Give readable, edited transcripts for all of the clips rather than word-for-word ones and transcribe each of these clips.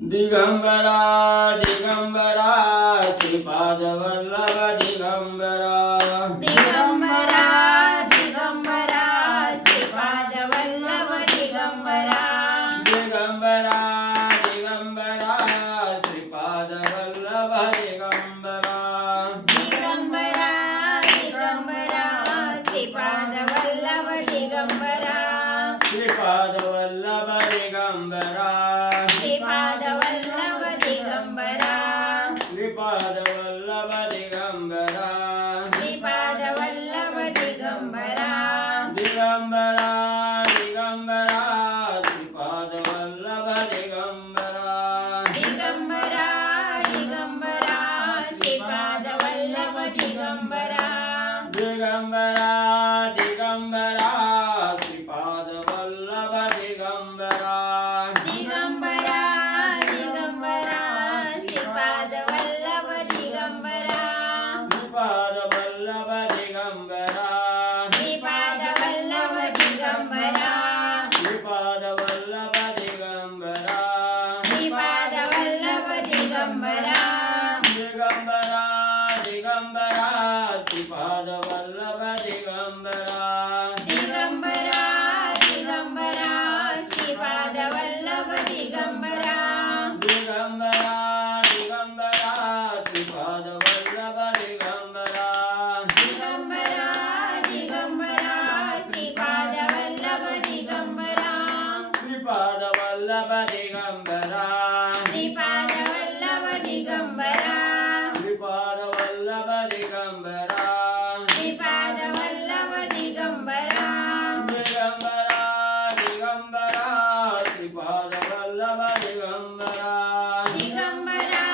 दिगंबरा दिगंबरा श्रीपाद वल्लभ दिगंबरा दिगंबरा दिगंबरा श्रीपाद वल्लभ दिगंबरा दिगंबरा दिगंबरा श्रीपाद वल्लभ दिगंबरा दिगंबरा दिगंबरा श्रीपाद वल्लभ दिगंबरा श्रीपाद वल्लभ दिगंबरा श्रीपाद वल्लभ दिगंबरा श्रीपाद वल्लभ दिगंबरा श्रीपाद वल्लभ दिगंबरा दिगंबरा दिगंबरा श्रीपाद वल्लभ दिगंबरा दिगंबरा दिगंबरा श्रीपाद वल्लभ दिगंबरा दिगंबरा दिगंबरा श्रीपाद वल्लभ दिगंबरा दिगंबरा दिगंबरा श्रीपाद वल्लभ दिगंबरा श्रीपाद वल्लभ दिगंबरा श्रीपाद वल्लभ दिगंबरा श्रीपाद वल्लभ दिगंबरा श्रीपाद वल्लभ दिगंबरा दिगंबरा दिगंबरा श्रीपाद वल्लभ दिगंबरा दिगंबरा दिगंबरा श्रीपाद वल्लभ दिगंबरा दिगंबरा दिगंबरा श्रीपाद वल्लभ दिगंबरा दिगंबरा दिगंबरा श्रीपाद वल्लभ दिगंबरा श्रीपाद वल्लभ दिगंबरा श्रीपाद वल्लभ दिगंबरा श्रीपाद वल्लभ दिगंबरा श्रीपाद वल्लभ दिगंबरा दिगंबरा दिगंबरा श्रीपाद वल्लभ दिगंबरा दिगंबरा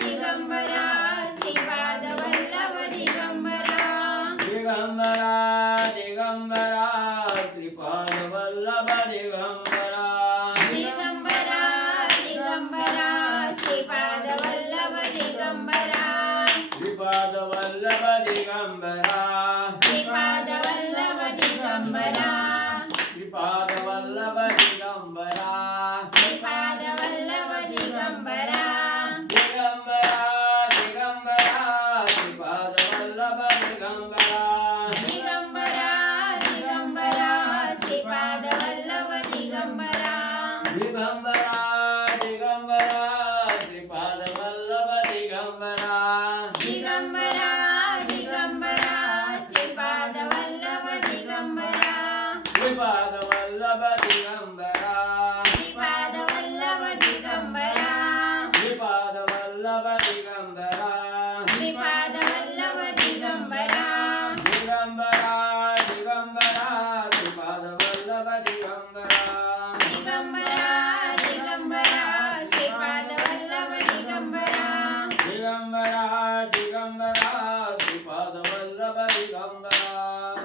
दिगंबरा श्रीपाद वल्लभ दिगंबरा दिगंबरा दिगंबरा श्रीपाद वल्लभ दिगंबरा दिगंबरा दिगंबरा श्रीपाद वल्लभ दिगंबरा श्रीपाद वल्लभ दिगंबरा श्रीपाद वल्लभ दिगंबरा श्रीपाद वल्लभ दिगंबरा श्रीपाद वल्लभ दिगंबरा दिगंबरा दिगंबरा श्रीपाद वल्लभ दिगंबरा दिगंबरा दिगंबरा श्रीपाद वल्लभ दिगंबरा दिगंबरा दिगंबरा श्रीपाद वल्लभ दिगंबरा दिगंबरा दिगंबरा श्रीपाद वल्लभ दिगंबरा श्रीपाद वल्लभ दिगंबरा श्रीपाद वल्लभ दिगंबरा श्रीपाद वल्लभ दिगंबरा श्रीपाद वल्लभ दिगंबरा दिगंबरा दिगंबरा श्रीपाद वल्लभ दिगंबरा दिगंबरा दिगंबरा श्रीपाद वल्लभ दिगंबरा दिगंबरा दिगंबरा श्रीपाद वल्लभ दिगंबरा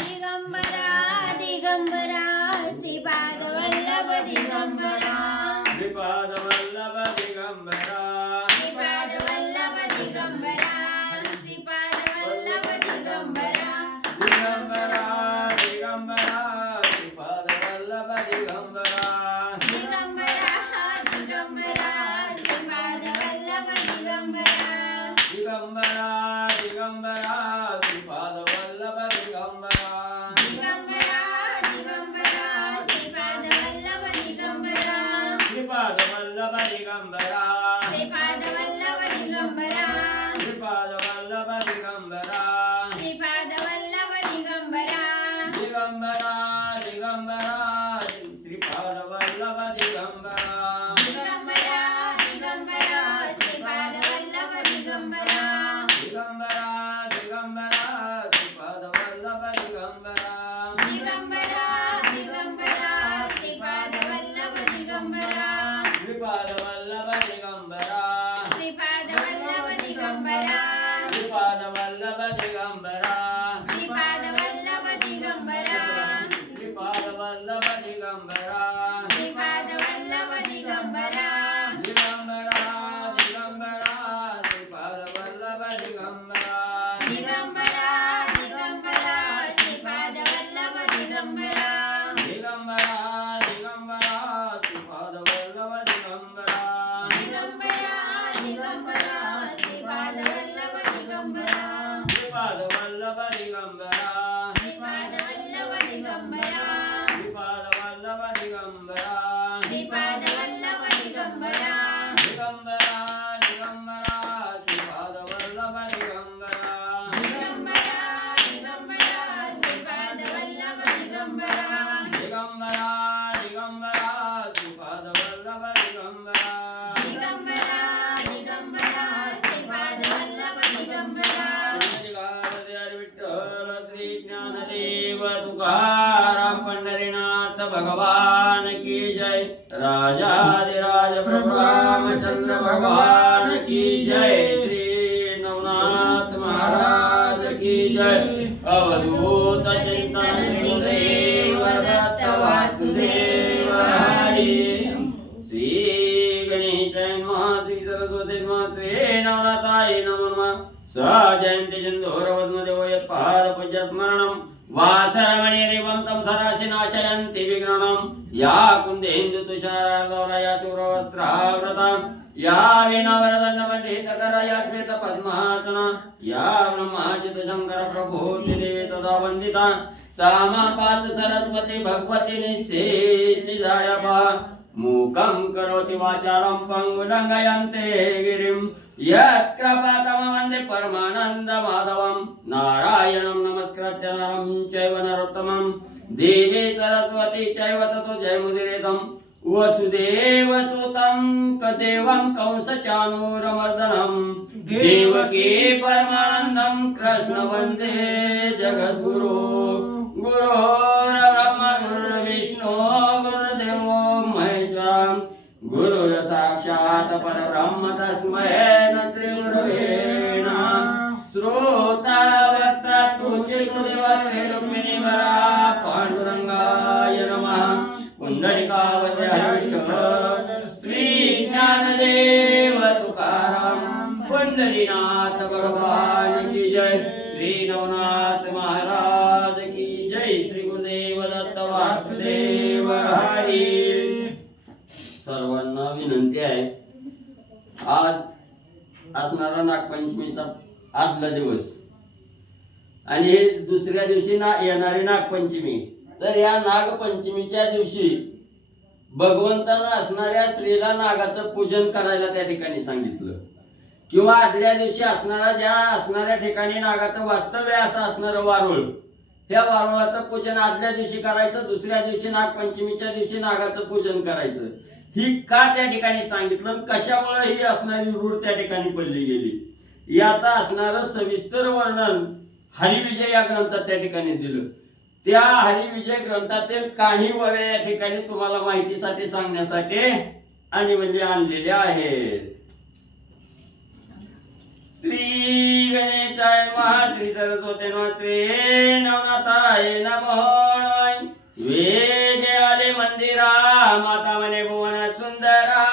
दिगंबरा दिगंबरा श्रीपाद वल्लभ दिगंबरा श्रीपाद वल्लभ दिगंबरा श्रीपाद वल्लभ दिगंबरा श्रीपाद वल्लभ दिगंबरा दिगंबरा दिगंबरा श्रीपाद वल्लभ दिगंबरा दिगंबरा दिगंबरा श्रीपाद वल्लभ दिगंबरा दिगंबरा दिगंबरा श्रीपाद वल्लभ दिगंबरा दिगंबरा दिगंबरा श्रीपाद वल्लभ दिगंबरा श्रीपाद वल्लभ दिगंबरा श्रीपाद वल्लभ दिगंबरा श्रीपाद वल्लभ दिगंबरा श्रीपाद वल्लभ दिगंबरा दिगंबरा दिगंबरा श्रीपाद वल्लभ दिगंबरा दिगंबरा दिगंबरा श्रीपाद वल्लभ दिगंबरा दिगंबरा दिगंबरा श्रीपाद वल्लभ दिगंबरा दिगंबरा दिगंबरा श्रीपाद वल्लभ दिगंबरा श्रीपाद वल्लभ दिगंबरा श्रीपाद वल्लभ दिगंबरा श्रीपाद वल्लभ दिगंबरा श्रीपाद वल्लभ दिगंबरा श्रीपाद वल्लभ दिगंबरा श्रीपाद वल्लभ दिगंबरा दिगंबरा दिगंबरा श्रीपाद वल्लभ दिगंबरा दिगंबरा दिगंबरा श्रीपाद वल्लभ दिगंबरा दिगंबरा दिगंबरा श्रीपाद वल्लभ दिगंबरा भगवान की जय। राजाधिराज प्रभु रामचंद्र भगवान की जय। श्री नवनाथ महाराज की जय। अवधूत चिंतन गुरुदेव दत्त वासुदेव हरि। श्री गणेशाय नमः। श्री सरस्वती नमः। श्री नवनाथाय नमः। जयंती सिंधुरवद्मदेव यत्पाद पूज्य स्मरणं वासरमणिरिवं तं सरासि नाशयन्ति विघ्ननं। या कुन्देन्दु तुषारार्धवलया शूरवस्त्रावृतं या वीणावरदण्डमण्डितकरा या श्वेतपद्मासना या ब्रह्माच्युत शङ्कर प्रभूतिदेवी तदा वन्दिता सा मा पातु सरस्वती भगवती निःशेषिजायपा। मूकं करोति वाचालं पङ्गुलङ्घयन्ते गिरिं यत्कृपातमं वन्दे परमानन्दमाधवं। नारायणं नमस्कृत्य नरं चैव नरोत्तमं देवी सरस्वती चैव ततो जयमुदीरयेतं। वसुदेवसुतं देवं कंसचाणूरमर्दनं देवकी परमानन्दं कृष्ण वन्दे जगद्गुरो। गुरुर्ब्रह्मा गुरुर्विष्णु गुरुर्देवो महेश्वरा गुरुर् साक्षात् परब्रह्म तस्मै न श्री गुरवे नमः। श्रोता वक्ता तुचितुदेवते रुक्मिणीवरा पांडुरंगाय नमः। पुंडलिकावती हरिविठ्ठल श्री ज्ञानदेव तुकाराम पंढरीनाथ भगवान की जय। श्री नवनाथ महाराज की जय। श्री गुरुदेव दत्त वासुदेव हरी। सर्वांना विनंती आहे, आज असणारा नागपंचमीचा आदला दिवस आणि दुसऱ्या दिवशी येणारी नागपंचमी। तर या नागपंचमीच्या दिवशी भगवंतानं असणाऱ्या स्त्रीला नागाचं पूजन करायला त्या ठिकाणी सांगितलं, किंवा आदल्या दिवशी असणाऱ्या ठिकाणी नागाचं वास्तव्य असं असणारं वारुळ, त्या वारुळाचं पूजन आदल्या दिवशी करायचं, दुसऱ्या दिवशी नागपंचमीच्या दिवशी नागाचं पूजन करायचं। ही का त्या ठिकाणी सांगितलं, कशामुळे ही असणारी रूढ त्या ठिकाणी पडली गेली, याचा असणारं सविस्तर वर्णन हरिविजय या ग्रंथात त्या ठिकाणी दिलं। त्या हरिविजय ग्रंथातील काही वळे या ठिकाणी तुम्हाला माहितीसाठी सांगण्यासाठी आणि म्हणजे आणलेले आहेत। श्री गणेशाय नमः। श्री सरस्वती नमः। श्री नवनाथाय नमः। वेगे आले मंदिरा माता मने भुवन सुंदरा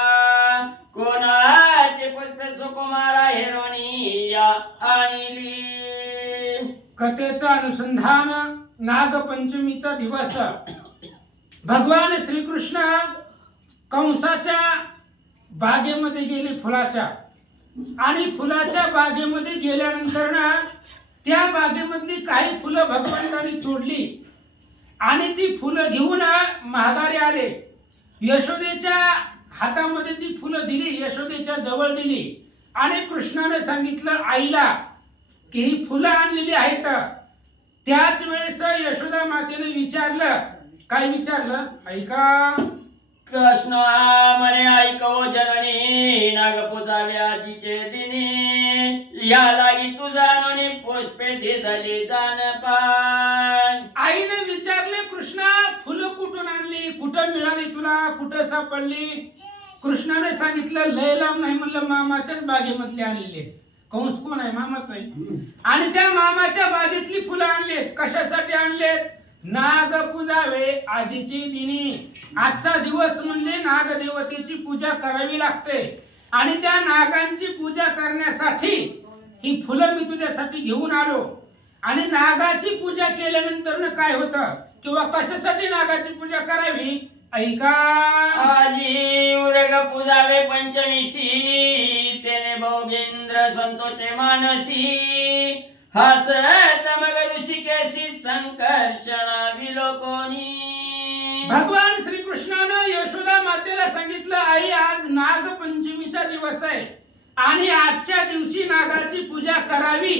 कोणाचे पुष्पे सुकुमारा हिरोणी या आणली। कथेचं अनुसंधान नागपंचमीचा दिवस भगवान श्रीकृष्ण कंसाच्या बागेमध्ये गेले फुलाच्या, आणि फुलाच्या बागेमध्ये गेल्यानंतर ना त्या बागेमधली काही फुलं भगवंतांनी तोडली आणि ती फुलं घेऊन माघारी आले। यशोदेच्या हातामध्ये ती फुलं दिली, यशोदेच्या जवळ दिली आणि कृष्णाने सांगितलं आईला की ही फुलं आणलेली आहेत। त्याच वेळेस यशोदा मातेने विचारलं, काय विचारलं ऐका। कृष्ण मने ऐकवो जननी नाग पूजावे आजीचे दिनी या लागी तू जाणून पुष्पे दिदली जाण पाय। आईने विचारले कृष्णा फुलं कुठून आणली, कुठं मिळाली तुला, कुठं सापडली। कृष्णाने सांगितलं लय लांब नाही, म्हणलं मामाच्याच बागेमधली आणलेली। कंस कोण आहे, मामाच आहे। आणि त्या मामाच्या बागेतली फुलं आणलेत, कशासाठी आणलेत, नाग पूजावे आजीची दिनी। आजचा दिवस म्हणजे नागदेवतेची पूजा करावी लागते आणि त्या नागांची पूजा करण्यासाठी ही फुलं मी तुझ्यासाठी घेऊन आलो। आणि नागाची पूजा केल्यानंतर काय होतं किंवा कशासाठी नागाची पूजा करावी ऐका। आजी उरग पूजावे पंचमीशी तेने भोगेंद्र संतोषे मानसी हसत मग ऋषिकेशी संकर्षणा विलोकोनी। भगवान श्रीकृष्णानं यशोदा मातेला सांगितलं आई आज नागपंचमीचा दिवस आहे आणि आजच्या दिवशी नागाची पूजा करावी,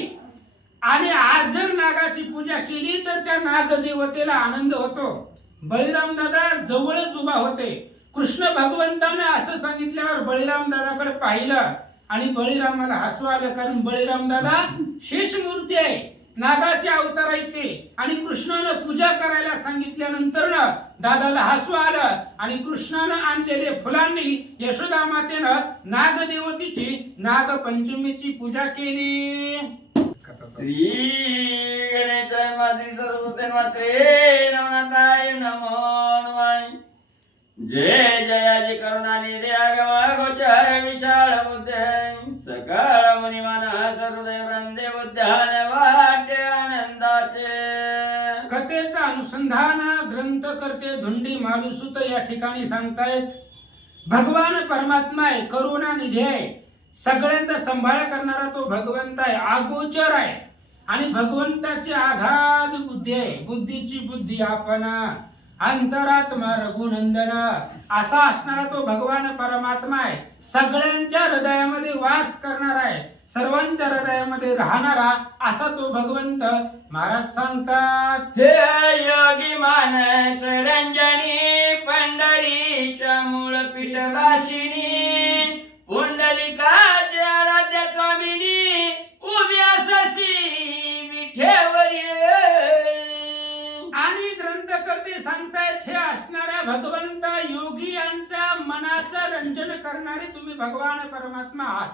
आणि आज जर नागाची पूजा केली तर त्या नागदेवतेला आनंद होतो। बळीराम दादा जवळच उभा होते। कृष्ण भगवंताने असं सांगितल्यावर बळीराम दादाकडे पाहिलं आणि बळीरामाला हसू आलं, कारण बळीराम दादा शेष मूर्ती आहे, नागाचे अवतार आहेत ते. आणि कृष्णानं पूजा करायला सांगितल्यानंतर ना दादाला हसू आलं आणि कृष्णानं आणलेले फुलांनी यशोदा मातेनं नागदेवतेची नागपंचमीची पूजा केली. श्री गणेशाय मात्री सरस्वती मात्रे नमनाथाय नमो नमः. जय जयाजी करुणानिधी आगम गोचर विशाल बुद्ध सकळ मुनिमान हृदय वृंदे बुद्धान वाटे आनंदाचे. कथेचं अनुसंधान ग्रंथकर्ते धुंडी मालुसुत या ठिकाणी सांगतायत. भगवान परमात्मा आहे, करुणा निधी आहे, सगळ्यांचा सांभाळ करणारा तो भगवंत आहे, अगोचर आहे आणि भगवंताची आघात बुद्धी आहे. बुद्धीची बुद्धी आपण अंतरात्मा रघुनंदन असा असणारा तो भगवान परमात्मा आहे. सगळ्यांच्या हृदयामध्ये वास करणारा आहे, सर्वांच्या हृदयामध्ये राहणारा असा तो भगवंत महाराज सांगतात. हे योगी मानस रंजनी पंढरीच्या मूळ पीठवासिनी पुंडलिकाचे आराध्य स्वामिनी उभ्या ससी विठेवरी. आणि ग्रंथकर्ते सांगतायत हे असणाऱ्या भगवंता योगी यांच्या मनाचं रंजन करणारे तुम्ही भगवान परमात्मा आहात.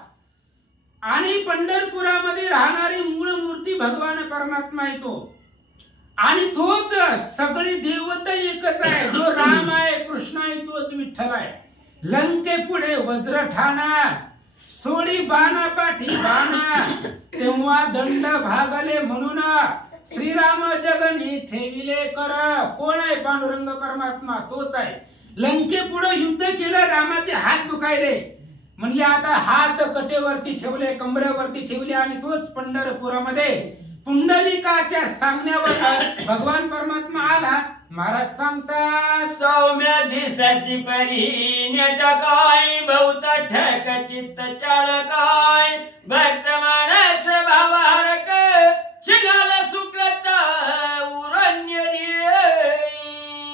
आणि पंढरपुरामध्ये राहणारी मूळ मूर्ती भगवान परमात्मा येतो. आणि तोच सगळी देवता एकच आहे. जो राम आहे, कृष्ण आहे, तोच विठ्ठल आहे. लंके पुढे वज्र ठाणा सोडी बाणा पाठी बाणा तेव्हा दंड भागले म्हणून श्रीराम जगनी ठेविले कर. कोण आहे? पांडुरंग परमात्मा तोच आहे. लंके पुढे युद्ध केलं, रामाचे हात दुखायले म्हणजे आता हात कटेवरती ठेवले, कमरेवरती ठेवले आणि तोच पंढरपुरामध्ये पुंडलिकाच्या सांगण्यावर भगवान परमात्मा आला. महाराज सांगतात. सौम्य दिसाची परी नेटकाय बहुत ठक चित्त चालकाय भक्त मानस भावारक शिगाल सुकृत उरण्य.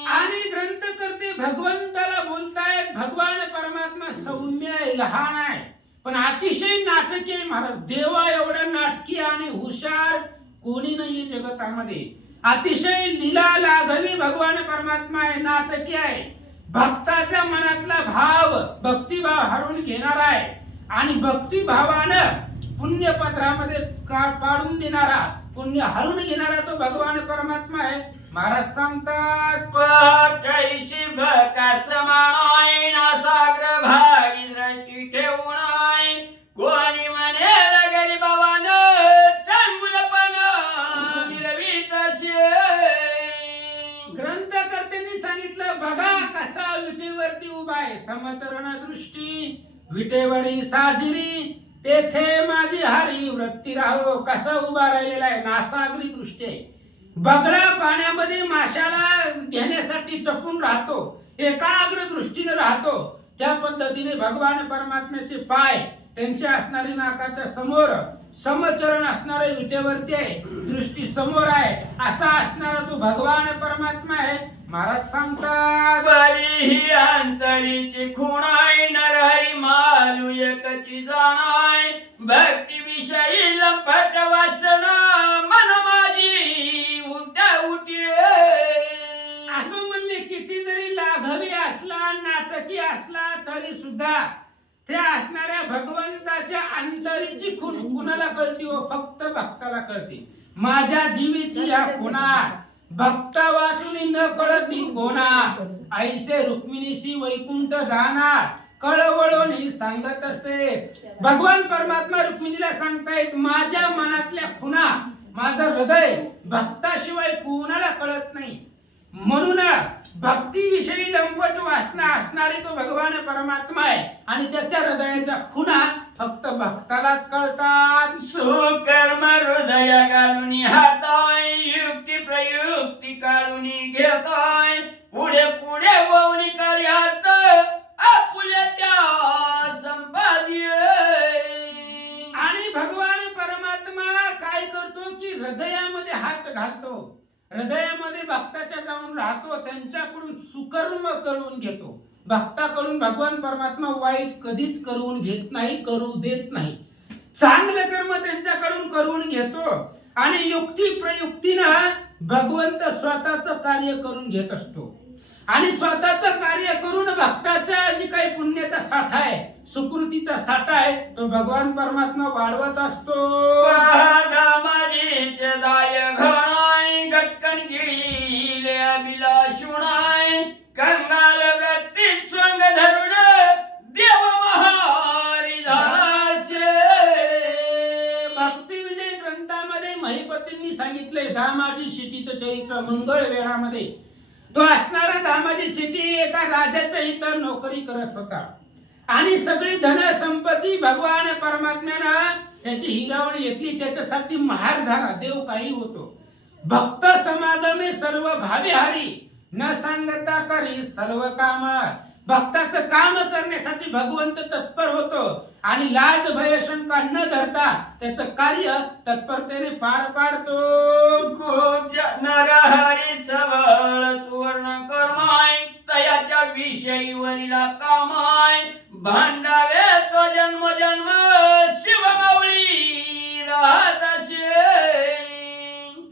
आणि ग्रंथकर्ते भगवंताला बोलतायत. भगवान परमात्मा सौम्य आहे, लहान आहे, पण अतिशय नाटकी आहे. महाराज देवा एवढा नाटकी आणि हुशार कोणी नाहीये जगतामध्ये. अतिशय लीला लाघवी भगवान परमात्मा आहे, नाटकी आहे. भक्ताच्या मनातला भाव भक्तिभाव हरून घेणारा आहे आणि भक्तिभावानं पुण्यपत्रामध्ये पाडून देणारा, पुण्य हरून घेणारा तो भगवान परमात्मा आहे. महाराज सांगतात. कैशी भका समानाय नासाग्र भागी दृष्टी ठेवूनाय कोणी म्हणेल गरीबावान चांगुलपण मिरवीत असे. ग्रंथकर्त्यांनी सांगितलं बघा कसा विटेवरती उभा आहे. समचरण दृष्टी विटेवरी साजिरी तेथे माझी हरी वृत्ती राहो. कसा उभा राहिलेला आहे, नासागरी दृष्टी आहे. बगळा पाण्यामध्ये माशाला घेण्यासाठी टपून राहतो, एकाग्र दृष्टीने राहतो. त्या पद्धतीने भगवान परमात्म्याचे पाय त्यांच्या असणारी नाकाच्या समोर, समचरण असणारे विटेवरती आहे, दृष्टी समोर आहे. असा असणारा तो भगवान परमात्मा आहे. महाराज सांगतात. बरी ही अंतरीची खुणाय नरहरी मालू एकची जाणाय भक्ती विषयी लपट वासना मन माझी उठ्या उठी. असं म्हणले किती जरी लाघवी असला, नाटकी असला तरी सुद्धा त्या असणाऱ्या भगवंताच्या अंतरीची खूण कुणाला कळती हो? फक्त भक्ताला कळते. माझ्या जीवीची या खुणा भक्ता वाचून न कळती कोणा. ऐसे रुक्मिणीशी वैकुंठ जाणार कळवळून सांगत असे. भगवान परमात्मा रुक्मिणीला सांगतायत माझ्या मनातल्या खुणा, माझं हृदय भक्ताशिवाय कोणाला कळत नाही. म्हणून भक्तीविषयी लंपट वासना असणारी तो भगवान परमात्मा आहे आणि त्याच्या हृदयाच्या खुणा फक्त भक्तालाच कळतात. सुकर्म हृदय घालून हाताय युक्ती प्रयुक्ती काढून घेताय पुढे पुढे वौनी कार्यात आपुल्या त्या संपाद्य. आणि भगवान परमात्मा काय करतो की हृदयामध्ये हात घालतो, हृदयामध्ये भक्ताच्या जाऊन राहतो, त्यांच्याकडून सुकर्म करून घेतो. भक्ताकडून भगवान परमात्मा वाईट कधीच करून घेत नाही, करू देत नाही. चांगलं कर्म त्यांच्याकडून करून घेतो आणि युक्ती प्रयुक्तीनं भगवंत स्वतःच कार्य करून घेत असतो आणि स्वतःच कार्य करून भक्ताचा जी काही पुण्याचा साठा आहे, सुकृतीचा साठा आहे, तो भगवान परमात्मा वाढवत असतो. माझीचे दाय घणाय गटकन गिळीले अभिलाषुणाय कंगाल व्यक्ती स्वंग धरुण देव महारी झालाशे. भक्ती विजय ग्रंथामध्ये महिपतींनी सांगितले दामाजी शेतीचं चरित्र मंगळ वेळामध्ये. तो असणारा दामाजी शेती एका राजाच्या इथं नोकरी करत होता आणि सगळी धन संपत्ती भगवान परमात्म्यानं त्याची हिरावण घेतली, त्याच्यासाठी महार झाला, देव काही होतो. भक्त समागमे सर्व भावे हरी न सांगता करी सर्व काम. भक्ताचं काम करण्यासाठी भगवंत तत्पर होतो आणि लाज भय शंका न धरता त्याचं कार्य तत्परतेने पार पाडतो. खूप नरहरी सबळ सुवर्ण कर्माय तयाच्या विषयीवरीला कामाय भांडावे तो जन्म जन्म शिवमाऊली राहत असे.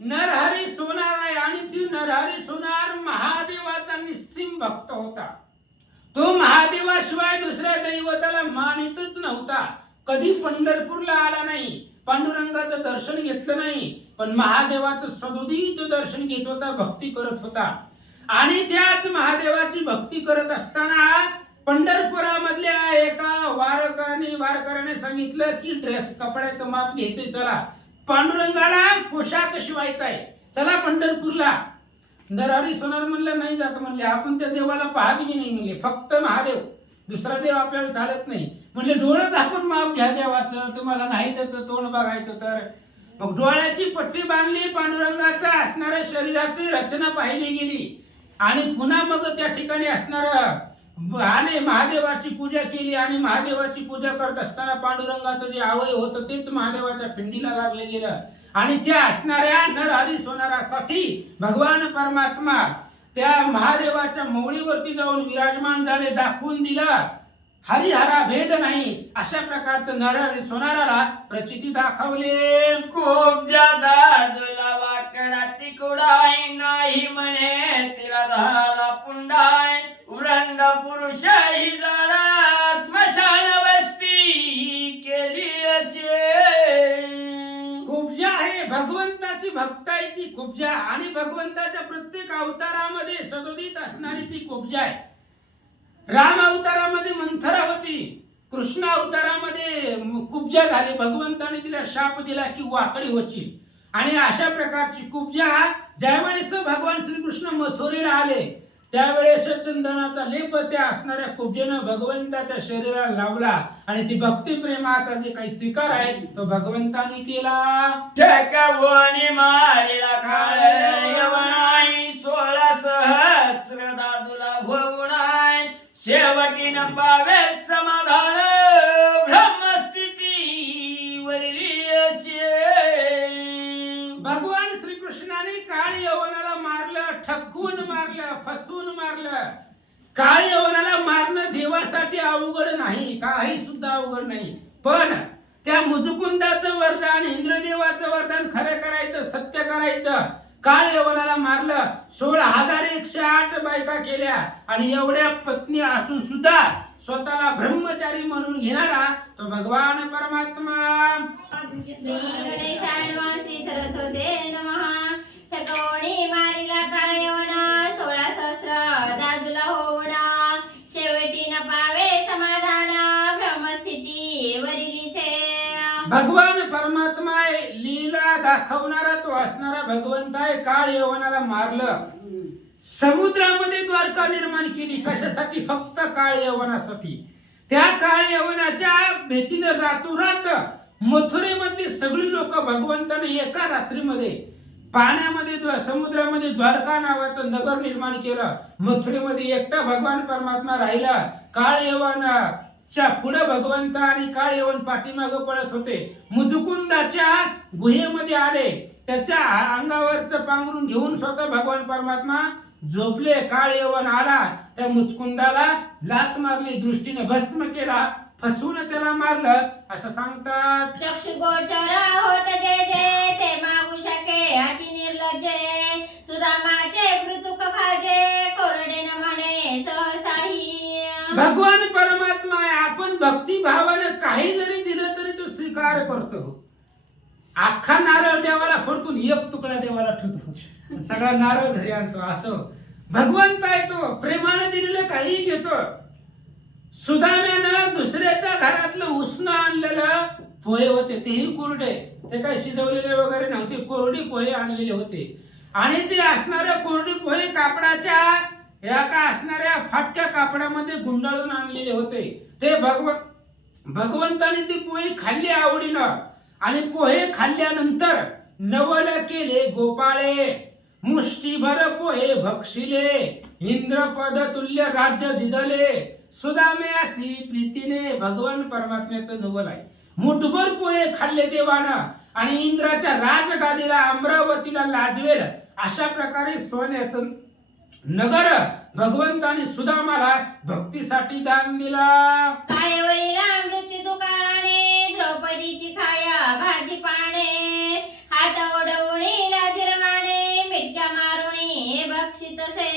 नरहरी सोनार आहे आणि ती नरहरी सोनार महादेवाचा निस्सिम भक्त होता. तो महादेवाशिवाय दुसऱ्या दैवताला मानितच नव्हता. कधी पंढरपूरला आला नाही, पांडुरंगाचं दर्शन घेतलं नाही, पण महादेवाचं सदोदित दर्शन घेत होता, भक्ती करत होता. आणि त्याच महादेवाची भक्ती करत असताना पंढरपुरामधल्या एका वारकऱ्याने सांगितलं की ड्रेस कपड्याचं माप घ्यायचंय, चला पांडुरंगाला पोशाख शिवायचा आहे, चला पंढरपूरला. नरहरी सोनार म्हणलं नाही जात म्हणले, आपण त्या देवाला पाहत बी नाही म्हणले, फक्त महादेव, दुसरा देव आपल्याला चालत नाही म्हणले. डोळं झाकून माप घ्या देवाचं, तुम्हाला नाही त्याचं तोंड बघायचं तर. मग डोळ्याची पट्टी बांधली, पांडुरंगाचा असणाऱ्या शरीराची रचना पाहिली गेली आणि पुन्हा मग त्या ठिकाणी असणारं आणि महादेवाची पूजा केली. आणि महादेवाची पूजा करत असताना पांडुरंगाचं जे अवयव होतं तेच महादेवाच्या पिंडीला लागले गेलं आणि त्या असणाऱ्या नरहरी सोनारासाठी भगवान परमात्मा त्या महादेवाच्या मौळीवरती जाऊन विराजमान झाले, दाखवून दिला हरिहरा भेद नाही, अशा प्रकारचं नरहरी सोनाराला प्रचिती दाखवले. खूप जादा दुला वाकडा तिकुडाय नाही म्हणे तिला झाला पुंडाय वृंद पुरुष ही जरा स्मशान वस्ती केली असे. कुब्जा आहे भगवंताची भक्त आहे ती कुब्जा आणि भगवंताच्या प्रत्येक अवतारामध्ये सदोदित असणारी ती कुब्जा आहे. राम अवतारामध्ये मंथरा होती, कृष्ण अवतारामध्ये कुब्जा झाली, भगवंताने तिला शाप दिला की वाकडी होची. आणि अशा प्रकारची कुब्जा ज्यावेळेस भगवान श्रीकृष्ण मथुरेला आले त्यावेळेस चंदनाचा लेप त्या असणाऱ्या कुब्जेनं भगवंताच्या शरीराला लावला आणि ती भक्ती प्रेमाचा जे काही स्वीकार आहे तो भगवंताने केला. ठेकवणी मारिला काळ यवनाई 16 सहस्र दादुला भवनाय शेवटीन पावे समाधान ब्रह्मस्थिती वरली असे. भगवान श्रीकृष्णाने काळ यवनाला मारलं, ठकवून मारलं, फसवून मारलं. काळ यवनाला मारणं देवासाठी अवघड नाही, काही सुद्धा अवघड नाही. पण त्या मुजुकुंदाचं वरदान, इंद्रदेवाचं वरदान खरं करायचं, सत्य करायचं. काळ यवनाला मारलं, 16,108 बायका केल्या आणि एवढ्या पत्नी असून सुद्धा स्वतःला ब्रह्मचारी म्हणून घेणारा तो भगवान परमात्मा. श्री गणेशाय नमः. श्री सरस्वते नमः. ठकवणी मारिला काळ यवन 16 सहस्र दादुला होवण शेवटी न पावे समाधान ब्रह्मस्थिती वरिलीसे. भगवान परमात्मा आहे, लीला दाखवणारा तो असणारा भगवंत आहे. काळ यवनाला मारलं, समुद्रामध्ये द्वारका निर्माण केली. कशासाठी? फक्त काळ यवनासाठी. त्या काळ यवनाच्या भीतीने रातोरात मथुरेमधली सगळी लोक भगवंताने एका रात्रीमध्ये पाण्यामध्ये समुद्रामध्ये द्वारका नावाचं नगर निर्माण केलं. मथुरेमध्ये एकटा भगवान परमात्मा राहिला. काळ यवनाच्या पुढे भगवंत आणि काळ यवन पाठीमागे पळत होते. मुजुकुंदाच्या गुहेमध्ये आले, त्याच्या अंगावरचं पांघरून घेऊन स्वतः भगवान परमात्मा झोपले. काळ यवन आला, त्या मुचकुंदाला लात मारली, दृष्टीने भस्म केला, फसवून त्याला मारलं असं सांगतात. चक्षुगोचर होत जे जे ते मागू शके अति निर्लज्जे सुदामाचे पृथुक भाजे कोरडे न म्हणे सहसाही. भगवान परमात्मा आहे. आपण भक्ती भावाने काही जरी दिलं तरी तो स्वीकार करतो. अख्खा नारळ देवाला फोडतो, एक तुकडा देवाला ठेवतो, सगळा नारळ घरी आणतो. असं भगवंत आहे. तो प्रेमाने दिलेलं काही घेतो. सुदाम्यानं दुसऱ्याच्या घरातलं उष्ण आणलेलं पोहे होते, तेही कोरडे, ते काय शिजवलेले वगैरे नव्हते, कोरडी पोहे आणलेले होते. आणि ते असणारे कोरडी पोहे कापडाच्या या का असणाऱ्या फाटक्या कापडामध्ये गुंडाळून आणलेले होते. ते भगवंताने ती पोहे खाल्ली आवडीनं. आणि पोहे खाल्ल्यानंतर नवल केले गोपाळे मुष्टीभर पोहे भक्षिले इंद्रपद तुल्य राज्य दिदले सुदाम्यासी प्रीतीने. भगवान परमात्म्याचं नवल आहे. मुठभर पोहे खाल्ले देवानं आणि इंद्राच्या राजगादीला अमरावतीला लाजवेल अशा प्रकारे सोन्याचं नगर भगवंताने सुदामाला भक्तीसाठी दान दिला. कायवरीला मृत्यू दुकाने द्रौपदीची खाया भाजी पाणे हात ओढवणी लाजिरवाणे मिटक्या मारुणी बक्षितसे.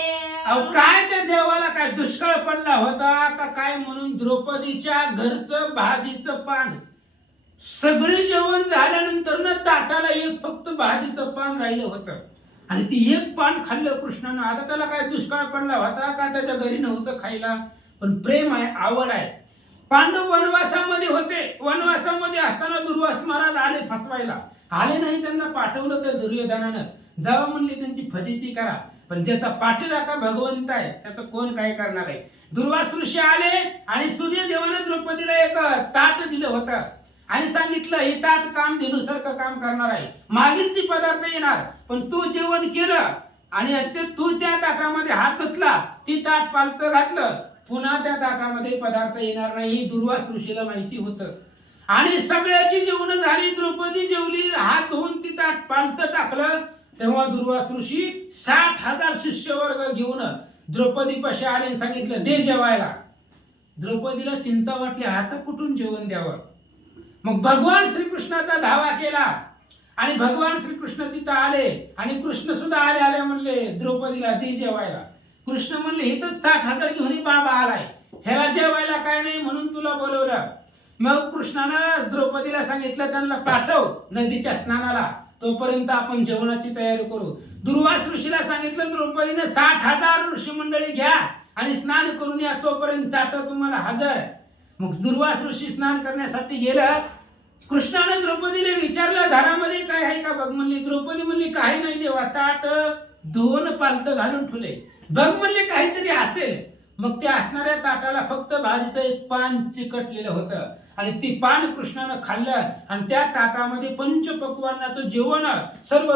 अहो काय त्या देवाला काय दुष्काळ पडला होता का काय म्हणून द्रौपदीच्या घरचं भाजीचं पान सगळे जेवण झाल्यानंतर ना ताटाला एक फक्त भाजीचं पान राहिलं होतं. आणि ती एक पान खाल्लं कृष्णानं. आता त्याला काय दुष्काळ पडला होता का त्याच्या घरी नव्हतं खायला. पण प्रेम आहे, आवड आहे. पांडव वनवासामध्ये होते. वनवासामध्ये असताना दुर्वास महाराज आले फसवायला. आले नाही, त्यांना पाठवलं तर दुर्योधनानं. जावा म्हणले त्यांची फजिती करा. पण ज्याचा पाठीराखा भगवंत आहे त्याचं कोण काय करणार आहे. दुर्वास ऋषी आले आणि सूर्यदेवानं द्रौपदीला एक ताट दिलं होतं आणि सांगितलं हे ताट काम धेनुसारखं काम करणार आहे. मागील ती पदार्थ येणार, पण तू जेवण केलं आणि तू त्या ताटामध्ये हात धुतला, ती ताट पालतं घातलं, पुन्हा त्या ताटामध्ये पदार्थ येणार नाही. ही दुर्वास ऋषीला माहिती होतं. आणि सगळ्याची जेवण झाली, द्रौपदी जेवली, हात धुवून ती ताट पालतं टाकलं. तेव्हा दुर्वास ऋषी 60,000 शिष्यवर्ग घेऊन द्रौपदी पाशी आले आणि सांगितलं दे जेवायला. द्रौपदीला चिंता वाटली, आता कुठून जेवण द्यावं. मग भगवान श्रीकृष्णाचा धावा केला आणि भगवान श्रीकृष्ण तिथं आले आणि कृष्ण सुद्धा आले म्हणले द्रौपदीला दे जेवायला. कृष्ण म्हणले इथंच 60,000 घेऊन बाबा आलाय, ह्याला जेवायला काय नाही म्हणून तुला बोलवलं. मग कृष्णानं द्रौपदीला सांगितलं त्यांना पाठव नदीच्या स्नानाला, तोपर्यंत आपण जेवणाची तयारी करू. दुर्वास ऋषीला सांगितलं द्रौपदीने 60,000 ऋषी मंडळी घ्या आणि स्नान करून या, तोपर्यंत ताट तुम्हाला हजर. मग दुर्वास ऋषी स्नान करण्यासाठी गेला. कृष्णाने द्रौपदीला विचारलं घरामध्ये काय आहे का बघ म्हणली. द्रौपदी म्हणली काही नाही देवा, ताट 2 पालतं घालून ठेवले. बघ म्हणले काहीतरी असेल. मग त्या असणाऱ्या ताटाला फक्त भाजीचं एक पान चिकटलेलं होतं आणि ती पान कृष्णानं खाल्लं आणि त्या ताटामध्ये पंचपक्वान्नाचं जेवण सर्व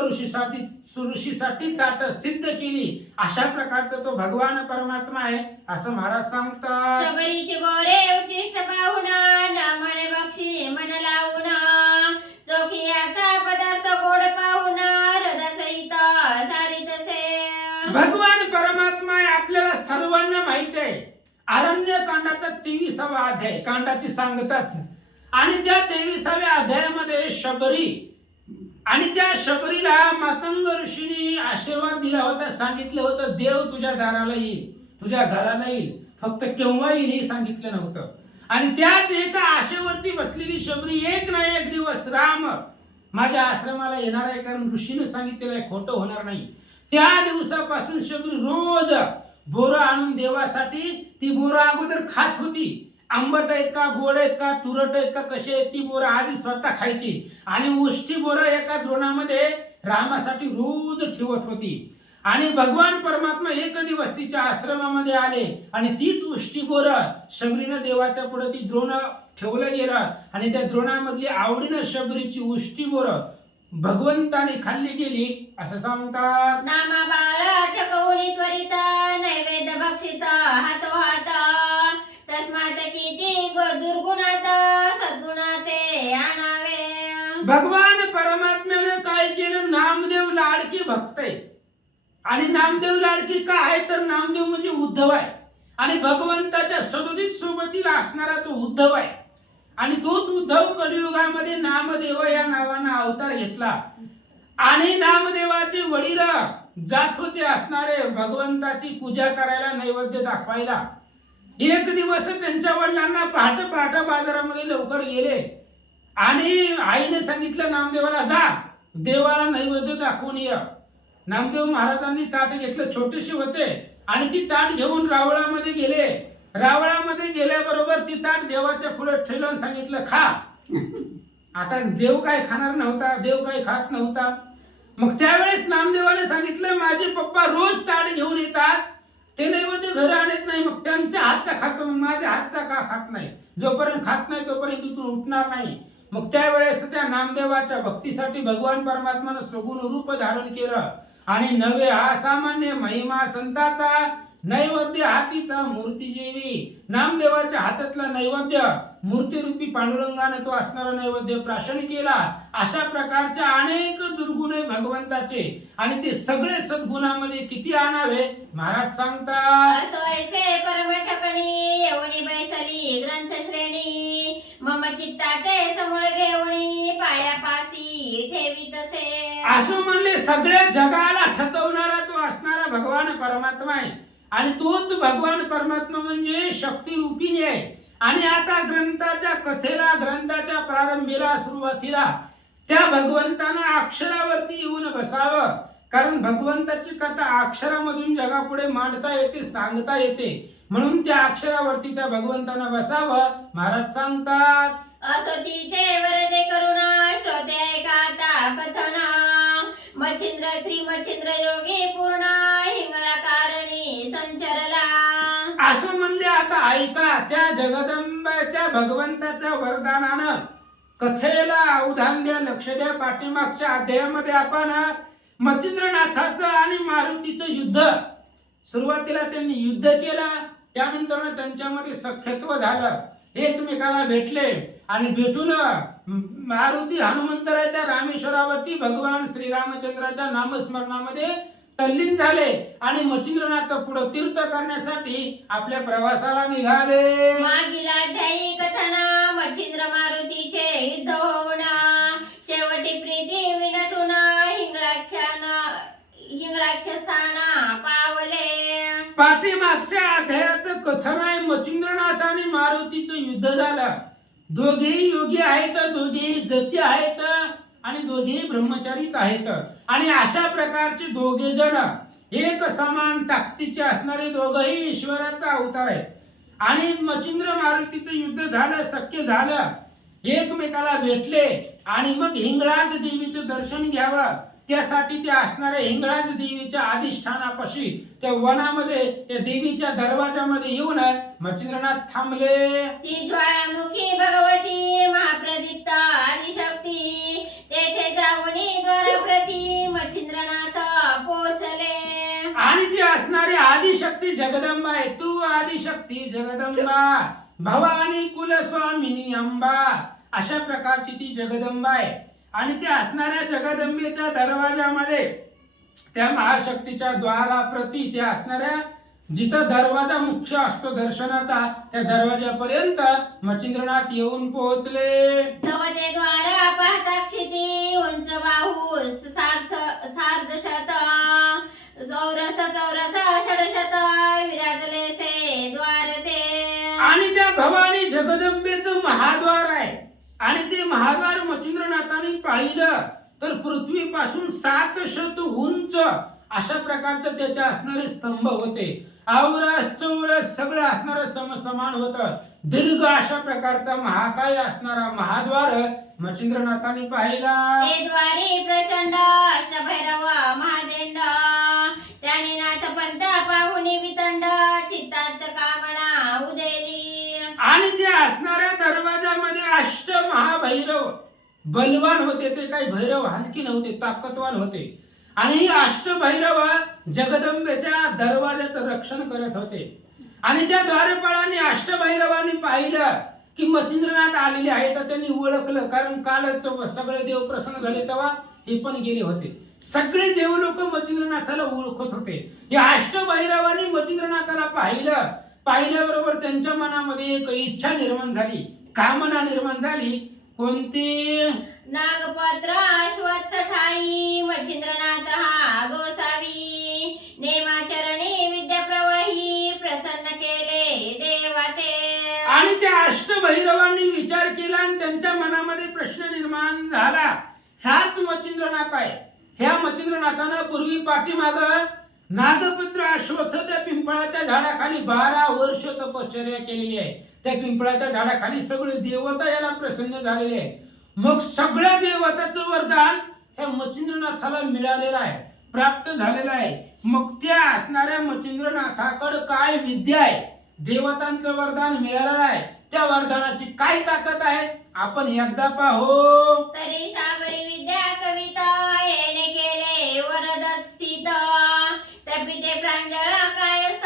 ऋषीसाठी ताट सिद्ध केली. अशा प्रकारचा तो भगवान परमात्मा आहे असं महाराज सांगतात. शबरीचे बोरे उचिष्ट पाहुण न म्हणे बक्षी मन लावून चोखियाचा पदार्थ गोड पाहुण हृदयसहित सारितसे. भगवान परमात्मा आहे आपल्याला सर्वांना माहित आहे. अरण्य कांडाचा 23वा अध्याय कांडाची सांगताच आणि त्या 23व्या अध्यायामध्ये शबरी आणि त्या शबरीला मातंग ऋषींनी आशीर्वाद दिला होता. सांगितलं होतं देव तुझ्या दाराला येईल, तुझ्या घराला येईल, फक्त केव्हा येईल हे सांगितलं नव्हतं. आणि त्याच एका आशेवरती बसलेली शबरी एक ना एक दिवस राम माझ्या आश्रमाला येणार आहे, कारण ऋषीने सांगितलेलं आहे, खोटं होणार नाही. त्या दिवसापासून शबरी रोज बोरं आणून देवासाठी ती बोरं अगोदर खात होती. आंबट आहेत का, गोड आहेत का, तुरट आहेत का, कसे आहेत ती बोरं आधी स्वतः खायची आणि उष्टी बोरं एका द्रोणामध्ये रामासाठी रोज ठेवत होती. आणि भगवान परमात्मा एक दिवस तिच्या आश्रमामध्ये आले आणि तीच उष्टी बोरं शबरीनं देवाच्या पुढे ती द्रोण ठेवलं गेलं आणि त्या द्रोणामधली आवडीनं शबरीची उष्टी बोरं भगवंताने खाल्ली गेली असं सांगतात. नामा बाळ ठकवून त्वरित नैवेद्य भक्षित हातोहात तस्मात किती दुर्गुणात सद्गुणाते आणावे. भगवान परमात्म्याने काय केलं, नामदेव लाडकी भक्त आहे. आणि नामदेव लाडकी का आहे तर नामदेव म्हणजे उद्धव आहे आणि भगवंताच्या सदोदित सोबतीला असणारा तो उद्धव आहे. आणि तोच उद्धव कलियुगामध्ये नामदेव या नावानं अवतार घेतला आणि नामदेवाचे वडील जात होते असणारे भगवंताची पूजा करायला, नैवेद्य दाखवायला. एक दिवस त्यांच्या वडिलांना पहाटे पहाटे बाजारामध्ये लवकर गेले आणि आईने सांगितलं नामदेवाला, जा देवाला नैवेद्य दाखवून ये. नामदेव महाराजांनी ताट घेतलं, छोटेसे होते, आणि ती ताट घेऊन रावळामध्ये गेले. रावळामध्ये गेल्याबरोबर ती ताट देवाच्या पुढे ठेवून सांगितलं, खा. आता देव काय खाणार नव्हता, देव काय खात नव्हता. मग त्यावेळेस नामदेवाने सांगितलं, माझे पप्पा रोज ताट घेऊन येतात, ते नैवेद्य घर आणत नाही, मग त्यांच्या हातचा खातो, मग माझ्या हातचा का खात नाही? जोपर्यंत खात नाही तोपर्यंत तिथून उठणार नाही. मग त्यावेळेस त्या नामदेवाच्या भक्तीसाठी भगवान परमात्मानं सगुण रूप धारण केलं आणि नवे असामान्य महिमा संताचा नैवेद्य हातीचा मूर्ती जेवी. नामदेवाच्या हातातला नैवेद्य मूर्तीरूपी पांडुरंगाने तो असणारा नैवेद्य प्राशन केला. अशा प्रकारच्या अनेक दुर्गुण आहे भगवंताचे आणि ते सगळे सद्गुणामध्ये किती आणावे महाराज सांगतात. असोयसे परम ठकणी येऊनी बैसली ग्रंथ श्रेणी, मम चित्ताचे समूळ घेऊनी पायापासी ठेवी तसे. असं म्हणले सगळ्या जगाला ठकवणारा तो असणारा भगवान परमात्मा आहे आणि तोच भगवान परमात्मा म्हणजे शक्ती रूपिणी आहे. आणि आता ग्रंथाच्या कथेला, ग्रंथाच्या प्रारंभीला, सुरुवातीला त्या भगवंतानं अक्षरावरती येऊन बसावं, कारण भगवंताची कथा अक्षरामधून जगापुढे मांडता येते, सांगता येते, म्हणून त्या अक्षरावरती त्या भगवंतानं बसावं महाराज सांगतात. असोतीचे वरदे करुणा श्रोते ऐकाता कथना, मच्छिंद्र श्री मच्छिंद्र योगी पूर्ण हिंगळा कारणी संचरला. असं म्हणले आता ऐका, त्या जगदंबाच्या भगवंताच्या वरदानानं कथेला अवधान द्या, लक्ष द्या. पाठीमागच्या अध्यायामध्ये आपण मच्छिंद्रनाथाचं आणि मारुतीचं युद्ध, सुरुवातीला त्यांनी युद्ध केलं, त्यानंतर त्यांच्यामध्ये सख्यत्व झालं, एकमेकाला भेटले आणि भेटून मारुती हनुमंतराच्या रामेश्वरावरती भगवान श्रीरामचंद्राच्या नामस्मरणामध्ये तल्लीन झाले आणि मच्छिंद्रनाथ पुढे तीर्थ करण्यासाठी आपल्या प्रवासाला निघाले. मागील अध्यायी कथना मच्छिंद्र मारुतीचे युद्ध होऊन शेवटी प्रीती विनटून हिंगळाख्य स्थाना पावले. पाठीमागच्या अध्यायाचं कथन आहे, मच्छिंद्रनाथ आणि मारुतीचं युद्ध झालं. दोघेही योगी आहेत, दोघेही जती आहेत आणि दोघेही ब्रह्मचारीच आहेत. आणि अशा प्रकारचे दोघे जण एक समान ताकदीचे असणारे दोघही ईश्वराचा अवतार आहेत. आणि मच्छिंद्र मारुतीचं युद्ध झालं, शक्य झालं, एकमेकाला भेटले आणि मग हिंगळाज देवीचं दर्शन घ्यावं, त्यासाठी ते असणाऱ्या हिंगळाज देवीच्या अधिष्ठानापाशी त्या वनामध्ये त्या देवीच्या दरवाजामध्ये येऊन मच्छिंद्रनाथ थांबले. ती ज्वालामुखी भगवती महाप्रदीप्त आदिशक्ती, तेथे जाऊन द्वाराप्रती मच्छिंद्रनाथ पोचले. आणि ती असणारी आदिशक्ती जगदंबा आहे. तू आदिशक्ती जगदंबा, भवानी कुलस्वामिनी अंबा, अशा प्रकारची ती जगदंबा आहे. आणि त्या असणाऱ्या जगदंबेच्या दरवाजामध्ये त्या महाशक्तीच्या द्वाराप्रती त्या असणाऱ्या जिथं दरवाजा मुख्य असतो दर्शनाचा, त्या दरवाजापर्यंत मच्छिंद्रनाथ येऊन पोहोचले. धवते द्वार पाहता क्षिती उंच बाहू सार्धशत चौरस षडशत विराजले से द्वार ते. आणि त्या भवानी जगदंबेचं महाद्वार आहे आणि ते महाद्वार मच्छिंद्रनाथाने पाहिलं तर पृथ्वीपासून 700 उंच अशा प्रकारचं त्याचे असणारे स्तंभ होते. आवरस चौरस सगळं असणारं समसमान होतं. दीर्घ अशा प्रकारचा महाकाय असणारा महाद्वार मच्छिंद्रनाथाने पाहिला. ते द्वारी प्रचंड अष्टभैरव महादेंड, त्याने नाथ पंत पाहुनी वितंड चित्तात कामना उदेली. आणि त्या असणाऱ्या दरवाजामध्ये अष्ट महाभैरव बलवान होते. ते काही भैरव हलकी नव्हते, ताकदवान होते. आणि ही अष्टभैरव जगदंबेच्या दरवाजाचं रक्षण करत होते. आणि त्या द्वारपाळाने अष्टभैरवांनी पाहिलं की मच्छिंद्रनाथ आलेले आहेत, तर त्यांनी ओळखलं, कारण कालच सगळे देव प्रसन्न झाले तेव्हा हे पण गेले होते. सगळे देव लोक मच्छिंद्रनाथाला ओळखत होते. या अष्टभैरवांनी मच्छिंद्रनाथाला पाहिल्याबरोबर त्यांच्या मनामध्ये एक इच्छा निर्माण झाली कामना निर्माण झाली. कोणती? नागपत्र अश्वत्थ ठाई मच्छिंद्रनाथ हा गोसावी नेमाचरणी विद्या प्रवाही प्रसन्न केले देवाते. आणि त्या अष्टभैरवांनी विचार केला आणि त्यांच्या मनामध्ये प्रश्न निर्माण झाला. ह्याच मच्छिंद्रनाथ आहे. ह्या मच्छिंद्रनाथानं पूर्वी पाठीमाग नागपत्र अश्वत्थ त्या पिंपळाच्या झाडाखाली 12 वर्ष तपश्चर्या केलेली आहे. त्या पिंपळाच्या झाडाखाली सगळे देवता याला प्रसन्न झालेले आहे. मग सगळ्या देवताचं वरदान ह्या मच्छिंद्रनाथाला मिळालेलं आहे, प्राप्त झालेलं आहे. मग त्या असणाऱ्या मच्छिंद्रनाथाकडे काय विद्या आहे, देवतांचं वरदान मिळालेलं आहे, त्या वरदानाची काय ताकद आहे आपण एकदा पाहू. तरी शाबरी विद्या कविता येणे केले वरदत स्थित तपिते प्रांजळ कायस्थ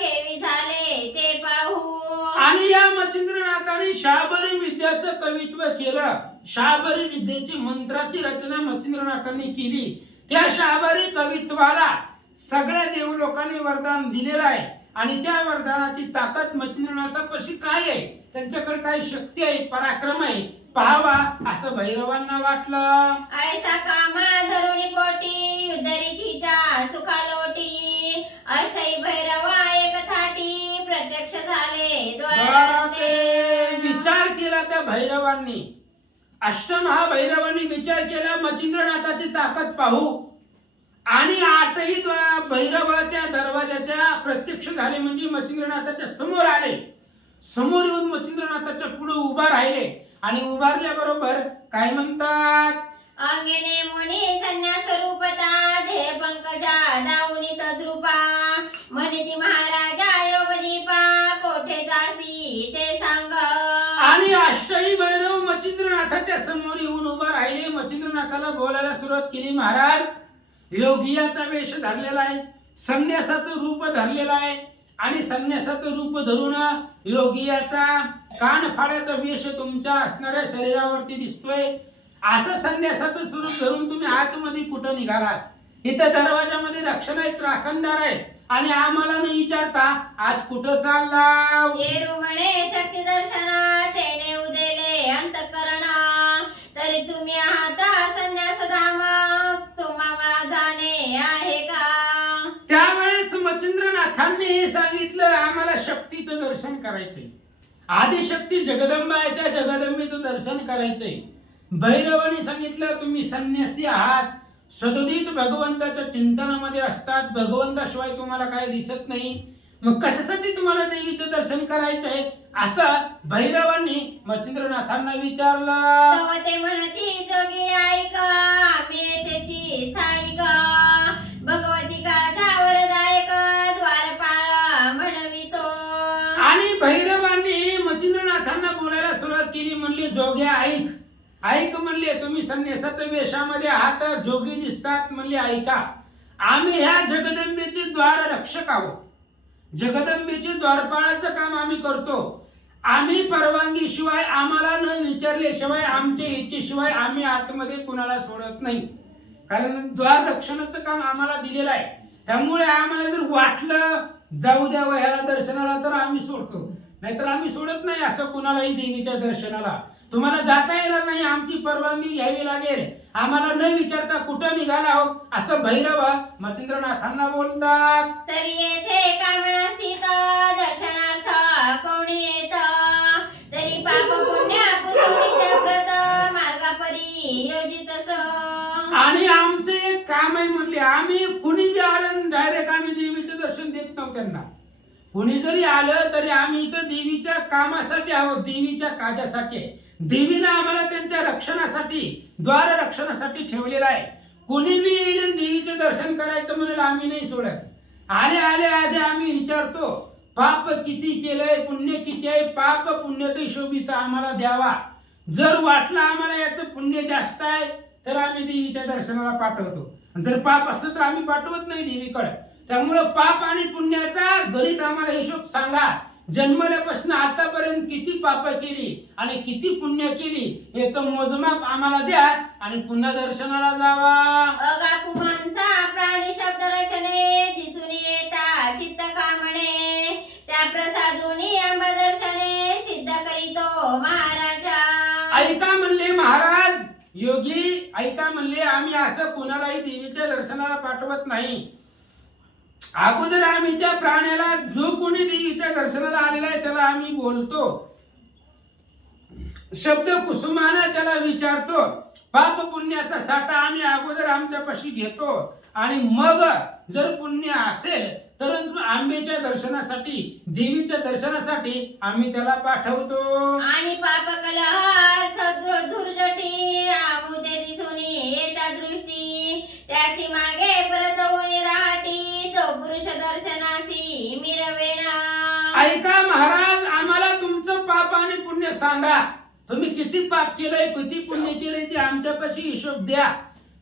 केवी झाले ते पाहू. आणि या मच्छिंद्रनाथाने शाबरी विद्याचं कवित्व केलं. शाबरी विद्येची मंत्राची रचना मच्छिंद्रनाथांनी केली. त्या शाबरी कवित्वाला सगळ्या देवलोकांनी वरदान दिलेलं आहे. आणि त्या वरदानाची ताकद मच्छिंद्रनाथापाशी काय आहे, त्यांच्याकडे काय शक्ती आहे, पराक्रम आहे, पाहावा असं भैरवांना वाटलं. ऐसा कामा धरुणी पोटी युद्धरीतीच्या सुखालोटी अष्टई भैरवा एक थाटी प्रत्यक्ष झाले द्वाराते. विचार केला त्या भैरवांनी, अष्टमहाभैरवांनी विचार केला मच्छिंद्रनाथाची ताकद पाहू. आणि 8ही भैरव त्या दरवाजाच्या प्रत्यक्ष झाले, म्हणजे मच्छिंद्रनाथाच्या समोर आले. समोर येऊन मच्छिंद्रनाथाच्या पुढे उभा राहिले. आणि उभारल्याबरोबर काय म्हणतात? अंगेने मुनी संन्यास रूपता धे पंकजा दाऊनी तद्रुपा मनिती महाराजा योगदीपा कोठे जासी ते सांग. आणि अष्टही भैरव मच्छिंद्रनाथाच्या समोर येऊन उभा राहिले. मच्छिंद्रनाथाला बोलायला सुरुवात केली. महाराज, योगियाचा वेश धरलेला आहे, संन्यासाचं रूप धरलेलं आहे. आणि संन्यासाचं रूप धरून योगियाचा कान फाड्याचा वेश तुमच्या असणाऱ्या शरीरावरती दिसतोय. असं संन्यासाचं स्वरूप धरून तुम्ही आतमध्ये कुठं निघालात? इथं दरवाजामध्ये रक्षण आहे, राखणदार आहे. आणि आम्हाला न विचारता आज कुठं चालला? येरू म्हणे शक्ती दर्शना तेने उदेले अंतःकरणा तरी तुम्ही आहात संन्यास धाम तुम्हाला जाणे आहे का? त्यावेळेस मच्छिंद्रनाथांनी हे सांगितलं, आम्हाला शक्तीचं दर्शन करायचंय. आदिशक्ती जगदंबा आहे, त्या जगदंबेचं दर्शन करायचंय. भैरवानी सांगितलं, तुम्ही संन्यासी आहात, सदोदित भगवंताच्या चिंतनामध्ये असतात, भगवंताशिवाय तुम्हाला काय दिसत नाही, मग कशासाठी तुम्हाला देवीचं दर्शन करायचंय? असं भैरवांनी मच्छिंद्रनाथांना विचारलं. तेव्हा ते म्हणती जोगी ऐक आम्ही त्याची स्थायिक भगवती का वरदायक द्वारपाळ म्हणवितो. आणि भैरवांनी मच्छिंद्रनाथांना बोलायला सुरुवात केली. म्हणली, जोग्या ऐक, ऐक म्हणले, तुम्ही संन्यासाच्या वेशामध्ये आहात, जोगी दिसतात, म्हणले ऐका, आम्ही ह्या जगदंबेचे द्वार रक्षक आहोत. जगदंबेचे द्वारपाळाचं काम आम्ही करतो. आम्ही परवानगी शिवाय, आम्हाला न विचारल्याशिवाय, आमच्या इच्छेशिवाय आम्ही आतमध्ये कुणाला सोडत नाही. कारण द्वार रक्षणाचं काम आम्हाला दिलेलं आहे. त्यामुळे आम्हाला जर वाटलं जाऊ द्यावं ह्याला दर्शनाला तर आम्ही सोडतो, नाहीतर आम्ही सोडत नाही असं कुणालाही देवीच्या दर्शनाला. तुम्हाला जाता येणार नाही, आमची परवानगी घ्यावी लागेल, आम्हाला न विचारता कुठं निघाला आहोत असं भैरव मच्छिंद्रनाथांना बोलतात. तरी येथे कामना स्थित दर्शनार्थ कोणी येत तरी पाप पुण्य पुसवित व्रत मार्गापरी योजित असं. आणि आमचं एक काम आहे म्हणले, आम्ही कुणी बी आलं डायरेक्ट आम्ही देवीचं दर्शन देत नव्हतं त्यांना. कुणी जरी आलं तरी आम्ही इथं देवीच्या कामासाठी आहोत, देवीच्या काजासाठी. देवीनं आम्हाला त्यांच्या रक्षणासाठी, द्वार रक्षणासाठी ठेवलेलं आहे. कोणी बी येईल देवीचं दर्शन करायचं म्हणून आम्ही नाही सोडत. आले आले आधी आम्ही विचारतो, पाप किती केलंय, पुण्य किती आहे, पाप पुण्याचा हिशोब इथं आम्हाला द्यावा. जर वाटलं आम्हाला याचं पुण्य जास्त आहे तर आम्ही देवीच्या दर्शनाला पाठवतो, जर पाप असलं तर आम्ही पाठवत नाही देवीकडे. त्यामुळं पाप आणि पुण्याचा गणित आम्हाला हिशोब सांगा. जन्मल्यापासून आतापर्यंत किती पाप केली आणि किती पुण्य केली याचं मोजमाप आम्हाला द्या आणि पुन्हा दर्शनाला जावा. अगापुमांचा प्राणी शब्द रचने दिसून येता चित्त कामणे त्या प्रसादुनी अंब दर्शने सिद्ध करीतो महाराजा. ऐका म्हणले महाराज योगी, ऐका म्हणले आम्ही असं कुणालाही देवीच्या दर्शनाला पाठवत नाही. अगोदर आम्ही त्या प्राण्याला, जो कोणी देवीच्या दर्शनाला आलेला आहे त्याला आम्ही बोलतो, शब्द कुसुमानं त्याला विचारतो, पाप पुण्याचा साठा आम्ही अगोदर आमच्यापाशी घेतो आणि मग जर पुण्य असेल तरच आंबेच्या दर्शनासाठी, देवीच्या दर्शनासाठी आम्ही त्याला पाठवतो. आणि पाप कलहार दुर्जटी आमुदे दिसुनी येता दृष्टी, त्यासी मागे परत होणी राहटी, तो पुरुष दर्शनासी मिरवेना. ऐका महाराज, आम्हाला तुमचं पाप आणि पुण्य सांगा. तुम्ही किती पाप केलंय, किती पुण्य केलंय ते आमच्यापाशी हिशोब द्या.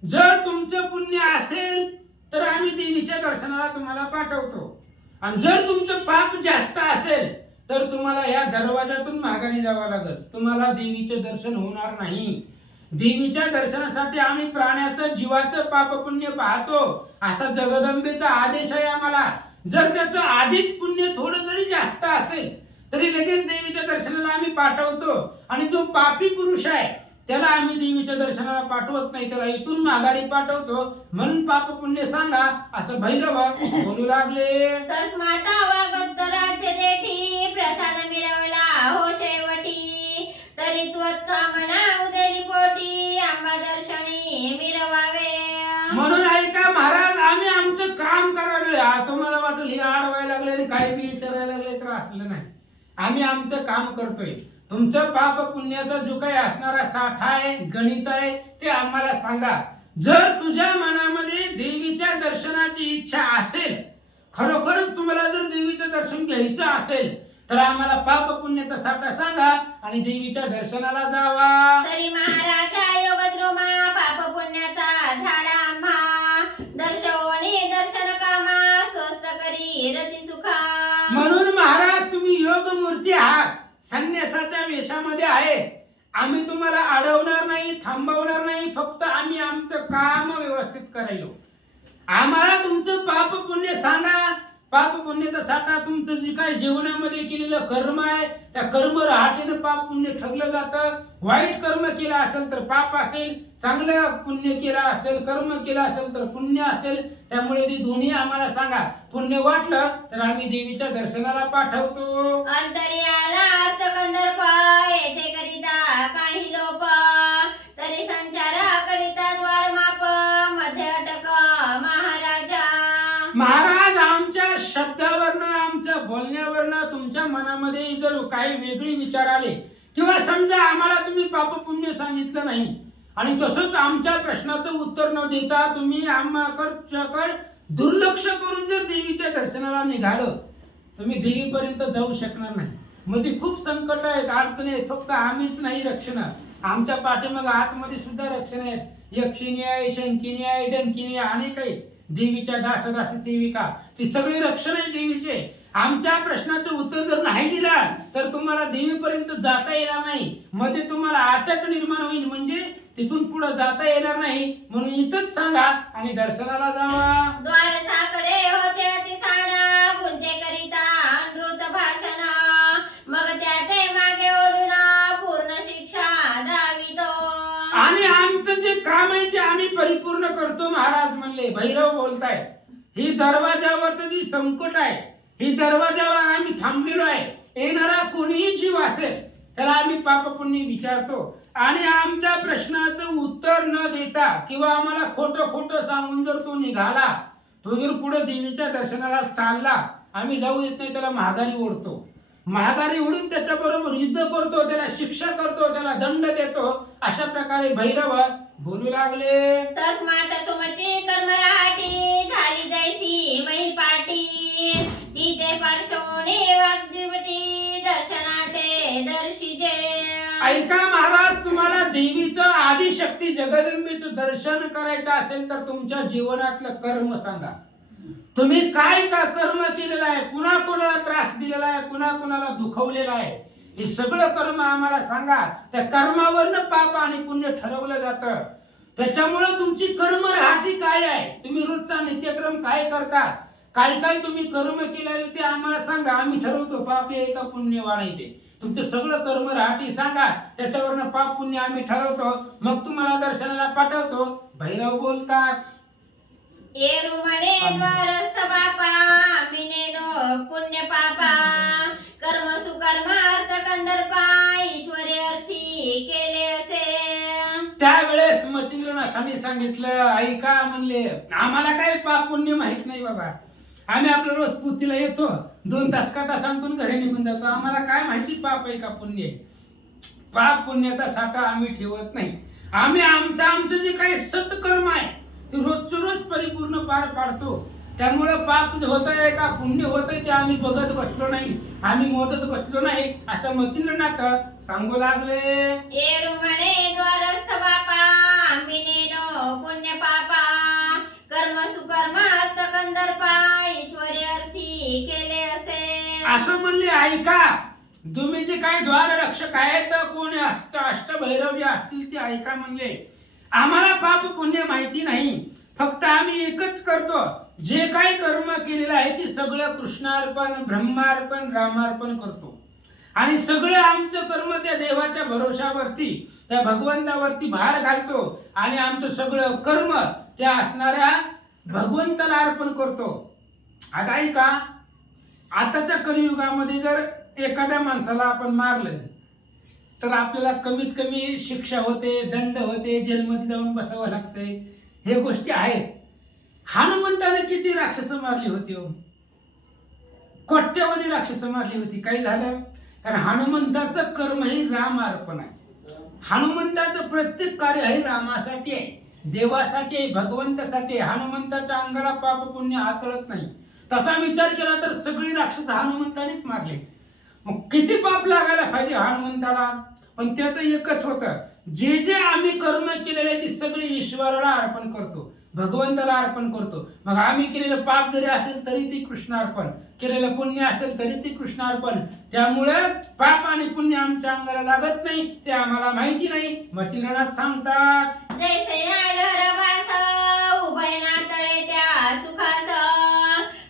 जर तुमचं पुण्य असेल तर आम्ही देवीच्या दर्शनाला तुम्हाला पाठवतो, आणि जर तुमचं पाप जास्त असेल तर तुम्हाला या दरवाजातून माघारी जावं लागेल. तुम्हाला देवीचे दर्शन होणार नाही. देवीच्या दर्शनासाठी आम्ही प्राण्याचं, जीवाचं पाप पुण्य पाहतो, असा जगदंबेचा आदेश आहे आम्हाला. जर त्याचं अधिक पुण्य थोडं जरी जास्त असेल तरी लगेच देवीच्या दर्शनाला आम्ही पाठवतो, आणि जो पापी पुरुष आहे त्याला आम्ही देवीच्या दर्शनाला पाठवत नाही, त्याला इथून माघारी पाठवतो. म्हणून पाप पुण्य सांगा असं भैरव बोलू लागले. तस्माता वागोत्तराचे देठी प्रसाद मिरवला हो शेवटी, तरी त्वत कामना उदेली पोटी आंबा दर्शनी मिरवावे. म्हणून ऐका महाराज, आम्ही आमचं काम करावे. तुम्हाला वाटेल हे आडवायला लागले आणि काही बी विचारायला लागले, तर असलं नाही. आम्ही आमचं काम करतोय. तुमचं पाप पुण्याचा जो काही असणारा साठा आहे, गणित आहे, ते आम्हाला सांगा. जर तुझ्या मनामध्ये देवीच्या दर्शनाची इच्छा असेल, खरोखरच तुम्हाला जर देवीचं दर्शन घ्यायचं असेल तर आम्हाला पाप पुण्याचा साठा सांगा आणि देवीच्या दर्शनाला जावा. तरी महाराजा योगद्रुमा पाप पुण्याचा झाडा आम्हा, दर्शवणी दर्शन कामा स्वस्त करी रती सुखा. म्हणून महाराज तुम्ही योग मूर्ती आहात, संन्यासाच्या वेशामध्ये आहे. आम्ही तुम्हाला अडवणार नाही, थांबवणार नाही. फक्त आम्ही आमचं काम व्यवस्थित करायलो. आम्हाला तुमचं पाप पुण्य सांगा. पाप पुण्याचा साठा तुमचं जे काय जीवनामध्ये केलेलं कर्म आहे, त्या कर्म रहाटीनं पाप पुण्य ठरलं जातं. वाईट कर्म केलं असेल तर पाप असेल, चांगलं पुण्य केलं असेल, कर्म केलं असेल तर पुण्य असेल. त्यामुळे ते दोन्ही आम्हाला सांगा. पुण्य वाटलं तर आम्ही देवीच्या दर्शनाला पाठवतो. अंतर्याला अर्थ गंधर्प येथे करिता काही लोप, तरी संचारा करिता द्वार माप मध्ये अटक महाराजा. महाराज, आमच्या शब्दावरनं, आमच्या बोलण्यावरनं तुमच्या मनामध्ये जर काही वेगळी विचार आले, किंवा समजा आम्हाला तुम्ही पाप पुण्य सांगितलं नाही आणि तसंच आमच्या प्रश्नाचं उत्तर न देता तुम्ही आम्हाकडे दुर्लक्ष करून जर देवीच्या दर्शनाला निघालं, तुम्ही देवीपर्यंत जाऊ शकणार नाही. मध्ये खूप संकट आहेत, अडचणी आहेत. फक्त आम्हीच नाही रक्षण, आमच्या पाठीमागे आतमध्ये सुद्धा रक्षण आहेत. यक्षिणी आहे, शंकिनी आहे, डंकिनी आहे, अनेक आहेत. देवीच्या दासदासी सेविका, ती सगळी रक्षण आहे देवीचे. आमच्या प्रश्नाचं उत्तर जर नाही दिला तर तुम्हाला देवीपर्यंत जाता येणार नाही. मध्ये तुम्हाला अटक निर्माण होईल, म्हणजे तिथून पुढे जाता येणार नाही. म्हणून इथंच सांगा आणि दर्शनाला जावा. द्वार साकडे होते अति साडा, गुंते करिता अनृत भाषण, मग त्याते मागे ओढून पूर्ण शिक्षा द्यावितो. आणि आमचं जे काम आहे ते आम्ही परिपूर्ण करतो महाराज म्हणले. भैरव बोलताय, ही दरवाजावरचं जी संकट आहे, ही दरवाजावर आम्ही थांबलेलो आहे. येणारा कोणीही जीव असेल त्याला आम्ही पाप पुण्य विचारतो, आणि आमच्या प्रश्नाचं उत्तर न देता किंवा आम्हाला खोटं खोटं सांगून जर तो निघाला, तो जर पुढे देवीच्या दर्शनाला चालला, आम्ही जाऊ देत नाही, त्याला महागारी ओढतो. महागारी ओढून त्याच्याबरोबर युद्ध करतो, त्याला शिक्षा करतो, त्याला दंड देतो. अशा प्रकारे भैरव बोलू लागले. तस्मात तुमची कर्मराटी झाली जैसी महिपाटी, तिथे पार्श्वने वागजिवटी दर्शनाते दर्शिजे. ऐका महाराज, तुम्हाला देवीचं आदिशक्ती जगदंबेचं दर्शन करायचं असेल तर तुमच्या जीवनातलं कर्म सांगा. तुम्ही काय का कर्म केलेलं आहे, कुणा कोणाला त्रास दिलेला आहे, कुणा कोणाला दुखवलेला आहे, हे सगळं कर्म आम्हाला सांगा. त्या कर्मावरनं पाप आणि पुण्य ठरवलं जातं. त्याच्यामुळे तुमची कर्म राहटी काय आहे, तुम्ही रोजचा नित्यक्रम काय करता, काय काय तुम्ही कर्म केलेले ते आम्हाला सांगा. आम्ही ठरवतो पाप आहे का पुण्यवान आहे ते. तुमचं सगळं कर्म राहटी सांगा, त्याच्यावरनं पाप पुण्य आम्ही ठरवतो, मग तुम्हाला दर्शनाला पाठवतो. भैरव बोलतात, येरू म्हणे द्वारस्थ बापा, मिनेनो पुण्य पापा, कर्म सुकर्म अर्थ कंदर्पा, ईश्वरी अर्थी केले असे. त्यावेळेस मच्छिंद्रनाथांनी सांगितलं, ऐका म्हणले, आम्हाला काय पाप पुण्य माहित नाही बाबा, आम्ही आपलं रोज पूर्तीला येतो, 2 तास का तासांतून घरी निघून जातो, आम्हाला काय माहिती पाप आहे का पुण्य आहे. पाप पुण्याचा साठा आम्ही ठेवत नाही. आम्ही आमचं जे काही सत्कर्म आहे ते रोजचं रोज परिपूर्ण पार पाडतो. त्यामुळे पाप होतंय का पुण्य होतंय ते आम्ही बघत बसलो नाही, आम्ही मोजत बसलो नाही, असं मच्छिंद्रनाथ सांगू लागले. येरू म्हणे द्वारस्थ बापा, मिनेनो पुण्य पापा, कर्म सुकर्म अर्थ कंदर्पा, ईश्वरी अर्थी केले असे. असं म्हणले, ऐका, तुम्ही जे काही द्वार रक्षक आहेत, कोण अष्टभैरव जे असतील ते ऐका म्हणले. आम्हाला पाप पुण्य माहिती नाही, फक्त आम्ही एकच करतो, जे काही कर्म केलेलं आहे ते सगळं कृष्णार्पण, ब्रह्मार्पण, रामार्पण करतो. आणि सगळं आमचं कर्म त्या देवाच्या भरोशावरती, त्या भगवंतावरती भार घालतो आणि आमचं सगळं कर्म त्या असणाऱ्या भगवंताला अर्पण करतो. आता ऐका, आताच्या कलियुगामध्ये जर एखाद्या माणसाला आपण मारलं तर आपल्याला कमीत कमी शिक्षा होते, दंड होते, जेलमध्ये जाऊन बसावं लागतंय, हे गोष्टी आहेत. हनुमंताने किती राक्षस मारली होती हो, कोट्यवधी राक्षस मारली होती. काय झालं? कारण हनुमंताचं कर्म हे राम अर्पण आहे. हनुमंताचं प्रत्येक कार्य हे रामासाठी आहे, देवासाठी आहे, भगवंतासाठी आहे. हनुमंताच्या अंगाला पाप पुण्य हातळत नाही. तसा विचार केला तर सगळी राक्षस हनुमंतानेच मारले. मग किती पाप लागायला पाहिजे हनुमंताला? पण त्याचं एकच होतं, जे जे आम्ही कर्म केलेले ते सगळे ईश्वराला अर्पण करतो, भगवंताला अर्पण करतो. मग आम्ही केलेलं पाप जरी असेल तरी ते कृष्णार्पण, केलेलं पुण्य असेल तरी ते कृष्णार्पण. त्यामुळे पाप आणि पुण्य आमच्या अंगाला लागत नाही, ते आम्हाला माहिती नाही. मच्छिंद्रनाथ सांगतात, जैसे आलं रवास, उभय नातळे त्या सुखास,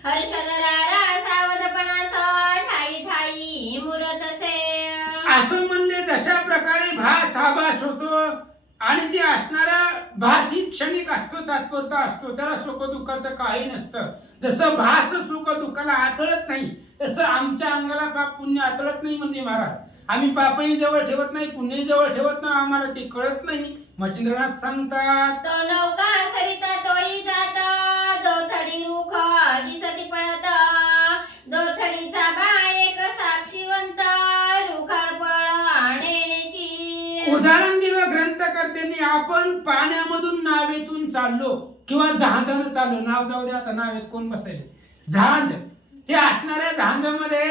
हर्षदरारा सावधपणास, ठाई ठाई मुरतसे. असं म्हणले, जशा प्रकारे भास हा भास होतो आणि ते असणारा भास ही क्षणिक असतो, तात्पुरता असतो, त्याला सुख दुःखाचं काही नसतं. जसं भास सुख दुःखाला आतळत नाही, तसं आमच्या अंगाला पाप पुण्य आतळत नाही म्हणजे महाराज. आम्ही पापही जवळ ठेवत नाही, पुण्यही जवळ ठेवत नाही, आम्हाला ते कळत नाही. मच्छिंद्रनाथ सांगतात, तो नौका सरिता तोही जात, दोथडी रुख दिसती पळत, दोथडीचा बायक साक्षीवंत, रुखाळ पळ नेण्याची. उदाहरण दिलं ग्रंथकर्त्यांनी. आपण पाण्यामधून नावेतून चाललो किंवा जहाजानं चाललो, नाव जाऊ दे, आता नावेत कोण बसायले, जहाज, ते असणाऱ्या जहाजामध्ये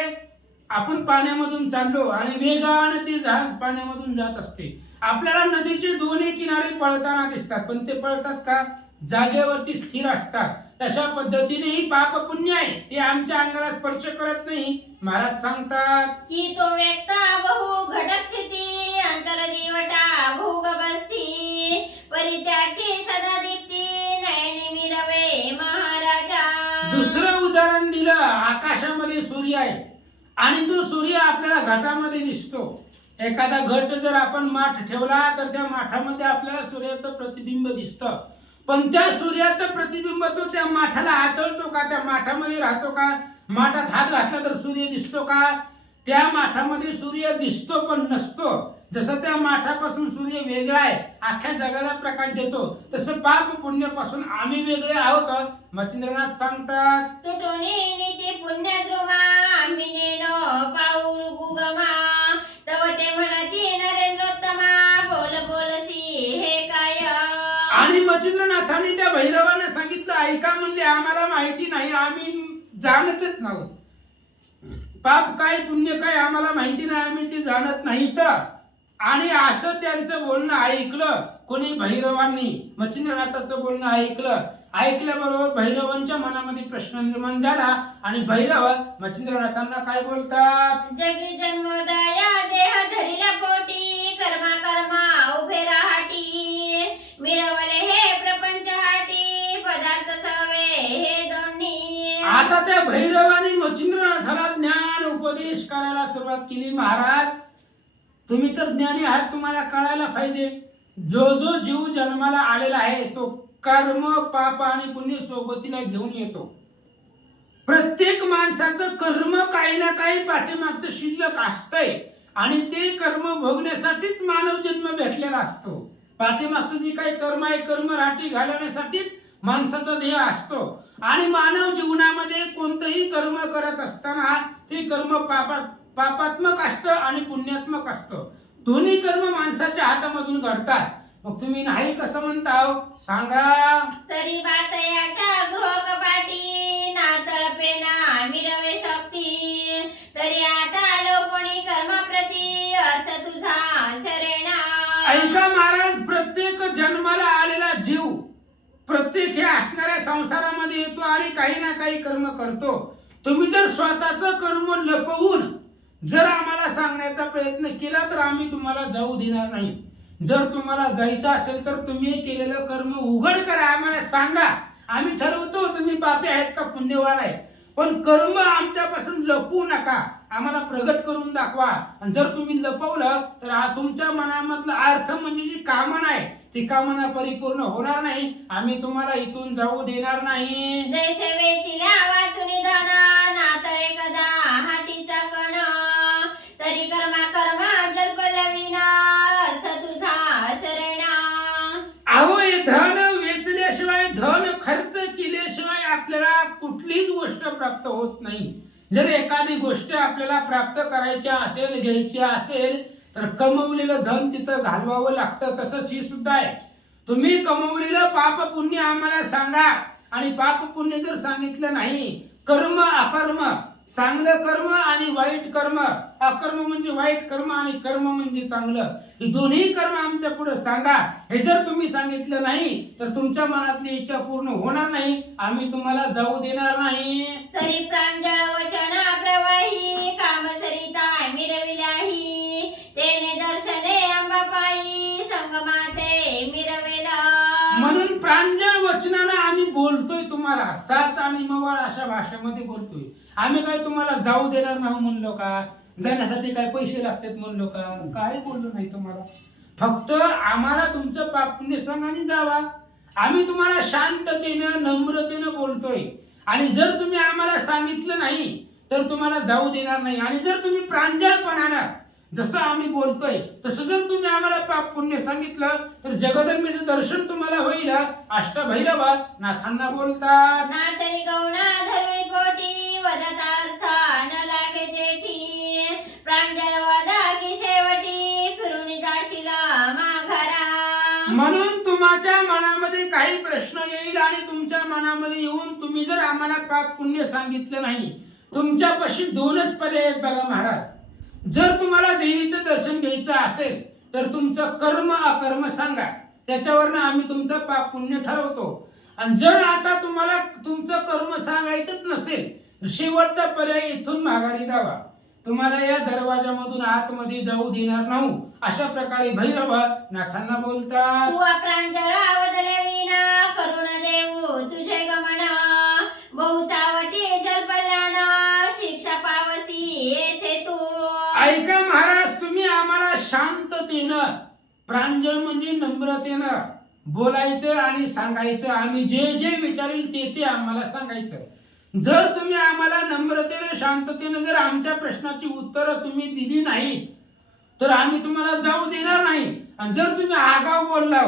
आपण पाण्यामधून चाललो आणि वेगाने ते जहाज पाण्यामधून जात असते. आपल्याला नदीचे दोन्ही किनारे पळताना दिसतात, पण ते पळतात का? जागेवरती स्थिर असतात. तशा पद्धतीने ही पाप पुण्य आहे, ते आमच्या अंगाला स्पर्श करत नाही. महाराज सांगतात की तो व्यक्त बहु घटक्षिती, अंतर दिवटा भोग बसती, परित्याची सदा दीप्ती, नयनी मिरवे महाराजा. दुसरं उदाहरण दिलं, आकाशामध्ये सूर्य आहे आणि तो सूर्य आपल्याला घटामध्ये दिसतो. एखादा घट जर आपण माठ ठेवला तर त्या माठामध्ये आपल्याला सूर्याचं प्रतिबिंब दिसतं, पण त्या सूर्याचं प्रतिबिंब तो त्या माठाला आतळतो का? त्या माठामध्ये राहतो का? माठात हात घातला तर सूर्य दिसतो का? त्या माठामध्ये सूर्य दिसतो पण नसतो. जसं त्या माठापासून सूर्य वेगळा आहे, अख्ख्या जगाला प्रकाश देतो, तसं पाप पुण्यापासून आम्ही वेगळे आहोत. मच्छिंद्रनाथ सांगतात, तुटोनी नीती पुण्यद्रुमा, मिनेनो पाऊल गुगमा, तव ते म्हणती नरेंद्रोत्तमा, बोल बोलसी हे काय. आणि मच्छिंद्रनाथांनी त्या भैरवाने सांगितलं, ऐका म्हणले, आम्हाला माहिती नाही, आम्ही जाणतच नाहीत. पाप काय पुण्य काय आम्हाला माहिती नाही, आम्ही ते जाणत नाहीत. आणि असं त्यांचं बोलणं ऐकलं कोणी? भैरवांनी मच्छिंद्रनाथाचं बोलणं ऐकलं. ऐकल्याबरोबर भैरवांच्या मनामध्ये प्रश्न निर्माण झाला आणि भैरव मच्छिंद्रनाथांना काय बोलतात, जगी जन्मोदया देह धरिला पोटी, कर्मा कर्मा उभे राहाटी, मिरवले हे प्रपंच हाटी, पदार्थ सवे हे दोन्ही. आता त्या भैरवानी मच्छिंद्रनाथाला ज्ञान उपदेश करायला सुरुवात केली. महाराज तुम्ही तर ज्ञानी आहात, तुम्हाला कळायला पाहिजे जो जो जीव जन्माला आलेला आहे तो कर्म पाप आणि पुण्य सोबतीला घेऊन येतो. प्रत्येक माणसाचं कर्म काही ना काही पाठीमागचं शिल्लक असतंय आणि ते कर्म भोगण्यासाठीच मानव जन्म भेटलेला असतो. पाठीमागचं जे काही कर्म आहे कर्म राठी घालवण्यासाठीच माणसाचा ध्येय असतो आणि मानव जीवनामध्ये कोणतंही कर्म करत असताना ते कर्म पापात्मक असतं आणि पुण्यात्मक असतं. दोन्ही कर्म माणसाच्या हातामधून घडतात. मग तुम्ही नाही कसं म्हणता सांगा. तरी बात याच्या गृह कपाटी ना तळपे ना मिरवे शक्ती तरी आता लोपणी कर्माप्रती अर्थ तुझा सरेना. ऐका महाराज, प्रत्येक जन्माला आलेला जीव प्रत्येक हे असणाऱ्या संसारामध्ये येतो आणि काही ना काही कर्म करतो. तुम्ही जर स्वतःचं कर्म लपवून जर आम्हाला सांगण्याचा प्रयत्न केला तर आम्ही तुम्हाला जाऊ देणार नाही. जर तुम्हाला जायचं असेल तर तुम्ही केलेलं कर्म उघड करा, आम्हाला सांगा. आम्ही ठरवतो तुम्ही पापी आहेत का पुण्यवान आहे, पण कर्म आमच्यापासून लपवू नका, आम्हाला प्रगट करून दाखवा. आणि जर तुम्ही लपवलं तर तुमच्या मनामधला अर्थ म्हणजे जी कामना आहे ती कामना परिपूर्ण होणार नाही. आम्ही तुम्हाला इथून जाऊ देणार नाही. जैसे वेचिल्या वाचुनी धन नातळे कदा हाटीचा कण तरी कर्मा कर्मा जल्पलविना अर्थ तुझा सरेना. अहो हे धन वेचल्याशिवाय धन खर्च केल्याशिवाय आपल्याला कुठलीच गोष्ट प्राप्त होत नाही. जर एखादी गोष्ट आपल्याला प्राप्त करायची असेल घ्यायची असेल तर कमवलेलं धन तिथं घालवावं लागतं. तसंच ही सुद्धा आहे. तुम्ही कमवलेलं पाप पुण्य आम्हाला सांगा आणि पाप पुण्य जर सांगितलं नाही, कर्म अकर्म, चांगलं कर्म आणि वाईट कर्म, अकर्म म्हणजे वाईट कर्म आणि कर्म म्हणजे चांगलं, हे दोन्ही कर्म आमच्या पुढे सांगा. हे जर तुम्ही सांगितलं नाही तर तुमच्या मनातली इच्छा पूर्ण होणार नाही, आम्ही तुम्हाला जाऊ देणार नाही. तरी प्रांजळ वचना प्रवाही कामसरिता मिरविल्याही तेने दर्शने अंबापायी संगमाते मिरवेला. म्हणून प्रांजळ वचनानं आम्ही बोलतोय तुम्हाला, साच आणि मवाळ अशा भाषेमध्ये बोलतोय. आम्ही काय तुम्हाला जाऊ देणार नाही म्हणलो का? जाण्यासाठी काय पैसे लागतात म्हणलो का? काय बोललो नाही तुम्हाला. फक्त आम्हाला तुमचं पाप पुण्य सांगा आणि जावा. आम्ही तुम्हाला शांततेनं नम्रतेनं बोलतोय आणि जर तुम्ही आम्हाला सांगितलं नाही तर तुम्हाला जाऊ देणार नाही. आणि जर तुम्ही प्रांजळपणानं जसं आम्ही बोलतोय तसं जर तुम्ही आम्हाला पाप पुण्य सांगितलं तर जगदंबेचं दर्शन तुम्हाला होईल. अष्टभैरवा नाथांना बोलतात. ना तरी गौना धरुणी पोटी वदता अर्थ न लागे जेठी प्रांजळ वदा की शेवटी फिरून जाशील माघारा. म्हणून तुमच्या मनामध्ये काही प्रश्न येईल आणि तुमच्या मनामध्ये येऊन तुम्ही जर आम्हाला पाप पुण्य सांगितलं नाही, तुमच्यापाशी दोनच पर्याय आहेत बघा महाराज. जर तुम्हाला देवीचं दर्शन घ्यायचं असेल तर तुमचं कर्म अकर्म सांगा, त्याच्यावरनं आम्ही तुमचं पाप पुण्य ठरवतो. आणि जर आता तुम्हाला तुमचं कर्म सांगायचंच नसेल, शेवटचा पर्याय इथून माघारी जावा, तुम्हाला या दरवाजामधून आतमध्ये जाऊ देणार नाही. अशा प्रकारे भैरव नाथांना बोलतात. तू प्रांजळा वदलविना करुण देऊ तुझे गमन बहुचावटी जलपल्यान शिक्षा पावसी येथे तू. ऐका महाराज, तुम्ही आम्हाला शांततेनं, प्रांजळ म्हणजे नम्रतेनं बोलायचं आणि सांगायचं. आम्ही जे जे विचारेल ते ते आम्हाला सांगायचं. जर तुम्ही आम्हाला नम्रतेनं शांततेनं जर आमच्या प्रश्नाची उत्तरं तुम्ही दिली नाहीत तर आम्ही तुम्हाला जाऊ देणार नाही. आणि जर तुम्ही आगाव बोलला,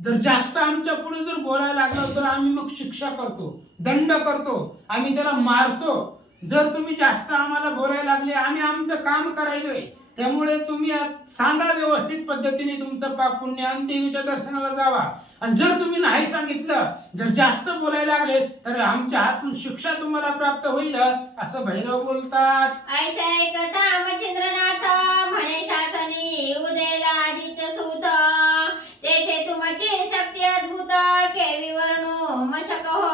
जर जास्त आमच्या पुढे जर बोलायला लागलो तर आम्ही मग शिक्षा करतो, दंड करतो, आम्ही त्याला मारतो. जर तुम्ही जास्त आम्हाला बोलायला लागले, आम्ही आमचं काम करायलोय, त्यामुळे तुम्ही सांगा व्यवस्थित पद्धतीने तुमचं पाप पुण्य आणि देवीच्या दर्शनाला जावा. आणि जर तुम्ही नाही सांगितलं, जर जास्त बोलायला लागले तर आमच्या हातून शिक्षा तुम्हाला प्राप्त होईल, असं भैरव बोलतात. ऐसे ऐकता मच्छिंद्रनाथ म्हणे शासनी उदेला आदित्य सूत तेथे तुमची शक्ती अद्भुत केवी वर्णू मशक हो.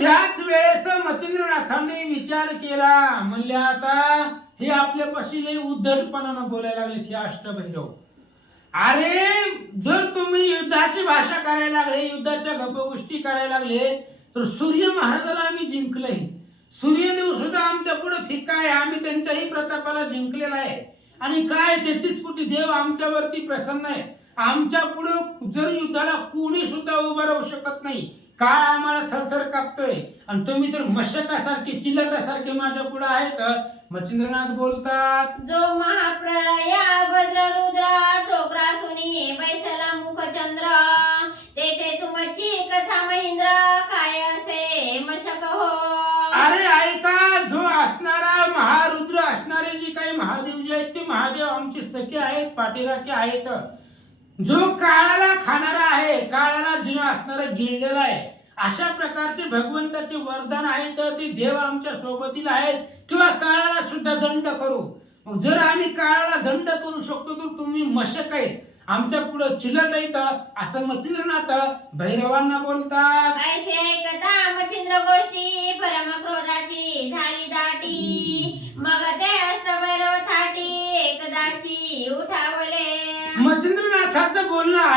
त्याच वेळेस मच्छिंद्रनाथांनी विचार केला, म्हणले आता हे आपल्यापाशी लई उद्धटपणानं बोलायला लागले हे अष्टभैरव. अरे जर तुम्ही युद्धाची भाषा करायला लागले, युद्धाच्या गप्पगोष्टी करायला लागले तर सूर्य महाराजाला आम्ही जिंकलंय, सूर्यदेव सुद्धा आमच्या पुढे फिक्का आहे. आम्ही त्यांच्याही प्रतापाला जिंकलेला आहे. आणि काय 33 कोटी देव आमच्यावरती प्रसन्न आहे. आमच्या पुढे जर युद्धाला कोणी सुद्धा उभं राहू शकत नाही. काय आम्हाला थरथर कापतोय आणि तुम्ही तर मशकासारखे चिलटासारखे माझ्या पुढे आहेत. मच्छिंद्रनाथ बोलतात, जो महाप्रलया भद्र रुद्र तो ग्रासुनी बैसला मुखचंद्र तेथे तुमची कथा महेंद्र काय असे मशक हो. अरे ऐका, जो असणारा महारुद्र असणारे जे काही महादेव जे आहेत ते महादेव आमचे सखे आहेत, पाठीराखे आहेत. जो काळाला खाणारा आहे, काळाला जो असणारा गिळलेला आहे, अशा प्रकारचे भगवंताचे वरदान आहे. तर ते देव आमच्या सोबतीला आहेत किंवा काळाला सुद्धा दंड करू. मग जर आम्ही काळाला दंड करू शकतो तर तुम्ही मशक आहेत, आमच्या पुढे चिलट आहेत असं मच्छिंद्रनाथ भैरवांना बोलतात. ऐसे ऐकता मच्छिंद्र गोष्टी परम क्रोधाची झाली दाटी मग ते अष्टभैरव थाटी एकदाची उठावले. मच्छिंद्रनाथाचं बोलणं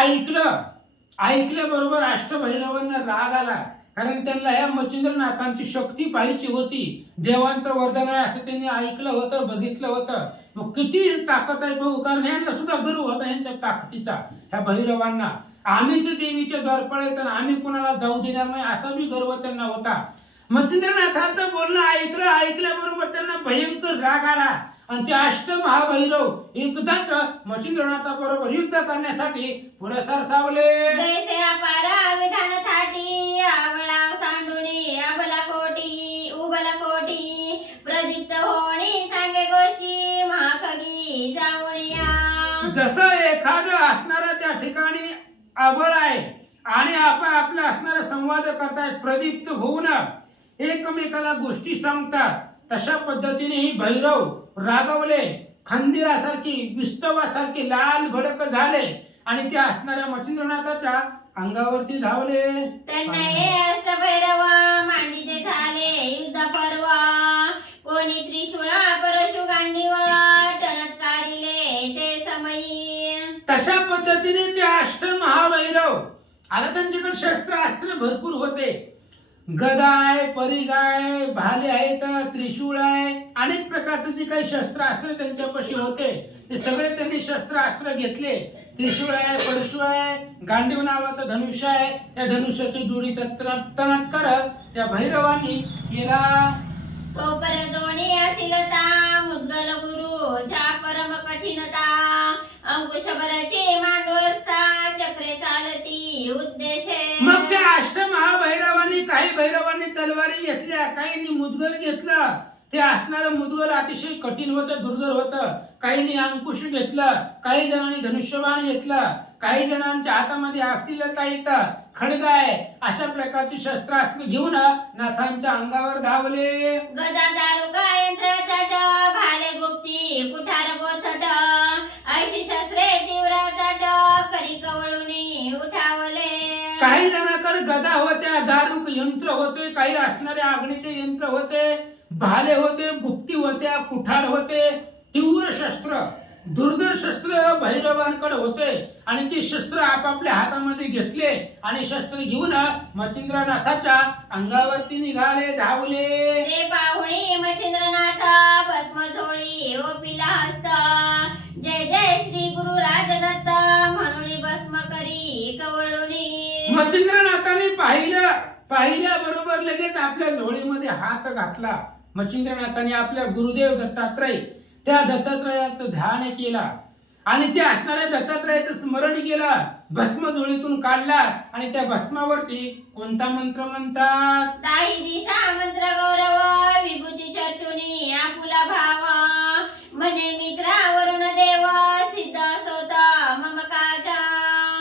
ऐकलं बरोबर अष्टभैरवांना राग आला. कारण त्यांना ह्या मच्छिंद्रनाथांची शक्ती पाहिजे होती. देवांचं वरदान आहे असं त्यांनी ऐकलं होतं, बघितलं होतं. मग किती ताकद आहे बघू, कारण यांना सुद्धा गर्व होता यांच्या ताकदीचा. ह्या भैरवांना आम्हीच देवीचे द्वारपाळ आहेत आणि आम्ही कोणाला जाऊ देणार नाही असा बी गर्व त्यांना होता. मच्छिंद्रनाथाचं बोलणं ऐकल्याबरोबर त्यांना भयंकर राग आला आणि ते अष्टमहाभैरव एकदाच मच्छिंद्रनाथाबरोबर युद्ध करण्यासाठी पुढे सरसावले. जैसे अपारा विधान थाटी आवळा सांडुनी अबला कोटी उबला कोटी प्रदीप्त होणी सांगे गोष्टी महाखगी जाऊनिया. जसं एखादं असणारा त्या ठिकाणी आबळ आहे आणि आपण आपला असणारा संवाद करतायत, प्रदीप्त होऊन एकमेकाला गोष्टी सांगतात, तशा पद्धतीने ही भैरव रागवले, खंदिरासारखी विस्तवासारखे लाल भडक झाले आणि त्या असणाऱ्या मच्छिंद्रनाथाच्या अंगावरती धावले. त्यांना हे अष्टभैरव मांडीते झाले युद्ध पर्व कोणी त्रिशूळा परशु गांडीवळा टणत्कारिले ते समयी. तशा पद्धतीने ते अष्टमहाभैरव आता त्यांच्याकडे शस्त्र अस्त्र भरपूर होते. गदा आहे, परिघ आहे, भाले आहेत, त्रिशूळ आहे, अनेक प्रकारचे जे काही शस्त्र अस्त्र त्यांच्यापाशी होते ते सगळे त्यांनी शस्त्र अस्त्र घेतले. त्रिशूळ आहे, परशु आहे, गांडीव नावाचं धनुष्य आहे. त्या धनुष्याची दोरीचा तणत्कार त्या भैरवांनी केला. तो परजोणी असिलता मुद्गल गुरुच्या परम कठीणता अंकुशभराचे मांडोळस्ता चक्रे चालती उद्देशे. मग त्या अष्टमहाभैरवांनी काही भैरवांनी तलवारी घेतल्या, काहींनी मुदगल घेतलं. ते असणारं मुदगल अतिशय कठीण होतं, दुर्धर होतं. काहींनी अंकुश घेतलं, काही जणांनी धनुष्यबाण घेतलं, काही जणांच्या हातामध्ये अस्थिलता येतं, खड्ग आहे. अशा प्रकारची शस्त्रास्त्र घेऊन नाथांच्या अंगावर धावले. गदा दारुका यंत्र चट भाले गुप्ती कुठार बोथट ऐशी शस्त्रे तीव्र चट करी कवळुनी उठावले. काही जणांकडे गदा होत्या, दारुक यंत्र होते, काही असणारे अग्नीचे यंत्र होते, भाले होते, गुप्ती होत्या, कुठार होते, तीव्र शस्त्र दुर्धर शस्त्र भैरवांकडे होते. आणि ते शस्त्र आपापल्या हातामध्ये घेतले आणि शस्त्र घेऊन मच्छिंद्रनाथाच्या अंगावरती निघाले, धावले. ते पाहुणी मच्छिंद्रनाथ भस्म झोळी ओपिला हस्त जय जय श्री गुरु राजदत्त म्हणून भस्म करी कवळुनी. मच्छिंद्रनाथाने पाहिल्या बरोबर लगेच आपल्या झोळीमध्ये हात घातला. मच्छिंद्रनाथाने आपल्या गुरुदेव दत्तात्रय त्या दत्तात्रयाचं ध्यान केला आणि त्या असणाऱ्या दत्तात्रयाचं स्मरण केलं. भस्म झोळीतून काढला आणि त्या भस्मावरती कोणता मंत्र म्हणतात? ताही दिशा मंत्र गौरव विभूती चर्चुनी आपुला भाव म्हणे मित्रावरून देव सिद्ध सोत ममकाचा.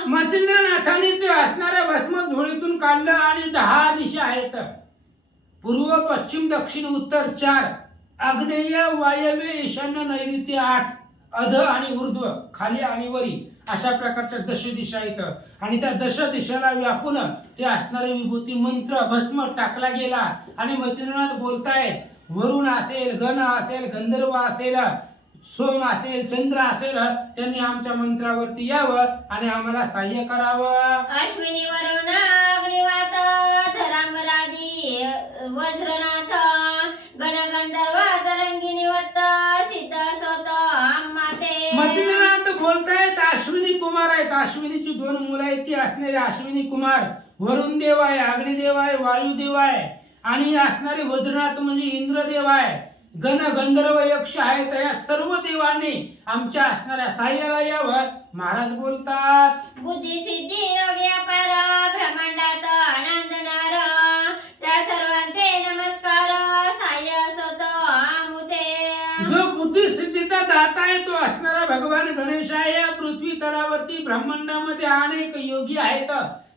मच्छिंद्रनाथाने ते असणाऱ्या भस्म झोळीतून काढलं आणि 10 दिशा आहेत. पूर्व, पश्चिम, दक्षिण, उत्तर 4, आग्नेय, वायव्य, ईशान्य, नैऋत्य 8, अध आणि ऊर्ध्व, खाली आणि वरी, अशा प्रकारच्या 10 दिशा आहेत. आणि त्या 10 दिशाला व्यापून ते असणारे विभूती मंत्र भस्म टाकला गेला. आणि मच्छिंद्रनाथ बोलतायत, वरुण असेल, गण असेल, गंधर्व असेल, सोम असेल, चंद्र असेल, त्यांनी आमच्या मंत्रावरती यावं आणि आम्हाला सहाय्य करावं. अश्विनी वरुण अग्निवात धरामरादी वज्रनाथ बोलतायत अश्विनी कुमार आहेत. अश्विनीची 2 मुलं आहेत, ती असणारे अश्विनी कुमार. वरुण देव आहे, अग्निदेव आहे, वायुदेव आहे आणि असणारे वज्रनाथ म्हणजे इंद्रदेव आहे. गण गंधर्व यक्ष आहेत. या सर्व देवांनी आमच्या असणाऱ्या साह्याला यावं. महाराज बोलतात, बुद्धी सिद्धी योगी अपार ब्रह्मांडात आनंदनार त्या सर्वांचे नमस्कार साह्य असोत आमुते. जो बुद्धी सिद्धीचा दाता आहे तो असणारा भगवान गणेश आहे. या पृथ्वी तलावरती ब्रह्मांडामध्ये अनेक योगी आहेत,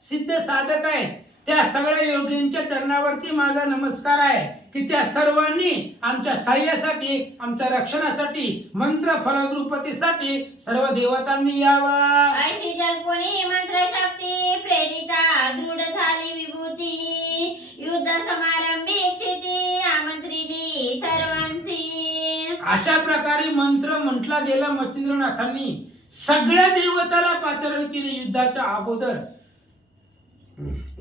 सिद्ध साधक आहेत. त्या सगळ्या योगींच्या चरणावरती माझा नमस्कार आहे की त्या सर्वांनी आमच्या साह्यासाठी, आमच्या रक्षणासाठी, मंत्र फलद्रुपतीसाठी सर्व देवतांनी यावं. ऐसी जल्पुनी मंत्र शक्ती प्रेरिता दृढ झाली विभूती युद्ध समारंभी क्षिती आमंत्रिली सर्वांसी. अशा प्रकारे मंत्र म्हटला गेला. मच्छिंद्रनाथांनी सगळ्या देवताला पाचारण केले युद्धाच्या अगोदर.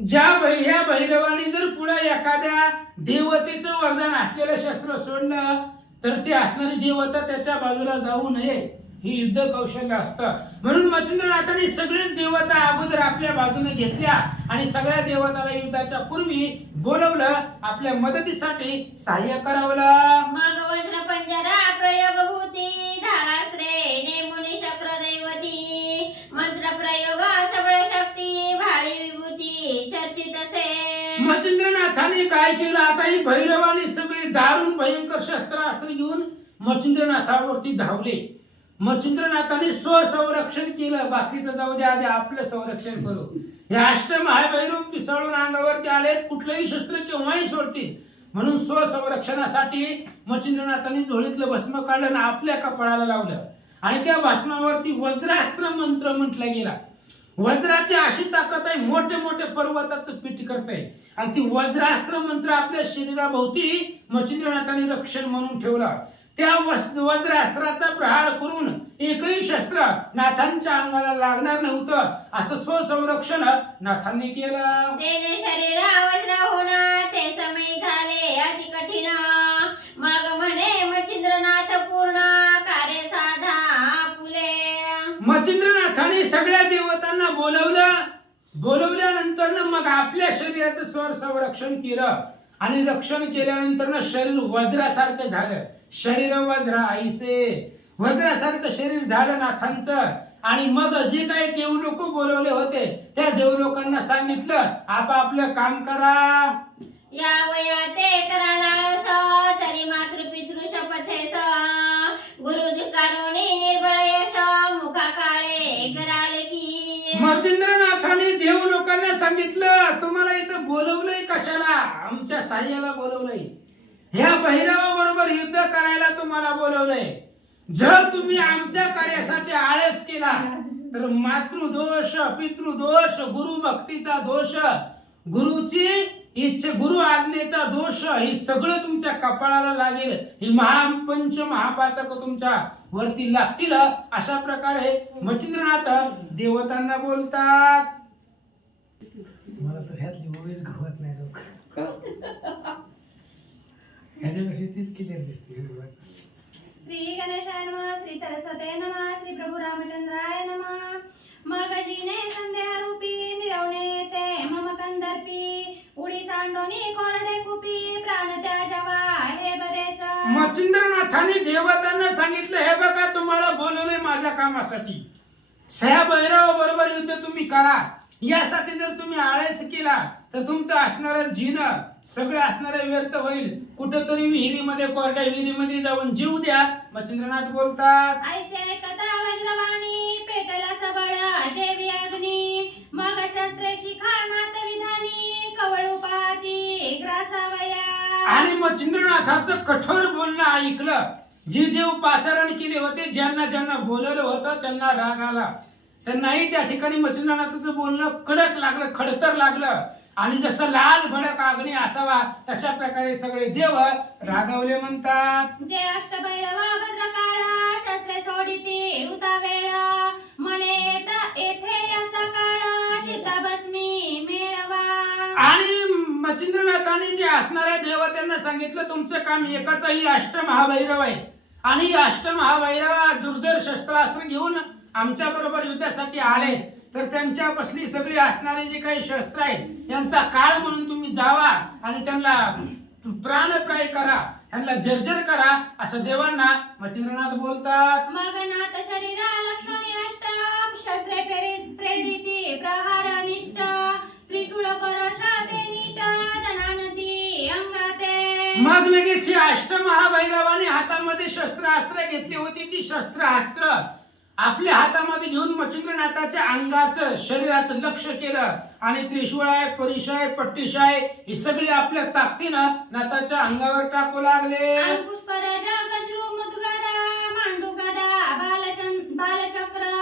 ह्या भैरवानी जर पुढे एखाद्या देवतेचं वरदान असलेलं शस्त्र सोडलं तर ते असणारी देवता त्याच्या बाजूला जाऊ नये, ही युद्ध कौशल्य असतं. म्हणून मच्छिंद्रनाथांनी सगळेच देवता अगोदर आपल्या बाजूने घेतल्या आणि सगळ्या देवताला युद्धाच्या पूर्वी बोलवलं, आपल्या मदतीसाठी सहाय्य करावलं. मग वज्र पंजरा प्रयोग भूती धारास्त्रे नेमुनी शक्र दैवती मंत्र प्रयोग सबळ शक्ती भाळी विभूती चर्चित असे. मच्छिंद्रनाथाने काय केलं, आता ही भैरवानी सगळी दारुण भयंकर शस्त्रास्त्र घेऊन मच्छिंद्रनाथावरती धावले. मच्छिंद्रनाथाने स्वसंरक्षण केलं. बाकीचं जाऊ दे, आधी आपलं संरक्षण करू. हे अष्टमहाभैरव पिसाळून अंगावरती आले, कुठलंही शस्त्र केव्हाही सोडतील. म्हणून स्वसंरक्षणासाठी मच्छिंद्रनाथांनी झोळीतलं भस्म काढलं आणि आपल्या कपाळाला लावलं आणि त्या भस्मावरती वज्रास्त्र मंत्र म्हटला गेला. वज्राची अशी ताकद आहे, मोठे मोठे पर्वताचं पीठ करते आणि ती वज्रास्त्र मंत्र आपल्या शरीराभोवती मच्छिंद्रनाथांनी रक्षण म्हणून ठेवला. त्या वज्रास्त्राचा प्रहार करून एकही शस्त्र नाथांच्या अंगाला लागणार नव्हतं, असं स्वसंरक्षण नाथांनी केलं. तेने शरीरा वज्र होणं ते समय झाले अति कठीण मग म्हणे मच्छिंद्रनाथ पूर्ण कार्य साधा फुले. मच्छिंद्रनाथाने सगळ्या देवतांना बोलवल्यानंतर मग आपल्या शरीराचं स्वर संरक्षण केलं आणि रक्षण केल्यानंतर शरीर वज्रासारखं झालं. शरीर वज्र आईसे वज्रासारखं शरीर झालं नाथांचं. आणि मग जे काही देवलोक बोलवले होते त्या देवलोकांना सांगितलं, आपापलं काम करा. या वया ते करा लाळस तरी मातृपितृ शपथेस गुरु धिकारोनी निर्बळ यश मुखा काळे कराल की. मच्छिंद्रनाथाने देवलोकांना सांगितलं, तुम्हाला इथं बोलवलंय कशाला? आमच्या साह्याला बोलवलंय. ह्या भैरवाबरोबर युद्ध करायला तुम्हाला बोलवलंय. जर तुम्ही आमच्या कार्यासाठी आळस केला तर मातृदोष, पितृदोष, गुरु भक्तीचा दोष, गुरुची इच्छा, गुरु आज्ञेचा दोष, हे सगळं तुमच्या कपाळाला लागेल. ही महापंच महापातक तुमच्या वरती लागतील. अशा प्रकारे मच्छिंद्रनाथ देवतांना बोलतात. मला तर ह्यातली ओळीच गवत नाही लोक ह्याच्यापेक्षा तीच क्लिअर दिसते. श्री गणेशाय नमः, श्री सरस्वते नमः, श्री प्रभू रामचंद्राय नमः. मग जीने संध्या रूपी मिरवणे ते मम कंदर्पी उडी सांडोनी कोरडे कुपी प्राण त्या जवा हे बरेच. मच्छिंद्रनाथाने देवतांना सांगितलं, हे बघा तुम्हाला बोलवलंय माझ्या कामासाठी. सह्या भैरवा बरोबर युद्ध तुम्ही करा. यासाठी जर तुम्ही आळस केला तर तुमचं असणारं जीणं सगळं असणारं व्यर्थ होईल. कुठंतरी विहिरीमध्ये, कोरड्या विहिरीमध्ये जाऊन जीव द्या. मच्छिंद्रनाथ बोलतात, ऐसे कथा वज्रवाणी पेटला सबळ जेवी अग्नी मग शस्त्रे शिखा नाथ विधानी कवळू पाती ग्रासावया. आणि मच्छिंद्रनाथाचं कठोर बोलणं ऐकलं. जे देव पाचारण केले होते, ज्यांना ज्यांना बोलवलं होतं त्यांना राग आला. त्यांनाही त्या ठिकाणी मच्छिंद्रनाथाचं बोलणं कडक लागलं, खडतर लागलं. आणि जसं लाल भडक अग्नी असावा तशा प्रकारे सगळे देव रागावले. म्हणतात, जे अष्टभैरवा भद्रकाळ शस्त्रे सोडिती उता वेळ म्हणे येथे याचा काळ चित्ताभस्मी मेळवा. आणि मच्छिंद्रनाथाने जे असणाऱ्या देवतांना सांगितलं, तुमचं काम एकच आहे. अष्टमहाभैरव आहे आणि अष्टमहाभैरव दुर्धर शस्त्रास्त्र घेऊन आमच्या बरोबर युद्धासाठी आले तर त्यांच्यापासली सगळी असणारे जे काही शस्त्र आहेत त्यांचा काळ म्हणून तुम्ही जावा आणि त्यांना प्राणप्राय करा, त्यांना जर्जर करा असं देवांना मच्छिंद्रनाथ बोलतात. मग नाथ शरीरा लक्षणी अष्ट शस्त्रे प्रेरिती प्रहार अनिष्ट त्रिशूळ परशाते नीट धनानती अंगाते. मग लगेच हे अष्टमहाभैरवाने हातामध्ये शस्त्रास्त्र घेतली होती. ती शस्त्रास्त्र आपल्या हातामध्ये घेऊन मच्छिंद्रनाथाच्या अंगाचं शरीराचं लक्ष केलं आणि त्रिशूळाय परिशाय पट्टीशाय ही सगळी आपल्या ताकदीनं नाथाच्या अंगावर टाकू लागले. अंकुश पराजा गजरू मुद्गरा मांडू गदा बालचक्र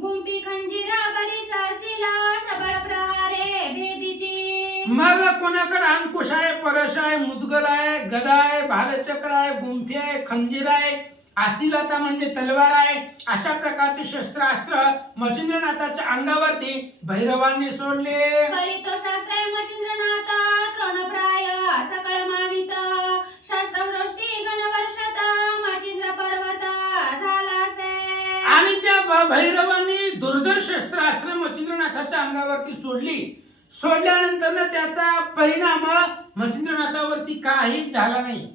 गुंपी खंजीरा बरीचा शिला सबळ प्रहारे भेदिती. मग कोणाकडे अंकुश आहे, परश आहे, मुदगल आहे, गदा आहे, भालचक्र आहे, गुंफी आहे, खंजीर आहे, आसिलता म्हणजे तलवार आहे. अशा प्रकारचे शस्त्रास्त्र मच्छिंद्रनाथाच्या अंगावरती भैरवांनी सोडले. परितो शास्त्रे मच्छिंद्रनाथ तृणप्राय सकळ मानित शास्त्रवृष्टी गणवर्षत मच्छिंद्र पर्वत झालासे. आणि त्या भैरवांनी दुर्धर शस्त्रास्त्र मच्छिंद्रनाथाच्या अंगावरती सोडली. सोडल्यानंतर त्याचा परिणाम मच्छिंद्रनाथावरती काहीच झाला नाही.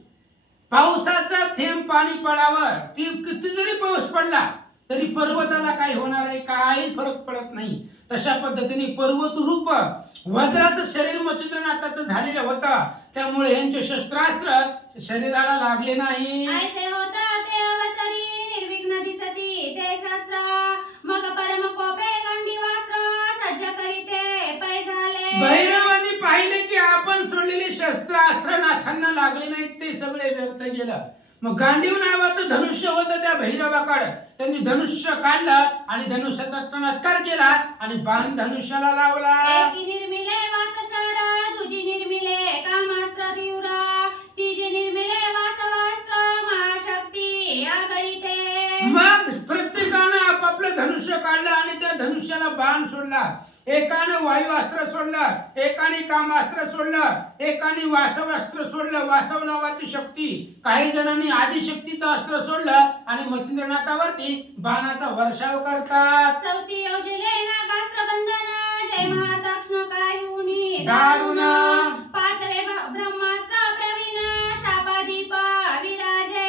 पावसाचा थेंब पाणी पडावर ती किती जरी पाऊस पडला तरी पर्वताला काही होणार आहे, काही फरक पडत नाही. तशा पद्धतीने पर्वत रूप वज्राचं शरीर मच्छिंद्रनाथाचं झालेलं होतं. त्यामुळे यांचे शस्त्रास्त्र शरीराला लागले नाही. ऐसे होता ते अवसरी निर्विघ्न दिसती ते शास्त्र मग परम कोपे गंडीवास्त्र सज्ज करीते पै झाले. भैरवांनी पाहिले की आपण सोडलेली शस्त्रास्त्र नाथांना लागले नाहीत, ते सगळे व्यर्थ गेलं. मग गांडीव नावाचं धनुष्य होतं त्या भैरवाकडे. त्यांनी धनुष्य काढलं आणि धनुष्याचा टणत्कार केला आणि बाण धनुष्याला लावला. एकी निर्मिले वातशार दुजी निर्मिले कामास्त्र तीव्र तिजी निर्मिले वासवास्त्र महाशक्ती आगळीते. मग प्रत्येकानं आपापलं धनुष्य काढलं आणि त्या धनुष्याला बाण सोडला. एकानं वायू अस्त्र सोडलं, एकाने कामास्त्र सोडलं, एकाने वासव अस्त्र सोडलं, वासव नावाची शक्ती. काही जणांनी आदिशक्तीचं अस्त्र सोडलं आणि मच्छिंद्रनाथावरती बाणाचा वर्षाव करतात. चौथी योजिले नागास्त्र बंधन जय महाताक्ष्ण कायुनी दारुण. पाचवे ब्रह्मास्त्र प्रवीण शापादीप विराजे.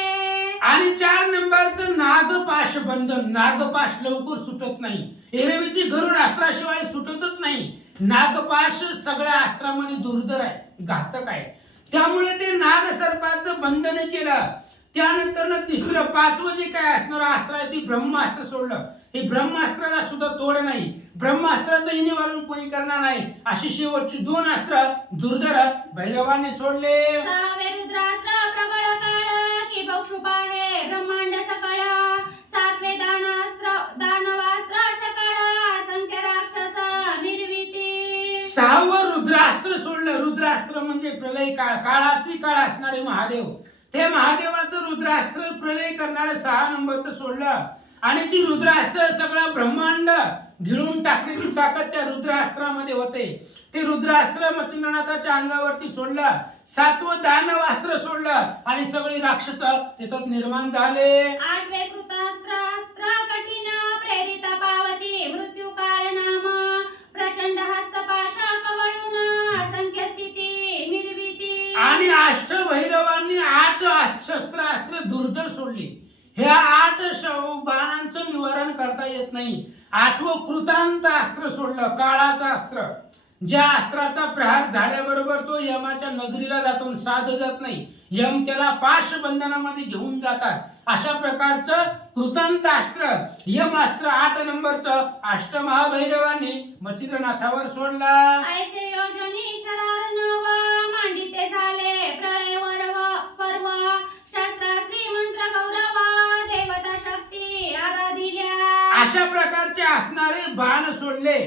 आणि 4 नंबरचं नागपाश बंधन. नागपाश लवकर सुटत नाही. एरवीची गरुड अस्त्राशिवाय सुटतच नाही. नागपाश सगळ्या अस्त्रामध्ये दुर्धर आहे, घातक आहे. त्यामुळे ते नाग सर्पाचं बंधन केलं. त्यानंतर तिसरं 5वं जे काय असणार अस्त्र आहे ते ब्रह्मास्त्र सोडलं. हे ब्रह्मास्त्राला सुद्धा तोड नाही. ब्रह्मास्त्राचं निवारण कोणी करणार नाही. अशी शेवटची 2 अस्त्र दुर्धर भैरवांनी सोडले. 6वे रुद्रास्त्र प्रबळ काळ की बक्षुपा हे ब्रह्मांड सकळ. 7वे दानवास्त्र सकळ असंख्य राक्षस निर्विती. 6वं रुद्रास्त्र सोडलं. रुद्रास्त्र म्हणजे प्रलय काळ, काळाची काळ असणारे महादेव. ते महादेवाचं रुद्रास्त्र प्रलय करणारे 6 नंबरचं सोडलं. आणि ती रुद्रास्त्र सगळं ब्रह्मांड गिळून टाकण्याची ताकद त्या रुद्रास्त्रामध्ये होते. ते रुद्रास्त्र मच्छिंद्रनाथाच्या अंगावरती सोडलं. 7वं दानवास्त्र सोडलं आणि सगळी राक्षस तिथं निर्माण झाले. 8वे कृतास्त्र कठीण प्रेरित पावती मृत्यू काळ नाम प्रचंड हस्तपाश कवळून असंख्य स्थिती निर्विती. आणि अष्टभैरवांनी 8 शस्त्रास्त्र दुर्धर सोडली. ह्या 8 बाणांचं निवारण करता येत नाही. 8वं कृतांत अस्त्र सोडलं, काळाचं अस्त्र. ज्या अस्त्राचा प्रहार झाल्याबरोबर तो यमाच्या नगरीला जातो, साध जात नाही. यम त्याला पाश बंधनामध्ये घेऊन जातात. अशा प्रकारचं कृतांत अस्त्र यम अस्त्र 8 नंबरचं अष्टमहाभैरवांनी मच्छिंद्रनाथावर सोडला. ऐसे योजनी शरार नव मांडिते झाले प्रळय पर्व शास्त्रास्त्री मंत्र गौरव देवता शक्ती आराधिल्या. अशा प्रकारचे असणारे बाण सोडले.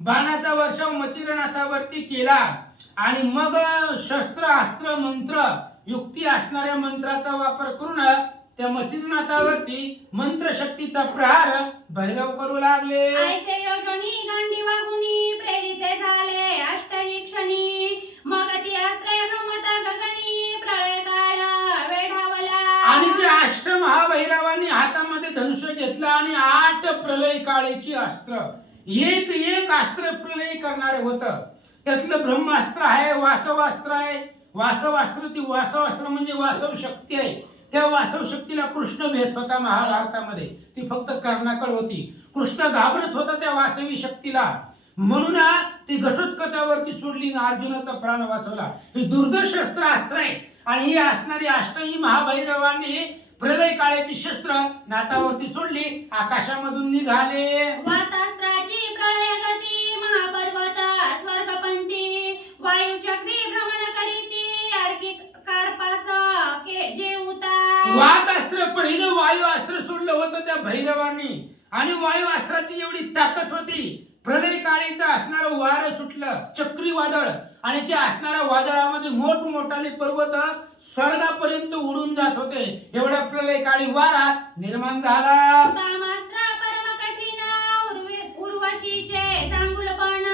बाणाचा वर्षाव मच्छिंद्रनाथावरती केला आणि मग शस्त्र अस्त्र मंत्र युक्ती असणाऱ्या मंत्राचा वापर करून त्या मच्छिंद्रनाथावरती मंत्रशक्तीचा प्रहार भैरव करू लागले. ऐसे योजनी गांडी वागुनी प्रेरिते झाले अष्टही क्षणी मग ती अस्त्रे भ्रमता गगनी प्रळय काळ वेढावला. आणि ते अष्टमहाभैरवांनी हातामध्ये धनुष्य घेतलं आणि 8 प्रलय काळीची अस्त्र, एक एक अस्त्र प्रलय करणारे होतं. त्यातलं ब्रह्मास्त्र आहे, वासवास्त्र आहे. वासवास्त्र, ती वासवास्त्र म्हणजे वासव शक्ती आहे. त्या वासव शक्तीला कृष्ण भेट होता महाभारतामध्ये, ती फक्त कर्णाकड होती. कृष्ण घाबरत होता त्या वासवी शक्तीला, म्हणून ती घटोत्कचावरती सोडली आणि अर्जुनाचा प्राण वाचवला. हे दुर्धर्ष अस्त्र आहे. आणि ही असणारी अष्टही महाभैरवांनी प्रलय काळाची शस्त्र नातावरती सोडली, आकाशामधून निघाले. वातास्त्राची प्रलय गती, महापर्वत स्वर्गपंथी, वायुचक्री भ्रमण करीती, अडकी कार्पास के जेवता. वातास्त्र पहिलं वायू अस्त्र सोडलं होतं त्या भैरवांनी, आणि वायू अस्त्राची एवढी ताकद होती. प्रलय काळीचं असणारं वारं सुटलं, चक्रीवादळ, आणि त्या असणाऱ्या वादळामध्ये मोठमोठाले पर्वत स्वर्गापर्यंत उडून जात होते. एवढा प्रलय काळी वारा निर्माण झाला. कामास्त्र परम कठीण, उर्वशीचे चांगुलपण,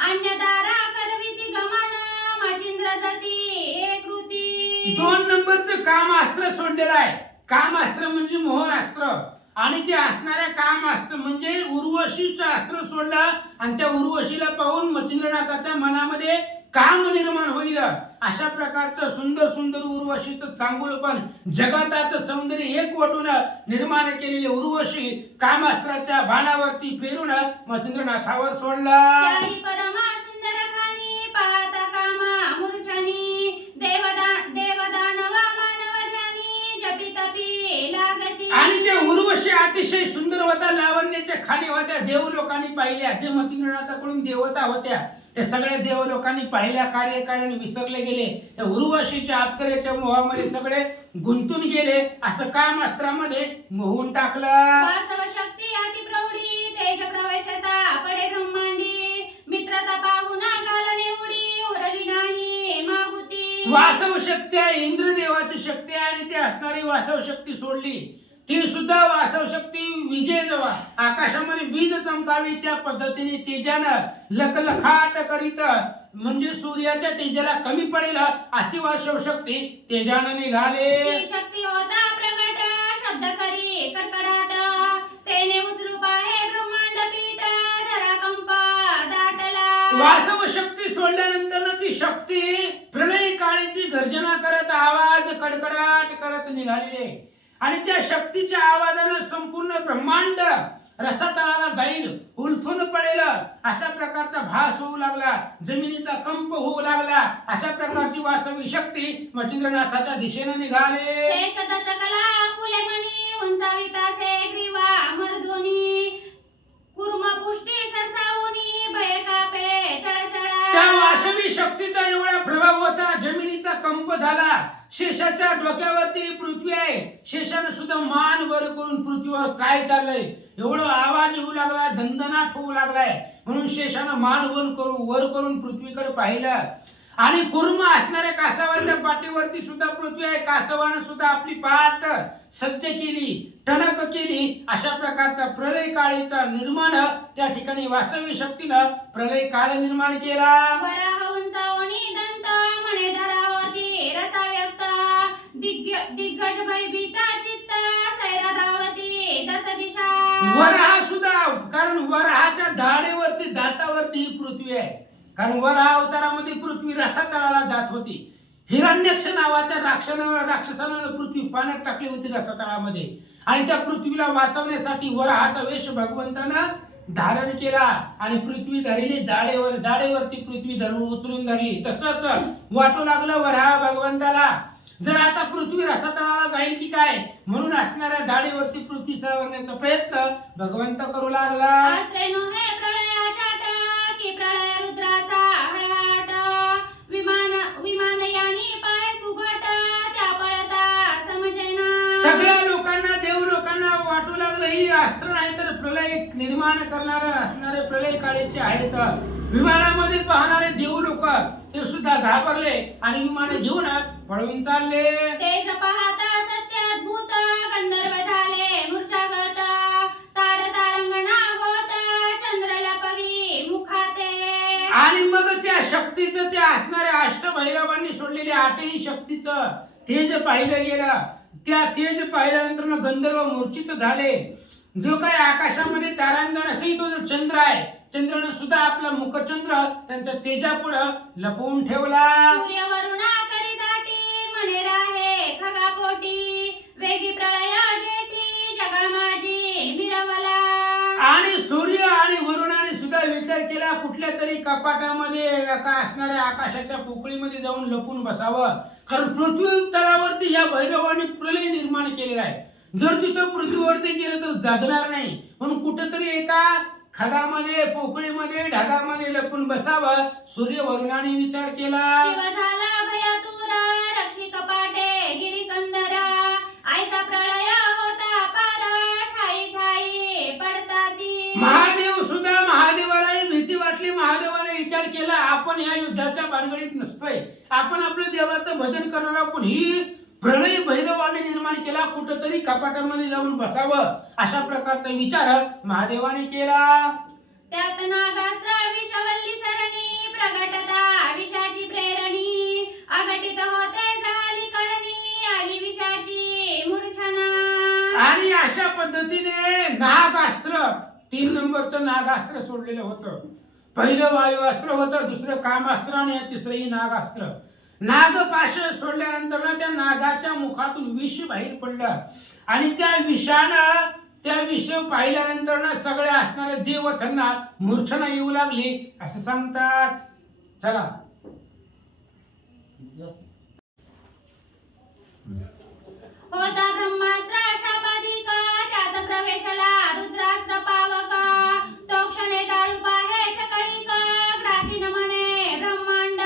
अन्यदारा करविती गमन, मचिंद्र जती एक कृती. 2 नंबरचं कामास्त्र सोडलेलं आहे. कामास्त्र म्हणजे मोहनास्त्र, आणि ते असणाऱ्या कामास्त्र म्हणजे उर्वशीचं अस्त्र सोडलं, आणि त्या उर्वशीला पाहून मच्छिंद्रनाथाच्या मनामध्ये काम निर्माण होईल. अशा प्रकारचं सुंदर सुंदर उर्वशीचं चांगुलपण, जगताचं सौंदर्य एकवटून निर्माण केलेली उर्वशी कामास्त्राच्या बाणावरती प्रेरून मच्छिंद्रनाथावर सोडला. त्याही परमा सुंदर खानी, पाहता कामा मूर्छनी, देवदानव मानव ध्यानी, जपी तपी लागती. आणि त्या उर्वशी अतिशय सुंदर होत्या, लावण्याच्या खाली होत्या. देव लोकांनी पाहिल्या, जे मच्छिंद्रनाथाकडून देवता होत्या त्या सगळ्या देव लोकांनी पाहिल्या, कार्यकारिणी विसरले गेले. त्या उर्वशीच्या अप्सरेच्या मोहामध्ये सगळे गुंतून गेले. असं काम अस्त्रामध्ये मोहून टाकलं. वासव शक्ती अति प्रौढी, तेज प्रवेशता पडे ब्रह्मांडी, मित्रता पाहुना कालने उडी, उरली नाही मागुती. वासव शक्ती आहे, इंद्रदेवाची शक्ती आहे, आणि ती असणारी वासव शक्ती सोडली. ती सुद्धा वासव शक्ती विजय जवा आकाशामध्ये वीज चमकावी त्या पद्धतीने तेजानं लखलखाट करीत, म्हणजे सूर्याच्या तेजाला कमी पडेल अशी वासव शक्ती तेजानं निघाले. ती शक्ती होता प्रगट, शब्द करी कडकडाट, तेने उचलू पाहे ब्रह्मांड पीठ, धरा कंप दाटला. वासव शक्ती सोडल्यानंतर ती शक्ती प्रलय काळीची गर्जना करत, आवाज कडकडाट करत निघालेली, आणि त्या शक्तीच्या आवाजानं संपूर्ण ब्रह्मांड रसातळाला जाईल, उलथून पडेल अशा प्रकारचा भास होऊ लागला, जमिनीचा कंप होऊ लागला. अशा प्रकारची वासवी शक्ती मच्छिंद्रनाथाच्या दिशेने निघाले. शेष दचकला फुले मनी, उंचावितासे ग्रीवा मर्दोनी, कुर्म पुष्टी सरसावूनी, भय कापे चळचळा. त्या वासवी शक्तीचा एवढा प्रभाव होता, जमिनीचा कंप झाला. शेषाच्या डोक्यावरती पृथ्वी आहे, शेषाने सुद्धा मान वर करून पृथ्वीवर काय चाललंय एवढं आवाज येऊ लागला, दणदणाट होऊ लागलाय. म्हणून शेषानं मान वर करून पृथ्वीकडे पाहिलं, आणि कुर्म असणाऱ्या कासवाच्या पाठीवरती सुद्धा पृथ्वी आहे. कासवानं सुद्धा आपली पाठ सज्ज केली, टणक केली. अशा प्रकारचा प्रलय काळीचा निर्माण त्या ठिकाणी वासवी शक्तीनं प्रलय काळ निर्माण केला. वराह उंचावणी दंत, म्हणे धरावती रसा व्यक्त, दिग्गज भयभीता चित्त, सैराधावती दस दिशा. वराह सुद्धा, कारण वराहाच्या दाढेवरती दातावरती ही पृथ्वी आहे. कारण वराह अवतारामध्ये पृथ्वी रसातळाला जात होती. हिरण्यक्ष नावाच्या राक्षसानं पृथ्वी पाण्यात टाकली होती रसातळामध्ये, आणि त्या पृथ्वीला वाचवण्यासाठी वराहाचा वेश भगवंतानं धारण केला, आणि पृथ्वी धरली दाढेवरती पृथ्वी उचलून धरली. तसंच वाटू लागलं वराह भगवंताला, जर आता पृथ्वी रसातळाला जाईल की काय, म्हणून असणाऱ्या दाढेवरती पृथ्वी सावरण्याचा प्रयत्न भगवंत करू लागला. आश्रय नोहे प्रलयाचाट, की प्रलय रुद्राचा हळहळ, विमानयानी पाय सुघट, त्या पळता समजेना. सगळ्या लोकांना, देव लोकांना वाटू लागलं ही अस्त्र नाही तर प्रलय निर्माण करणारे असणारे प्रलय काळीचे आहेत. विमानामध्ये पाहणारे देव लोक ते सुद्धा घाबरले, आणि विमान घेऊन पळून चालले. तेज पाहता सत्य अद्भुत, गंधर्व झाले मूर्छागत, तार तारंगणा होत, चंद्र लपवी मुखाते. आणि मग त्या शक्तीचं, त्या असणाऱ्या अष्टभैरवांनी सोडलेल्या 8ही शक्तीचं तेज पाहिलं गेलं. त्या तेज पाहिल्यानंतर गंधर्व मूर्छित झाले. जो काही आकाशामध्ये तारांगण असेल तो जो चंद्र आहे, चंद्राने सुद्धा आपला मुखचंद्र त्यांच्या तेजापुढे लपवून ठेवला. सूर्य वरुणा करी दाटी म्हणे राहे खगापोटी वेगी प्रळय जेठी जगा माझी मिरवला. आणि सूर्य आणि वरुणाने सुद्धा विचार केला कुठल्या तरी कपाटामध्ये का असणाऱ्या आकाशाच्या पोकळीमध्ये जाऊन लपून बसावं, कारण पृथ्वी तलावरती या भैरवाने प्रलय निर्माण केलेला आहे. जर तिथं पृथ्वीवरती गेलं तर जागणार नाही, म्हणून कुठेतरी एका खगामध्ये पोकळीमध्ये ढगामध्ये लपून बसावं सूर्य वरुणाने विचार केला. शिव झाला भयातुर रक्षी कपाटे गिरी कंदरा आयसा प्रळय होता पार ठाई ठाई पडताती. महादेव सुद्धा महादेवालाही भीती वाटली. महादेवाने विचार केला आपण या युद्धाच्या भानगडीत नसतोय, आपण आपल्या देवाचं भजन करणार आहोत. ही प्रलय भैरवाने निर्माण केला, कुठंतरी कपाटामध्ये जाऊन बसावं अशा प्रकारचा विचार महादेवाने केला. त्यात नागास्त्र विषवल्ली सरणी प्रगटता विषाची प्रेरणी अघटित होते झाली करणी आली विषाची मूर्छना. आणि अशा पद्धतीने नागास्त्र 3 नंबरचं नागास्त्र सोडलेलं होतं. पहिलं वायुअस्त्र होतं, दुसरं कामास्त्र आणि तिसरंही नागास्त्र. नागपाश सोडल्यानंतर त्या नागाच्या मुखातून विष बाहेर पडलं आणि त्या विषानं त्या विष पाहिल्यानंतर सगळ्या असणाऱ्या देव त्यांना मूर्छना येऊ लागली असं सांगतात. चला होता ब्रह्मास्त्र शापाधिका त्यात प्रवेशला रुद्रास्त्र पावका तो क्षणे जाळू पाहे सकळीका ग्रासीन म्हणे ब्रह्मांड.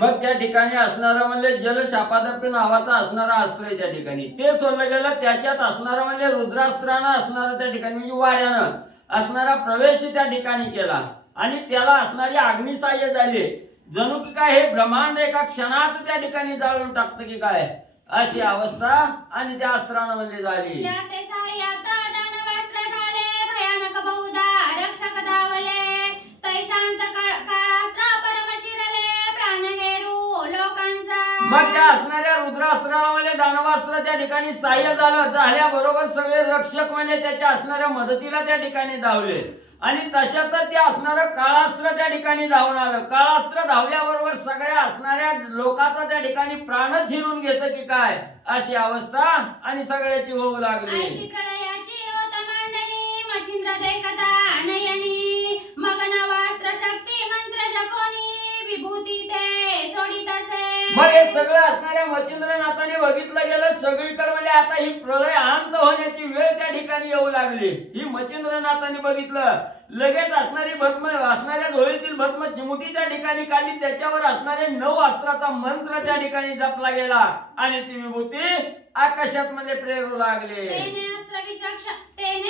मग त्या ठिकाणी असणारा म्हणजे जलशापादप नावाचा असणारा अस्त्र आहे त्या ठिकाणी, ते सोडलं गेलं. त्याच्यात असणारा म्हणजे रुद्रास्त्रानं असणारा त्या ठिकाणी म्हणजे वाऱ्यानं असणारा प्रवेश त्या ठिकाणी केला आणि त्याला असणारी अग्निसाह्य झाली. जणू की काय हे ब्रह्मांड एका क्षणात त्या ठिकाणी जाळून टाकतं की काय अशी अवस्था आणि त्या अस्त्रानं म्हणजे झाली. त्याते साह्यात दानवास्त्र झाले भयानक बहुधा रक्षक धावले तै शांत काळास्त्र परम शिरले प्राण हेरू लोकांचा. मग त्या असणाऱ्या रुद्रास्त्राला म्हणजे दानवास्त्र त्या ठिकाणी साह्य झाल्याबरोबर सगळे रक्षक म्हणजे त्याच्या असणाऱ्या मदतीला त्या ठिकाणी धावले आणि तशातच ते असणारं काळास्त्र त्या ठिकाणी धावून आलं. काळास्त्र धावल्याबरोबर सगळ्या असणाऱ्या लोकांचा त्या ठिकाणी प्राणच हिरून घेतं की काय अशी अवस्था आणि सगळ्याची होऊ लागली. ऐसी प्रलयाची होत मांडणी मच्छिंद्र देखता नयनी मग नवास्त्र शक्ती मंत्र शकोनी विभूती ते सोडित असे. मग हे सगळं असणाऱ्या मच्छिंद्रनाथाने बघितलं गेलं सगळीकडे म्हणजे आता ही प्रलय अंत होण्याची वेळ त्या ठिकाणी येऊ लागली. ही मच्छिंद्रनाथाने बघितलं. लगेच असणारी भस्म असणाऱ्या झोळीतील भस्म चिमुटी त्या ठिकाणी काढली, त्याच्यावर असणारे 9 अस्त्राचा मंत्र त्या ठिकाणी जपला गेला आणि ती विभूती आकाशात मध्ये प्रेरू लागले. तेने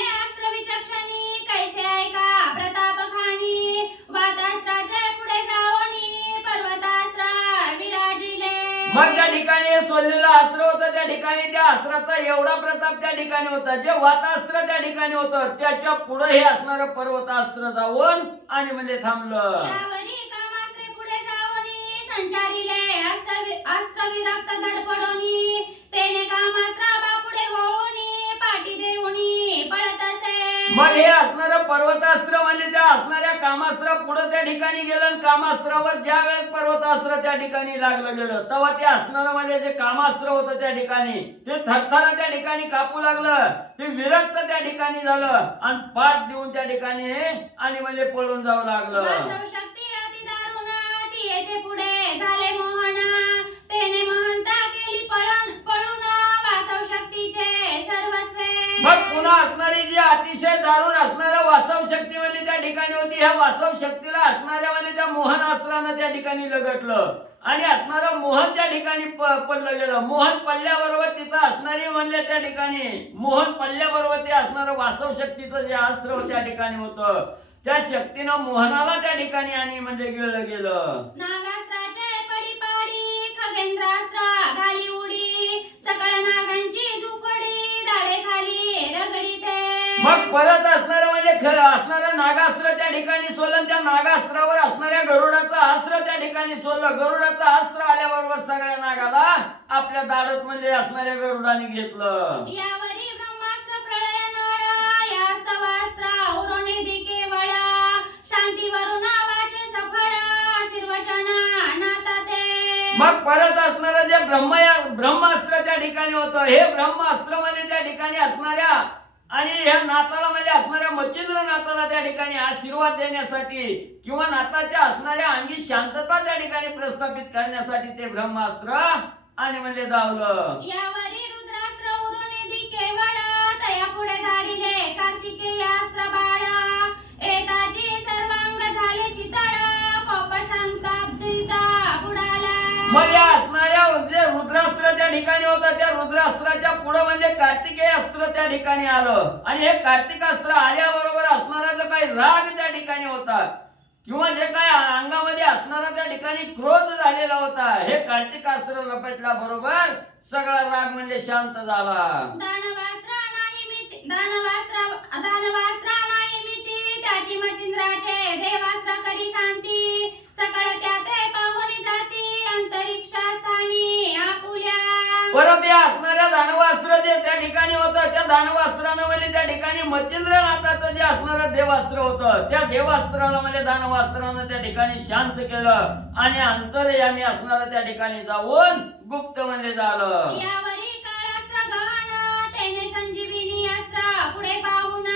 अस्त्र विचक्षणी कैसे ऐका प्रताप खानी वातास्त्राचे पुढे जावनी पर्वतास्त्र विराजिले. मग त्या ठिकाणी हे सोडलेलं अस्त्र होतं, त्या ठिकाणी त्या अस्त्राचा एवढा प्रताप त्या ठिकाणी होता. जे वातास्त्र त्या ठिकाणी होतं त्याच्या पुढे हे असणारं पर्वतास्त्र जाऊन आणि म्हणजे थांबलं. यावरी कामास्त्रे पुढे जावनी संचारिले अस्त्र विरक्त धडपडोनी तेने कामास्त्र बापुढे होऊनी पाठी देऊनी पळत असे. मग हे असणारं पर्वतास्त्र म्हणजे त्या असणाऱ्या कामास्त्र पुढे त्या ठिकाणी गेलं आणि कामास्त्रावर ज्या वेळेस पर्वतास्त्र त्या ठिकाणी लागलं गेलं तेव्हा ते असणारं म्हणजे जे कामास्त्र होतं त्या ठिकाणी ते थरथर त्या ठिकाणी कापू लागलं, ते विरक्त त्या ठिकाणी झालं आणि पाठ देऊन त्या ठिकाणी आणि म्हणजे पळून जाऊ लागलं. वासव शक्ती अति दारुण तियेचे पुढे झाले मोहन तेने महंता केली पळून वासव शक्तीचे सर्वस्वे. मग पुन्हा असणारी जी अतिशय दारुण असणाऱ्या वासव शक्ती म्हणजे त्या ठिकाणी होती, ह्या वासव शक्तीला असणाऱ्या म्हणजे त्या मोहन अस्त्रानं त्या ठिकाणी लगटलं आणि असणारं मोहन त्या ठिकाणी पडलं गेलं. मोहन पडल्याबरोबर तिथं असणारी म्हणले त्या ठिकाणी मोहन पडल्याबरोबर ते असणारं वासव शक्तीचं जे अस्त्र त्या ठिकाणी होतं त्या शक्तीनं मोहनाला त्या ठिकाणी आणि म्हणजे गिळलं गेलं. नागास्त्राचे पडी पाडी खगेंद्रास्त्र घाली उडी सकळ नागांची झुपडी दाढे खाली रगडीते. मग परत असणारं म्हणजे असणारं नागास्त्र त्या ठिकाणी सोलन, त्या नागास्त्रावर असणाऱ्या गरुडाचं अस्त्र त्या ठिकाणी सोडलं. गरुडाचं अस्त्र आल्याबरोबर सगळ्या नागाला आपल्या दाढत मध्ये असणाऱ्या गरुडाने घेतलं. यावरी ब्रह्मास्त्र प्रलय या सवास्त्र उरोने दे केवळ शांतीवरून वाचे सफळ आशीर्वचन नाता ते. मग परत असणारं जे ब्रह्मास्त्र त्या ठिकाणी होतं, हे ब्रह्मास्त्र म्हणजे त्या ठिकाणी असणाऱ्या आणि ह्या नाताला म्हणजे असणाऱ्या मच्छिंद्र नाताला त्या ठिकाणी आशीर्वाद देण्यासाठी किंवा नाताच्या असणाऱ्या अंगी शांतता त्या ठिकाणी प्रस्थापित करण्यासाठी ते ब्रह्मास्त्र आणि म्हणजे धावलं. यावरी रुद्रास्त्र उरोने दे केवळ तया पुढे धाडिले कार्तिकेय अस्त्र बाळ एताची सर्वांग झाले शीतळ कोप शांताब्दिता बुडाला. मग या असणाऱ्या जे रुद्रास्त्र त्या ठिकाणी होतं, त्या रुद्रास्त्राच्या पुढे म्हणजे कार्तिकेय अस्त्र त्या ठिकाणी आलं. आणि हे कार्तिक अस्त्र आल्याबरोबर असणारा जो काही राग त्या ठिकाणी होता किंवा जे काय अंगामध्ये असणारा त्या ठिकाणी क्रोध झालेला होता, हे कार्तिक अस्त्र लपेटल्या बरोबर सगळा राग म्हणजे शांत झाला. दानवास्त्र नाही मिती त्याची मचिंद्राचे देवास्त्र करी शांती सकळ त्या ते पाहुणी जाती अंतरिक्षास्थानी आपुल्या. परत या असणाऱ्या दानवास्त्र जे त्या ठिकाणी होतं, त्या दानवास्त्रानं म्हणजे त्या ठिकाणी मच्छिंद्रनाथाचं जे असणारं देवास्त्र होतं, त्या देवास्त्राला म्हणजे दानवास्त्रानं त्या ठिकाणी शांत केलं आणि अंतर्यामी असणारं त्या ठिकाणी जाऊन गुप्त म्हणजे झालं. यावरी काळास्त्र गहन तेने संजीविनी अस्त्र पुढे पाहून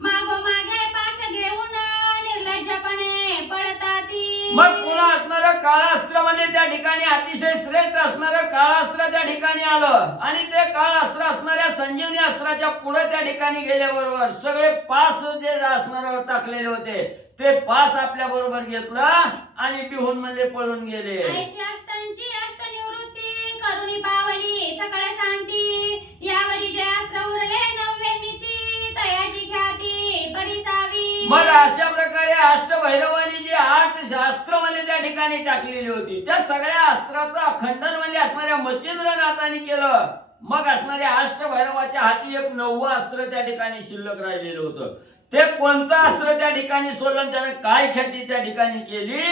मागोमागे पाश घेऊन निर्लज्जपणे पळताती. मग पुन्हा असणारं काळास्त्र म्हणजे त्या ठिकाणी अतिशय श्रेष्ठ असणारं काळास्त्र त्या ठिकाणी आलं आणि ते काळास्त्र असणाऱ्या संजीवनी अस्त्राच्या पुढे त्या ठिकाणी गेल्याबरोबर सगळे पास जे असणारे टाकलेले होते ते पास आपल्या बरोबर घेतलं आणि बिहून म्हणजे पळून गेले. ऐशी अष्टांची अष्टनिवृत्ती करुणी पावली सकळ शांती यावरी जे अस्त्र उरले नववे मिती तयाची ख्याती परिसावी. मग अशा प्रकारे अष्टभैरवानी जी 8 शास्त्र म्हणजे त्या ठिकाणी टाकलेली होती, त्या सगळ्या अस्त्राचं खंडन म्हणजे असणाऱ्या मच्छिंद्रनाथाने केलं. मग असणाऱ्या अष्टभैरवाच्या हाती एक 9वं अस्त्र त्या ठिकाणी शिल्लक राहिलेलं होतं. ते कोणतं अस्त्र त्या ठिकाणी सोडलं, त्याने काय ख्याती त्या ठिकाणी केली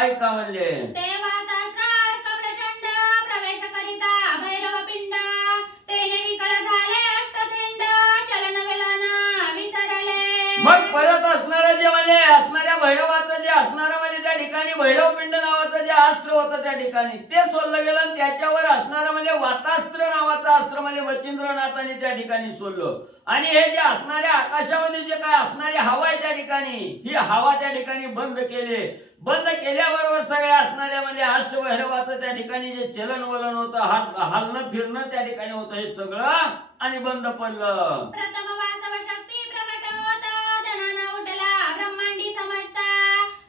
ऐका म्हणले. देवातास्त्र अर्कप्रचंड प्रवेश करिता भैरव पिंड तेने विकळ झाले अष्टथिंड चलन वेलन विसरले. मग परत असणारं जे म्हणजे असणाऱ्या भैरवाचं जे असणारं म्हणजे त्या ठिकाणी भैरवपिंड नावाचं जे अस्त्र होतं त्या ठिकाणी ते सोडलं गेलं आणि त्याच्यावर असणारं म्हणजे वातास्त्र नावाचं अस्त्र म्हणजे मच्छिंद्रनाथाने त्या ठिकाणी सोडलं. आणि हे जे असणाऱ्या आकाशामध्ये जे काय असणारी हवा आहे त्या ठिकाणी, ही हवा त्या ठिकाणी बंद केली. बंद केल्याबरोबर सगळ्या असणाऱ्या म्हणजे अष्टभैरवाचं त्या ठिकाणी जे चलन वलन होतं, हलणं फिरणं त्या ठिकाणी होतं, हे सगळं आणि बंद पडलं. प्रथम वासव शक्ती प्रकट होत धनाना उठला ब्रह्मांडी समजता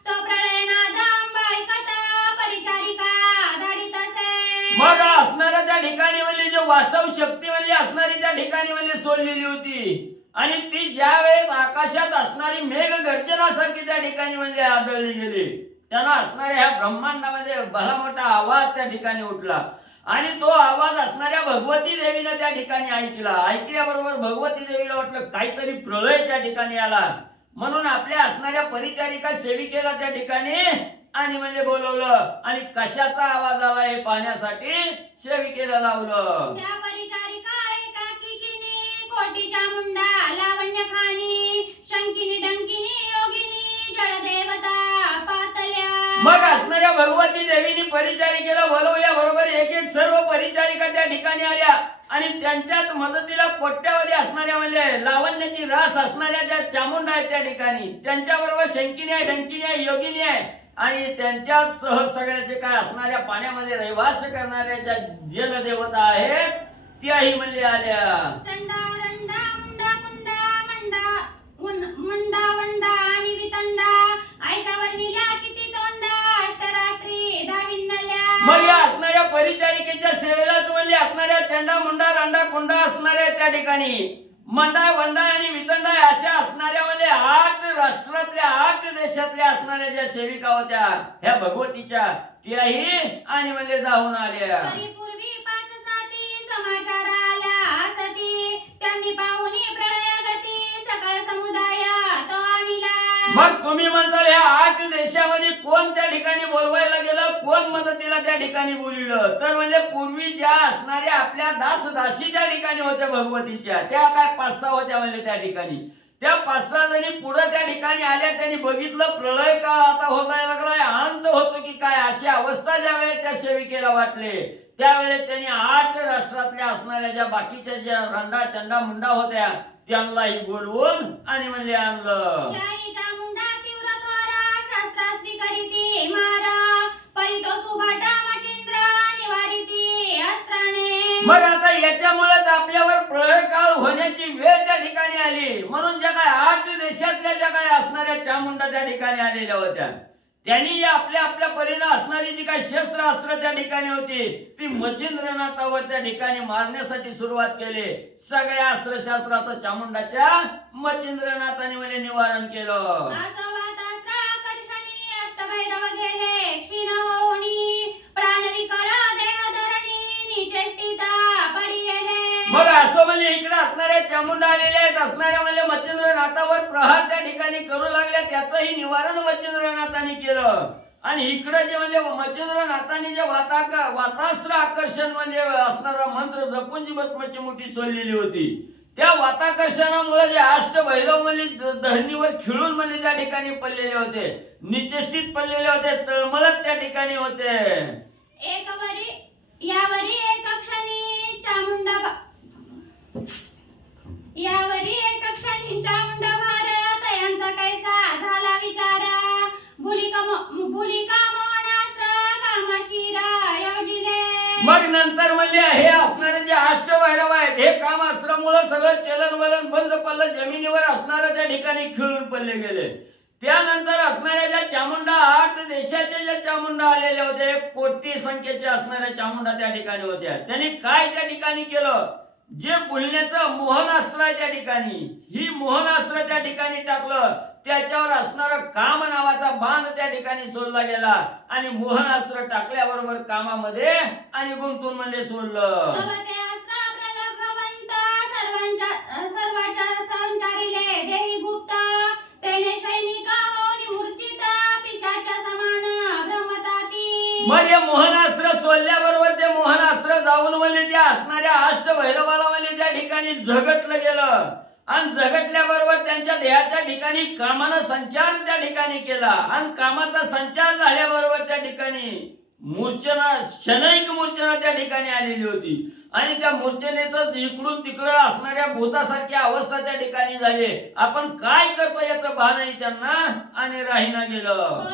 तो प्रलय नाद अंबाईकता परिचारिका धाडित असे. मग असणाऱ्या त्या ठिकाणी म्हणजे जे वासव शक्ती म्हणजे असणारी त्या ठिकाणी म्हणजे सोडलेली होती आणि ती ज्या वेळेस आकाशात असणारी मेघ गर्जनासारखी त्या ठिकाणी म्हणजे आदळली गेली, त्यांना असणाऱ्या ह्या ब्रह्मांडामध्ये भला मोठा आवाज त्या ठिकाणी उठला आणि तो आवाज असणाऱ्या भगवती देवीने त्या ठिकाणी ऐकला. ऐकल्याबरोबर भगवती देवीला वाटलं काहीतरी प्रलय त्या ठिकाणी आला, म्हणून आपल्या असणाऱ्या परिचारिका सेविकेला त्या ठिकाणी आणि म्हणजे बोलवलं आणि कशाचा आवाज आला हे पाहण्यासाठी सेविकेला लावलं. त्या परिचारिका एकाकिनी कोटीच्या मुंडा लावण्य खानी शंकिनी डंकिनी योगिनी जडदेवता पातल्या. मग असणाऱ्या भगवती देवीने परिचारिकेला बोलवल्या बरोबर एक एक सर्व परिचारिका त्या ठिकाणी आल्या आणि त्यांच्याच मदतीला कोट्यावधी असणाऱ्या म्हणजे लावण्याची रास असणाऱ्या ज्या चामुंडा आहेत त्या ठिकाणी, त्यांच्या बरोबर शंकिनी आहे, डंकिनी आहे, योगिनी आहे आणि त्यांच्या सह सगळ्याचे काय असणाऱ्या पाण्यामध्ये रहिवास करणाऱ्या ज्या जलदेवता आहेत त्याही म्हणजे आल्या. चंडा रंडा मुंडा कुंडा मंडा वंडा आणि वितंडा आयशावर निल्या किती तोंडा अष्टरात्री धाविन्नल्या. मग या असणाऱ्या परिचारिकेच्या सेवेलाच म्हणजे असणाऱ्या चंडा मुंडा रांडा कुंडा असणाऱ्या त्या ठिकाणी मंडा वंडा आणि वितंडा अशा असणाऱ्या म्हणजे 8 राष्ट्रातल्या 8 देशातल्या असणाऱ्या ज्या सेविका होत्या ह्या भगवतीच्या त्याही आणि म्हणजे धावून आल्या. परिपूर्वी 5 साती समाचार आल्या असती त्यांनी पाहुनी प्रलय गती सकळ समुदाय तो आणिला. मग तुम्ही म्हणताल ह्या 8 देशामध्ये कोण त्या ठिकाणी बोलवायला गेलं, कोण मदतीला त्या ठिकाणी बोलविलं? तर म्हणजे पूर्वी ज्या असणाऱ्या आपल्या दासी त्या ठिकाणी होत्या भगवतीच्या, त्या काय 5-6 होत्या म्हणजे त्या ठिकाणी. त्या 5-6 जणी पुढे त्या ठिकाणी आल्या. त्यांनी बघितलं प्रलय काळ आता होता लागलाय, अंत होतो की काय, अशी अवस्था ज्यावेळेस त्या सेविकेला वाटले त्यावेळेस त्यांनी 8 राष्ट्रातल्या असणाऱ्या ज्या बाकीच्या ज्या रंडा चंडा मुंडा होत्या त्यांनाही बोलवून आणि म्हणले आणलं. मग आता याच्यामुळेच आपल्यावर प्रलय काळ होण्याची वेळ त्या ठिकाणी आली. म्हणून ज्या काय 8 देशातल्या ज्या काय असणाऱ्या चामुंडा त्या ठिकाणी आलेल्या होत्या, त्यांनी आपल्या आपल्या परीने असणारी जी काही शस्त्र अस्त्र त्या ठिकाणी होती ती मच्छिंद्रनाथावर त्या ठिकाणी मारण्यासाठी सुरुवात केली. सगळ्या अस्त्रशास्त्राचं चामुंडाच्या मच्छिंद्रनाथाने म्हणजे निवारण केलं. मग असं म्हणजे इकडे असणाऱ्या चामुंडा आलेल्या आहेत, असणाऱ्या म्हणजे मच्छिंद्रनाथावर प्रहार त्या ठिकाणी करू लागल्या, त्याचंही निवारण मच्छिंद्रनाथाने केलं. आणि इकडे जे म्हणजे मच्छिंद्रनाथाने जे वातास्त्र आकर्षण म्हणजे असणारा मंत्र जपून जी भस्माची मुठी सोडलेली होती, त्या वाताकर्षणामुळे जे अष्टभैरव म्हणजे धरणीवर खिळून म्हणजे त्या ठिकाणी पडलेले होते, निचेष्टित पडलेले होते, तळमळत त्या ठिकाणी होते. यावरी एक क्षणी चामुंडा भारत यांचा कैसा झाला विचारा. भूलिका मोहनास्त्र कामाशिरा योजिले. मग नंतर म्हणजे हे असणारे जे अष्टभैरव आहेत हे कामास्त्रामुळे सगळं चलनवलन बंद पडलं, जमिनीवर असणारे त्या ठिकाणी खिळून पडले गेले. त्यानंतर असणाऱ्या ज्या चामुंडा 8 देशाचे ज्या चामुंडा आलेले होते, 1 कोटी संख्येचे असणाऱ्या चामुंडा त्या ठिकाणी होत्या, त्यांनी काय त्या ठिकाणी केलं, जे बोलण्याचं मोहनास्त्र आहे त्या ठिकाणी, ही मोहनास्त्र त्या ठिकाणी टाकलं. त्याच्यावर असणारा काम नावाचा बाण त्या ठिकाणी सोडला गेला आणि मोहनास्त्र टाकल्याबरोबर कामामध्ये आणि गुंतून म्हणजे सोडलं. म्हणजे मोहनास्त्र सोडल्याबरोबर ते मोहनास्त्र जाऊन म्हणजे त्या असणाऱ्या अष्टभैरवाला म्हणजे त्या ठिकाणी झगटलं गेलं आणि झगटल्याबरोबर त्यांच्या देहाच्या ठिकाणी कामानं संचार त्या ठिकाणी केला आणि कामाचा संचार झाल्याबरोबर त्या ठिकाणी मूर्छना, क्षणिक मूर्छना त्या ठिकाणी आलेली होती आणि त्या मूर्छनेचं इकडून तिकडं असणाऱ्या भूतासारखी अवस्था त्या ठिकाणी झाली. आपण काय करतो याचं भानही त्यांना आणि राहीना गेलं.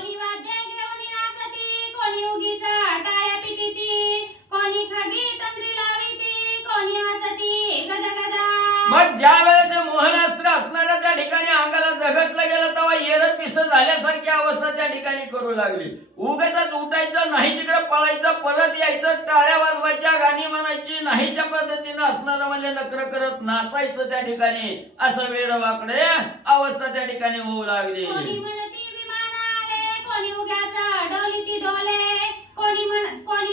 कोणी उगीचा टाळ्या पिटीती, कोणी खागी तंत्री लावीती, कोणी हसती गदगदा. मग ज्या वेळेस मोहनास्त्र असणाऱ्या त्या ठिकाणी अंगाला झगटलं गेलं तेव्हा येडं पिस झाल्यासारखी अवस्था त्या ठिकाणी करू लागली. उगाच उठायचं नाही, तिकडे पळायचं, परत यायचं, टाळ्या वाजवायच्या, गाणी म्हणायची नाही, त्या पद्धतीनं असणारं म्हणजे नकर करत नाचायचं त्या ठिकाणी. असं वेड वाकडे अवस्था त्या ठिकाणी होऊ लागली. कोणी म्हणती विमान आले, कोणी उग्याचा डोलीती डोले, कोणी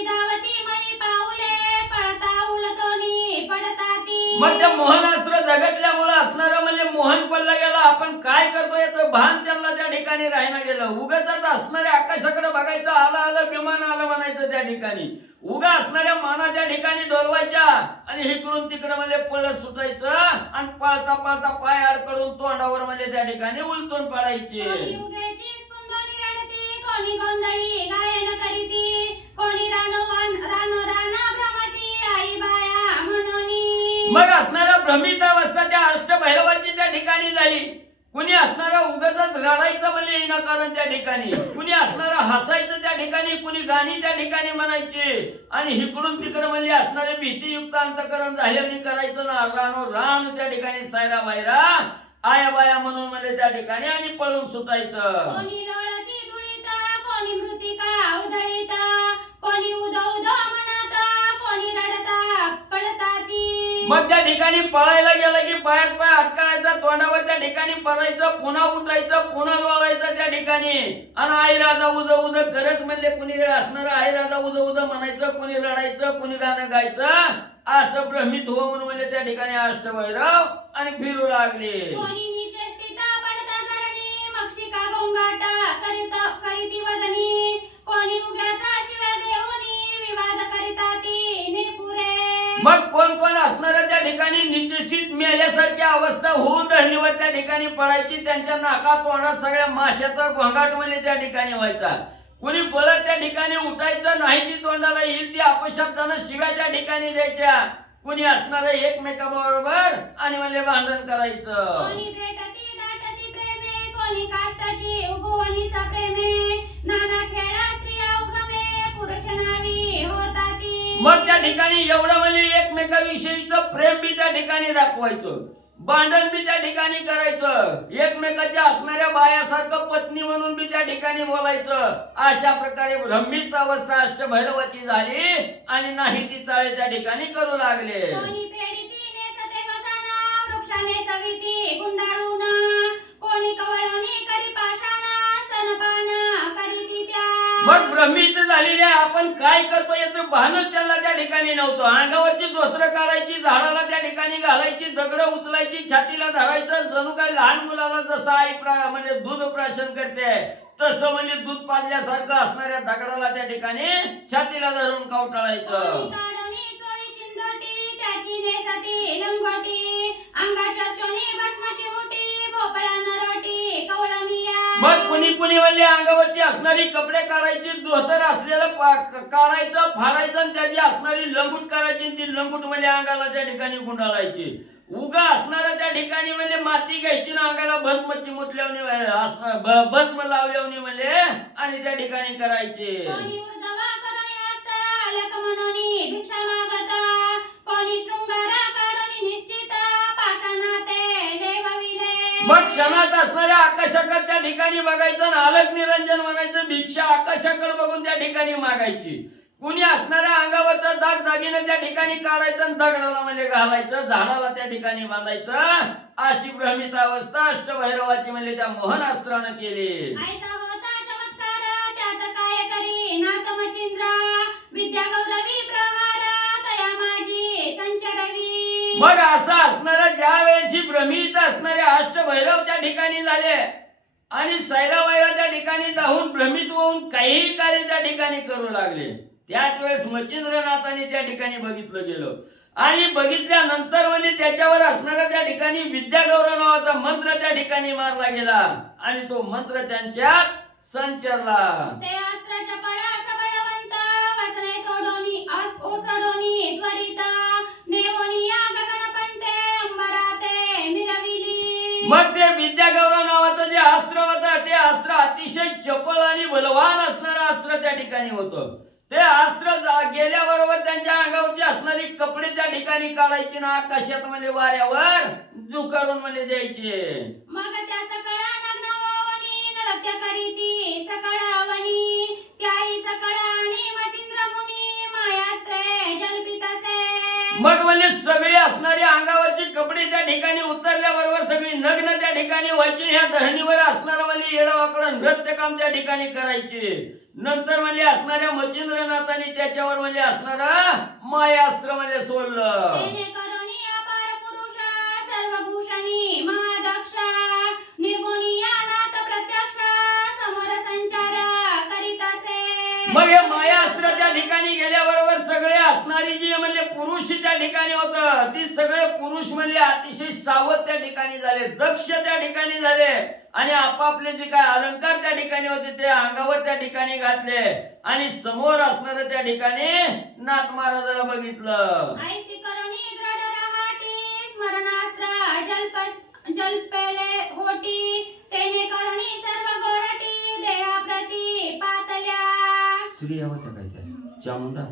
धावती मणी पाऊले, पळता उलटोनी पडताती. मग त्या मोहनास्त्र झगटल्यामुळे असणारं म्हणजे मोहन पडलं गेलं. आपण काय करतो याचं भान त्यांना त्या ठिकाणी राहिना गेलं. उगाच असणाऱ्या आकाशाकडे बघायचं, आलं आलं विमान आलं म्हणायचं त्या ठिकाणी. उगा असणाऱ्या माना त्या ठिकाणी डोलवायच्या आणि इकडून तिकडे म्हणजे पळत सुटायचं आणि पळता पळता पाय अडकडून तोंडावर म्हणजे त्या ठिकाणी उलटून पडायचे. कोणी गोंधळी गायन करीती, कोणी रानो राना भ्रमती आई बाया म्हणूनी. मग असणारा भ्रमित अवस्था त्या अष्टभैरवाची त्या ठिकाणी झाली. कुणी असणारा उगाच रडायचं म्हणजे विनाकारण त्या ठिकाणी, कुणी असणारा हसायचं त्या ठिकाणी, कुणी गाणी त्या ठिकाणी म्हणायचे आणि इकडून तिकडे म्हणजे असणारे भीतीयुक्त अंतकरण झाल्याने करायचं ना रानो रान त्या ठिकाणी सायरा बायरा आया बाया म्हणून म्हणजे त्या ठिकाणी आणि पळून सुटायचं. कोणी लोळती धुळीत, कोणी मृतिका उधळीत, कोणी उद उद म्हणत, कोणी रडता पडताती. मग त्या ठिकाणी पळायला गेलं की पायात पाय अडकायचा, तोंडावर त्या ठिकाणी पडायचं, पुन्हा उठायचं, पुन्हा लोळायचं त्या ठिकाणी आणि आई राजा उद उद करत म्हणले. कुणी असणार आई राजा उद उद म्हणायचं, कुणी रडायचं, कुणी गाणं गायचं. असं भ्रमित होऊन म्हणजे त्या ठिकाणी अष्टभैरव आणि फिरू लागले. कोणी निचेष्टिता पडता धरणी अक्षिका गोंगाट करीती वदनी कोणी उग्याचा शिव्या देऊनी विवाद करीताती निरपुरे मग कोण कोण असणाऱ्या त्या ठिकाणी निश्चित मेल्यासारखी अवस्था होऊन धरणीवर त्या ठिकाणी पडायची. त्यांच्या नाका तोंडात सगळ्या माशाचा घोंगाट म्हणजे त्या ठिकाणी व्हायचा. कुणी पळत त्या ठिकाणी उठायचं नाही, ती तोंडाला येईल ती अपशब्दानं शिव्या त्या ठिकाणी द्यायच्या. कुणी असणाऱ्या एकमेकाबरोबर आणि म्हणजे भांडण करायचं. कोणी भेटती दाटती प्रेमे कोणी काष्टाची उगवणीचा प्रेमे नाना खेळा स्त्रिया उगमे पुरुष नावी होताती. मग त्या ठिकाणी एवढं म्हणजे एकमेकाविषयीचं प्रेम बी त्या ठिकाणी दाखवायचं, भांडण बी त्या ठिकाणी करायचं, एकमेकाच्या असणाऱ्या बायासारखं पत्नी म्हणून बी त्या ठिकाणी बोलायचं. अशा प्रकारे ब्रह्मीच अवस्था अष्टभैरवाची झाली आणि नाही ती चाळे त्या ठिकाणी करू लागले. कोणी फेडीती नेसते वसाना वृक्षाने सविती गुंडाळून कोणी कवळवणी करी पाषाणा स्तनपान करीती त्या. मग भ्रमित झालेले आपण काय करतो याचं भानच त्यांना त्या ठिकाणी नव्हतं. अंगावरची धोत्र काढायची, झाडाला त्या ठिकाणी घालायची, दगड उचलायची, छातीला धरायचं. जणू काही लहान मुलाला जसं आई म्हणजे दूध प्राशन करते तसं म्हणजे दूध पाजल्यासारखं असणाऱ्या दगडाला त्या ठिकाणी छातीला धरून कवटाळायचं. कोणी काढवणी चोळी चिंधोटी त्याची नेसती लंगोटी अंगाच्या चोणी भस्माची मोठी भोपळा नरोटी कवळमिया. मग कुणी कुणी म्हणजे अंगावरची असणारी कपडे काढायची, धोतर असलेलं काढायचं, फाडायचं आणि त्याची असणारी लंगूट करायची. ती लंगूट म्हणजे अंगाला त्या ठिकाणी गुंडाळायची. उगा असणारा त्या ठिकाणी म्हणजे माती घ्यायची ना अंगाला भस्मची मुटल्यावणी भस्म लावल्यावणी म्हणजे आणि त्या ठिकाणी करायचे. कोणी उर्ध्वा करुणी हस्ता लेकमनोनी भिक्षा मागता कोणी शृंगारा काढून निश्चित पाषाणाते लेवविले. मग क्षणात असणाऱ्या आकाशाकडे त्या ठिकाणी बघायचं आणि अलग निरंजन म्हणायचं. भिक्षा आकाशाकडे बघून त्या ठिकाणी मागायची. कुणी असणाऱ्या अंगावरचा दाग दागिने त्या ठिकाणी काढायचं आणि दगडाला म्हणजे घालायचं, झाडाला त्या ठिकाणी बांधायचं. अशी भ्रमित अवस्था अष्टभैरवाची म्हणजे त्या मोहनास्त्रानं केली. ऐसा होता चमत्कार त्यात काय करी नाथ मचिंद्र विद्या गौरवी प्रहार तया माझी संचरवी. मग असं असणाऱ्या ज्या वेळेस भ्रमित असणारे अष्टभैरव त्या ठिकाणी झाले आणि सैरावैरा त्या ठिकाणी धावून भ्रमित होऊन काही कार्य त्या ठिकाणी करू लागले. त्याच वेळेस मच्छिंद्रनाथाने त्या ठिकाणी बघितलं गेलं आणि बघितल्यानंतर म्हणजे त्याच्यावर असणाऱ्या त्या ठिकाणी विद्यागौरव नावाचा मंत्र त्या ठिकाणी मारला गेला आणि तो मंत्र त्यांच्यात संचरला. ते अस्त्राच्या पळा सबळवंत वसने सोडोनी ओसडोनी त्वरित नेवोनी या गगनपंते अंबराते मिरविली. मग ते विद्यागौरव नावाचं जे अस्त्र होतं ते अस्त्र अतिशय चपळ आणि बलवान असणारं अस्त्र त्या ठिकाणी होतं. ते अस्त्र गेल्याबरोबर त्यांच्या अंगावरची असणारी कपडे त्या ठिकाणी काढायची ना आकाशात म्हणजे वाऱ्यावर झुकारून म्हणजे द्यायचे. मग त्या सकळा नग्नवनी नृत्य करीती सकळावनी त्याही सकळानी मचिंद्र मुनी मायास्त्रे जल्पितसे. मग म्हणजे सगळी असणारी अंगावरची कपडे त्या ठिकाणी उतरल्याबरोबर सगळी नग्न त्या ठिकाणी व्हायची. ह्या धरणीवर असणारं म्हणजे येडवाकडं नृत्य काम त्या ठिकाणी करायचे. नंतर म्हणजे असणाऱ्या मच्छिंद्रनाथाने त्याच्यावर म्हणजे असणारं मायास्त्र म्हणजे सोडलं. तेने करुणी अपार पुरुष सर्वभूषणी महादक्ष निर्गुणी नाथ प्रत्यक्ष समोर संचार करीत असे. मग हे मायास्त्र त्या ठिकाणी गेल्याबरोबर सगळे असणारी जी म्हणजे पुरुष त्या ठिकाणी होतं ती सगळे पुरुष म्हणजे अतिशय सावध त्या ठिकाणी झाले, दक्ष त्या ठिकाणी झाले आणि आपापले जे काय अलंकार त्या ठिकाणी होते ते अंगावर त्या ठिकाणी घातले आणि समोर असणारं त्या ठिकाणी नाथ महाराजाला बघितलं. ऐसी करुणी दृढ रहाटी स्मरणास्त्र जल्पेले होटी तेने करुणी सर्व गोरटी देहा प्रती पातल्या. स्त्रिया होत्या काय त्या चामुंडा.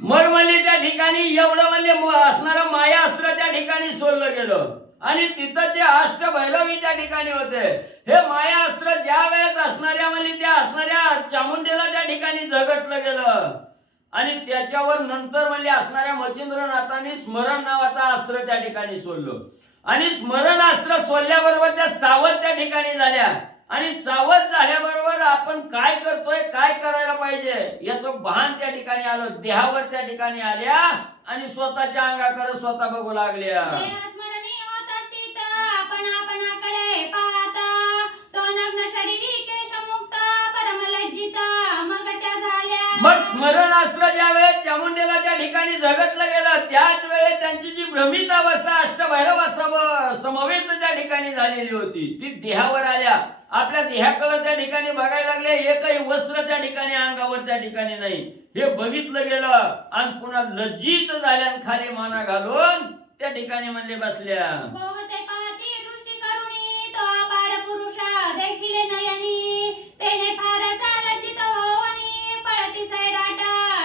मग म्हणजे त्या ठिकाणी एवढं म्हणजे असणारं मायास्त्र त्या ठिकाणी सोडलं गेलं आणि तिथं जे अष्टभैरवी त्या ठिकाणी होते. हे मायास्त्र ज्या वेळेस असणाऱ्या म्हणजे त्या असणाऱ्या चामुंडेला त्या ठिकाणी झगटलं गेलं आणि त्याच्यावर नंतर म्हणजे असणाऱ्या मच्छिंद्रनाथांनी स्मरण नावाचा अस्त्र त्या ठिकाणी सोडलं आणि स्मरण अस्त्र सोडल्याबरोबर त्या सावध त्या ठिकाणी झाल्या आणि सावध झाल्याबरोबर आपण काय करतोय, काय करायला पाहिजे याचं भान त्या ठिकाणी आलं. देहावर त्या ठिकाणी आल्या आणि स्वतःच्या अंगाकडे स्वतः बघू लागल्या. स्मरणी होत स्थित आपण आपणाकडे पाहत तो नग्न शरीरी केशमुक्त परमलज्जित मग त्या झाल्या मग स्मरणास्त्र ज्या वेळेस चामुंडेला त्या ठिकाणी झगटलं गेलं त्याच वेळेस त्यांची जी भ्रमित अवस्था अष्टभैरवा समवेत त्या ठिकाणी झालेली होती ती देहावर आल्या आपल्या देहाकडे त्या ठिकाणी बघायला लागले एकही वस्त्र त्या ठिकाणी अंगावर त्या ठिकाणी नाही हे बघितलं गेलं आणि पुन्हा लज्जित झाल्या खाली माना घालून त्या ठिकाणी म्हणले बसल्या बहुते पाहती दृष्टी करुणी तो अपार पुरुष देखिले नयनी तेने फारच लज्जित होवनी पळती सैराट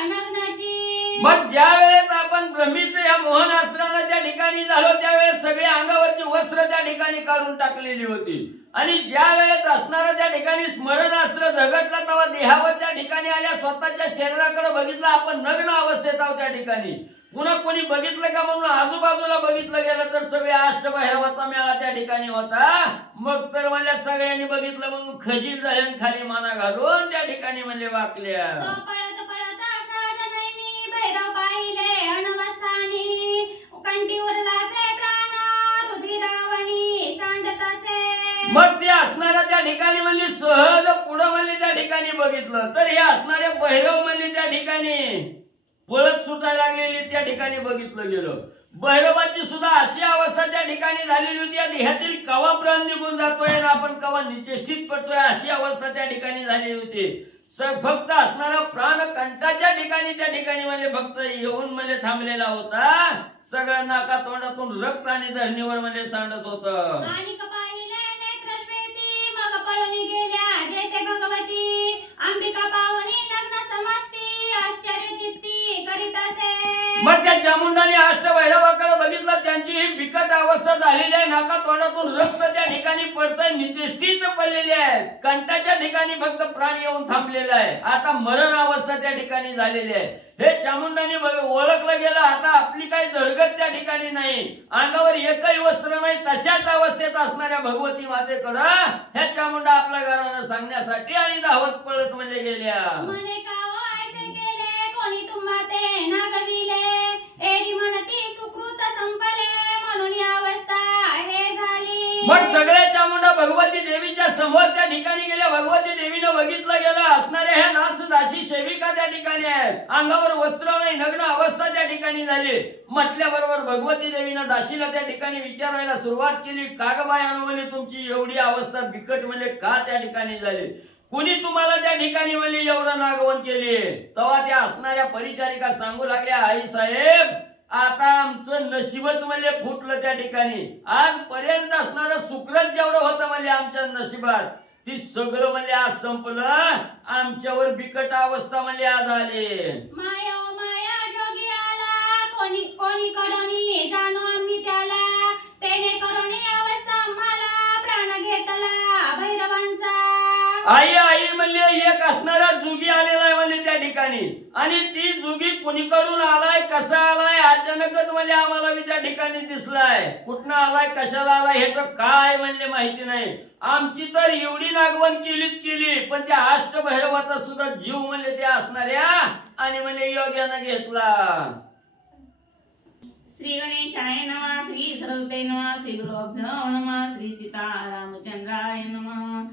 नग्नाची मग ज्या वेळेस आपण भ्रमित या मोहनास्त्रानं त्या ठिकाणी झालो त्यावेळेस सगळे अंगावरची वस्त्र त्या ठिकाणी काढून टाकलेली होती आणि ज्या वेळेस असणारं त्या ठिकाणी स्मरणास्त्र झगटलं तेव्हा देहावर त्या ठिकाणी आल्या स्वतःच्या शरीराकडे बघितलं आपण नग्न अवस्थेत आहोत त्या ठिकाणी पुन्हा कोणी बघितलं का म्हणून आजूबाजूला बघितलं गेलं तर सगळे अष्टभैरवाचा मेळा त्या ठिकाणी होता मग तर म्हणल्या सगळ्यांनी बघितलं म्हणून खजील झाले खाली माना घालून त्या ठिकाणी म्हणले वाकल्या तो पळत पळत सहज नयनी भैरव पाहिले अणवस्थानी कंठी उरलाचे प्राण रुधिरावणी सांडतासे मग ते असणाऱ्या त्या ठिकाणी म्हणली सहज पुढं म्हणले त्या ठिकाणी बघितलं तर हे असणारे भैरव म्हणले त्या ठिकाणी पळत सुटायला लागलेली त्या ठिकाणी बघितलं गेलं भैरवाची सुद्धा अशी अवस्था त्या ठिकाणी झालेली होती या देहातील कवा प्राण निघून जातोय आणि आपण कवा निचेष्टित पडतोय अशी अवस्था त्या ठिकाणी झाली होती फक्त असणारा प्राण कंठाच्या ठिकाणी त्या ठिकाणी म्हणजे फक्त येऊन म्हणजे थांबलेला होता सगळ्या नाका तोंडातून रक्त आणि धरणीवर म्हणजे सांडत होत आणि पाहिले नेत्रश्वेती मग पळून गेल्या जेथे भगवती अंबिका पावनी नग्न समस्ती आश्चर्यचित्ती करीत असे मग त्या चामुंडाने अष्टभैरवाकडे बघितलं त्यांची ही बिकट अवस्था झालेली आहे नाका तोंडातून रक्त त्या ठिकाणी पडतंय निचेष्टित पडलेली आहे कंठाच्या ठिकाणी फक्त प्राण येऊन थांबलेला आहे आता मरण अवस्था त्या ठिकाणी झालेली आहे हे चामुंडाने ओळखलं गेलं आता आपली काही धडगत त्या ठिकाणी नाही अंगावर एकही वस्त्र नाही तशाच अवस्थेत असणाऱ्या भगवती मातेकडं ह्या चामुंडा आपल्या घरानं सांगण्यासाठी आणि धावत पळत म्हणजे गेल्या म्हणे का हो ऐसे केले कोणी तुम्हा ते नागविले एडी म्हणती सुकृत संपले म्हणून ही अवस्था हे झाली मग सगळ्या चामुंडा भगवती देवीच्या समोर त्या ठिकाणी गेल्या भगवती देवीनं बघितलं गेलं असणाऱ्या ह्या नासदासी सेविका त्या ठिकाणी आहेत अंगावर वस्त्र नाही नग्न अवस्था त्या ठिकाणी झाली म्हटल्याबरोबर भगवती देवीनं दासीला त्या ठिकाणी विचारायला सुरुवात केली का ग बाई अनुमली तुमची एवढी अवस्था बिकट म्हणजे का त्या ठिकाणी झाली कुणी तुम्हाला त्या ठिकाणी म्हणजे एवढं नागवण केली तेव्हा त्या असणाऱ्या परिचारिका सांगू लागल्या आई साहेब आता आमचं नशीबच म्हणजे फुटलं त्या ठिकाणी आजपर्यंत असणारं सुकृत जेवढं होतं म्हणजे आमच्या नशिबात ती सगळं म्हणजे आज संपलं आमच्यावर बिकट अवस्था म्हणजे आज आली माया ओ माया जोगी आला कोणी कोणी कडोनी जाणो आम्ही त्याला तेने करुणी अवस्था आम्हाला प्राण घेतला भैरवांचा आई आई म्हणले एक असणारा जुगी आलेला आहे म्हणजे त्या ठिकाणी आणि ती जुगी कुणीकडून आलाय कसा आलाय अचानकच म्हणजे आम्हाला मी त्या ठिकाणी दिसलाय कुठनं आलाय कशाला आलाय ह्याचं काय म्हणले माहिती नाही आमची तर एवढी नागवण केलीच केली पण त्या अष्टभैरवाचा सुद्धा जीव म्हणले त्या असणाऱ्या आणि म्हणले योग्यानं घेतला श्री गणेशाय नमः श्री सरस्वती नमः श्री गुरुभ्यो नमः श्री सीतारामचंद्राय नमः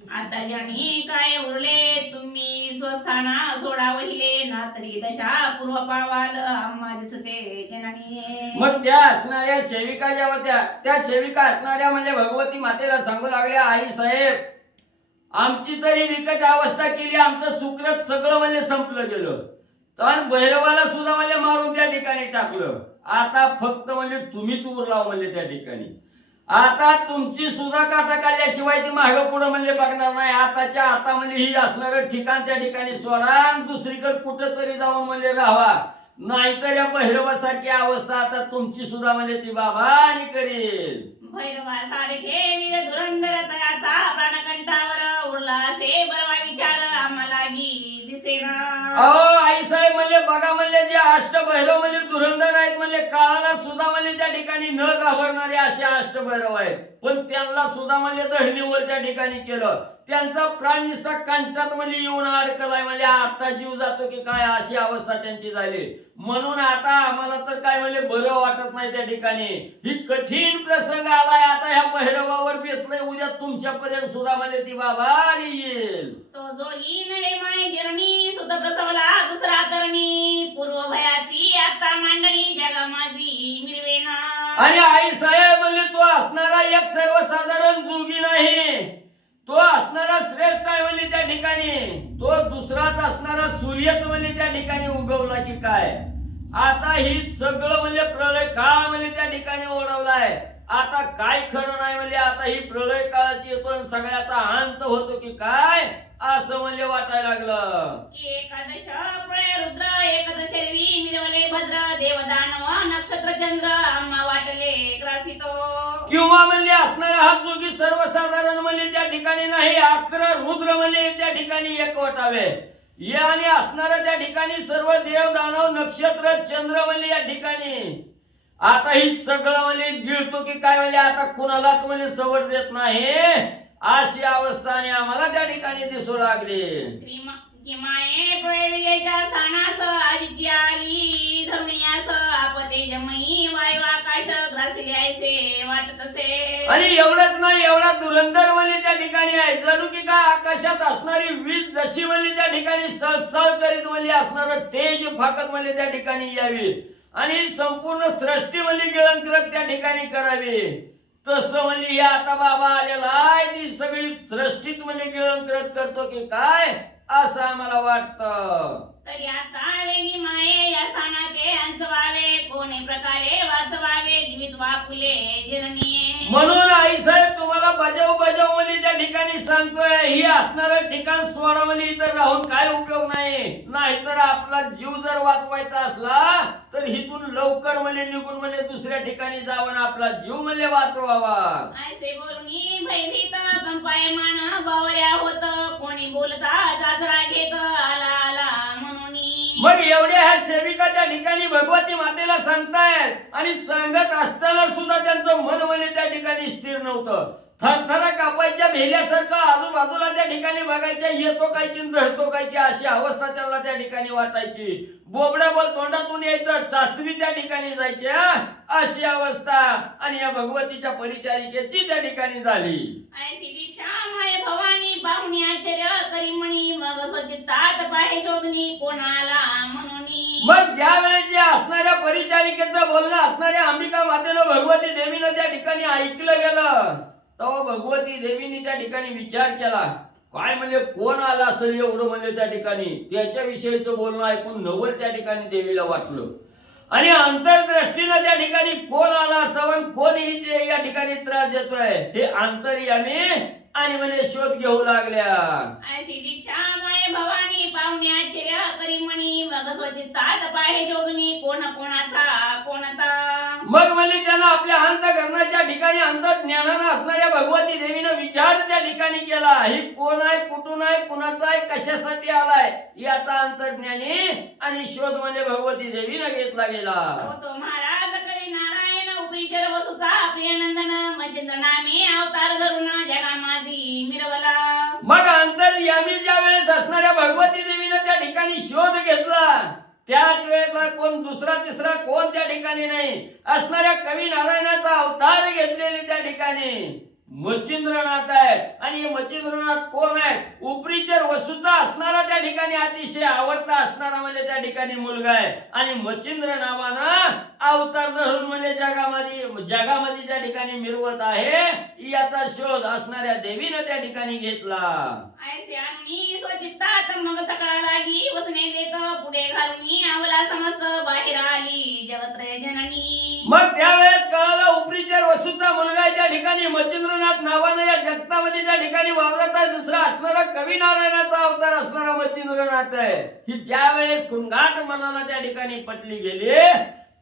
आता ज्यानी काय उरले तुम्ही स्वस्थाना सोडा वहिले ना तरी दशा पूर्व पावाल आम्हा दिसते जननी मग त्या असणाऱ्या सेविका ज्या होत्या त्या सेविका असणाऱ्या म्हणजे भगवती मातेला सांगू लागल्या आई साहेब आमची तरी विकट अवस्था केली आमचं सुकृत सगळं म्हणजे संपलं गेलं तर भैरवाला सुद्धा म्हणजे मारून त्या ठिकाणी टाकलं आता फक्त म्हणजे तुम्हीच उरलाव म्हणजे त्या ठिकाणी आता तुमची सुद्धा काटा काढल्याशिवाय ती मागं पुढं म्हणजे बघणार नाही आताच्या आता म्हणजे ही असणारं ठिकाण त्या ठिकाणी सोडा आणि दुसरीकडे कुठं तरी जाऊन म्हणजे राहावा नाहीतर या भैरवासारखी अवस्था आता तुमची सुद्धा म्हणजे ती बाबा आणि करेल भैरवासारखे वीर धुरंधर तयाचा प्राणकंठावर उरला असे बरवा विचार आम्हाला दिसेना अहो आई साहेब म्हणजे बघा म्हणले जे अष्टभैरव म्हणजे धुरंधर आहेत म्हणले काळाला सुद्धा म्हणले त्या ठिकाणी न घाबरणारे असे अष्टभैरव आहेत पण त्यांना सुद्धा म्हणले धरणीवर त्या ठिकाणी केलं त्यांचा प्राण निस्ता कंठात म्हणजे येऊन अडकलाय म्हणजे आता जीव जातो की काय अशी अवस्था त्यांची झाली म्हणून आता आम्हाला तर काय म्हणजे बरं वाटत नाही त्या ठिकाणी ही कठीण प्रसंग आलाय आता ह्या भैरवावर बेतलंय उद्या तुमच्यापर्यंत सुद्धा म्हणजे ती बाबा येईल तो जोगी नवे माय गिरणी सुत प्रसवला दुसरा तरणी पूर्व भयाची आता मांडणी जगा माझी मिरवेना आणि आई साहेब म्हणले तो असणारा एक सर्वसाधारण जोगी नाही तो असणारा श्रेष्ठ आहे म्हणजे त्या ठिकाणी तो दुसराच असणारा सूर्यच म्हणजे त्या ठिकाणी उगवला की काय आता ही सगळं म्हणजे प्रलय काळ म्हणजे त्या ठिकाणी ओढवलाय आता काय खरं नाही म्हणजे आता ही प्रलय काळाची येतो आणि सगळ्याचा अंत होतो की काय असं म्हणजे वाटायला लागलं एकादश प्रळय रुद्र एकदश शर्वी मिरवले भद्र देवदानव नक्षत्र चंद्र आम्हा वाटले ग्रासितो किंवा म्हणजे असणारा हा जोगी सर्वसाधारण म्हणजे त्या ठिकाणी नाही अक्षर रुद्र म्हणजे त्या ठिकाणी एकवटावे या आणि असणारा त्या ठिकाणी सर्व देव दानव नक्षत्र चंद्र म्हणजे या ठिकाणी आता ही सगळं म्हणजे गिळतो की काय म्हणजे आता कुणालाच म्हणजे सवड देत नाही अशी अवस्था आणि आम्हाला त्या ठिकाणी दिसू लागली किमाये प्रळय विजयच्या स्थानास आजीची आली धरुणीयास आपते जमई वायू आकाश ग्रासले आयसे वाटत असे आणि एवढंच नाही एवढा धुरंधर म्हणजे त्या ठिकाणी आहे जणू की काय आकाशात असणारी वीज जशी म्हणजे त्या ठिकाणी सळसळ करीत म्हणजे असणार तेज फाकत म्हणजे त्या ठिकाणी यावी आणि संपूर्ण सृष्टी म्हणजे गिळंकृत त्या ठिकाणी करावी तसं म्हणजे हे आता बाबा आलेला आहे ती सगळी सृष्टीच म्हणजे गिळंकृत करतो की काय असं आम्हाला वाटतं तरी आता वेणी माये या स्थानाते अंचवावे कोणे प्रकारे वाचवावे जीवित वाकुले जिरणी म्हणून आई साहेब तुम्हाला बजाव बजाव म्हणजे त्या ठिकाणी सांगतोय ही असणारं ठिकाण सोडा म्हणजे इथं राहून काय उपयोग नाही नाहीतर आपला जीव जर वाचवायचा असला तर इथून लवकर म्हणजे निघून म्हणजे दुसऱ्या ठिकाणी जावं आणि आपला जीव म्हणजे वाचवावा ऐसे बोलूनी भयभीत कंपायमान बावऱ्या होत कोणी बोलता जाजरा घेत आला आला म्हणून मग एवढ्या ह्या सेविका त्या ठिकाणी भगवती मातेला सांगतायत आणि सांगत असताना सुद्धा त्यांचं मन म्हणजे त्या ठिकाणी स्थिर नव्हतं थरथरा कापायच्या भेल्यासारखं आजूबाजूला त्या ठिकाणी बघायच्या येतो काय की धरतो काय की अशी अवस्था त्यांना त्या ठिकाणी वाटायची बोबड्या बोल तोंडातून यायचं चाचणी त्या ठिकाणी जायच्या अशी अवस्था आणि या भगवतीच्या परिचारिकेची त्या ठिकाणी झाली ऐसी दीक्षा माय भवानी पाहुणी आश्चर्य करी म्हणी मग स्वचित्तात पाहे शोधनी कोणाला म्हणून मग ज्या वेळेस जे असणाऱ्या परिचारिकेचं बोलणं असणाऱ्या अंबिका मातेला भगवती देवीनं त्या ठिकाणी ऐकलं गेलं तेव्हा भगवती देवीने त्या ठिकाणी विचार केला काय म्हणजे कोण आला असेल एवढं म्हणजे त्या ठिकाणी त्याच्याविषयीचं बोलणं ऐकून नवल त्या ठिकाणी देवीला वाटलं आणि अंतर्दृष्टीनं त्या ठिकाणी कोण आला असावं कोणीही या ठिकाणी त्रास देतोय हे अंतर्यामी आणि म्हणजे शोध घेऊ लागल्या ऐसी दीक्षा माय भवानी पाहुणी आश्चर्य करी म्हणी मग स्वचित्तात पाहे शोधनी कोण कोणाचा कोणता मग म्हणजे त्यानं आपल्या अंतःकरणाच्या ठिकाणी अंतर्ज्ञानानं असणाऱ्या भगवती देवीनं विचार त्या ठिकाणी केला ही कोण आहे कुठून आहे कुणाचा आहे कशासाठी आलाय याचा अंतर्ज्ञानी आणि शोध म्हणजे भगवती देवीनं घेतला गेला तो महाराज कवी नारायण उपरीचर वसुचा प्रियनंदन मजेंद्र नामे अवतार धरून जगा माझी मिरवला मग अंतर्यामी ज्या वेळेस असणाऱ्या भगवती देवीनं त्या ठिकाणी शोध घेतला त्याच वेळेचा कोण दुसरा तिसरा कोण त्या ठिकाणी नाही असणाऱ्या कवी नारायणाचा अवतार घेतलेले त्या ठिकाणी मच्छिंद्रनाथ आहे आणि हे मच्छिंद्रनाथ कोण आहे उपरीचर वसूचा असणारा त्या ठिकाणी अतिशय आवडता असणारा म्हणजे त्या ठिकाणी मुलगा आहे आणि मच्छिंद्र नावानं अवतार धरून म्हणजे जगामध्ये त्या ठिकाणी मिरवत आहे याचा शोध असणाऱ्या देवीनं त्या ठिकाणी घेतला ऐसे आम्ही स्वचित्तात मग सकाळ लागी वसने देत पुढे घालून आवला समस्त बाहेर आली जगत्रय जननी मग त्यावेळेस कळाला उपरीचर वसूचा मुलगा आहे त्या ठिकाणी मच्छिंद्रनाथ नावानं या जगतामध्ये त्या ठिकाणी वावरत आहे दुसरा असणारा कवी नारायणाचा अवतार असणारा मच्छिंद्रनाथ आहे ही ज्या वेळेस खुंगाट मनाला त्या ठिकाणी पटली गेली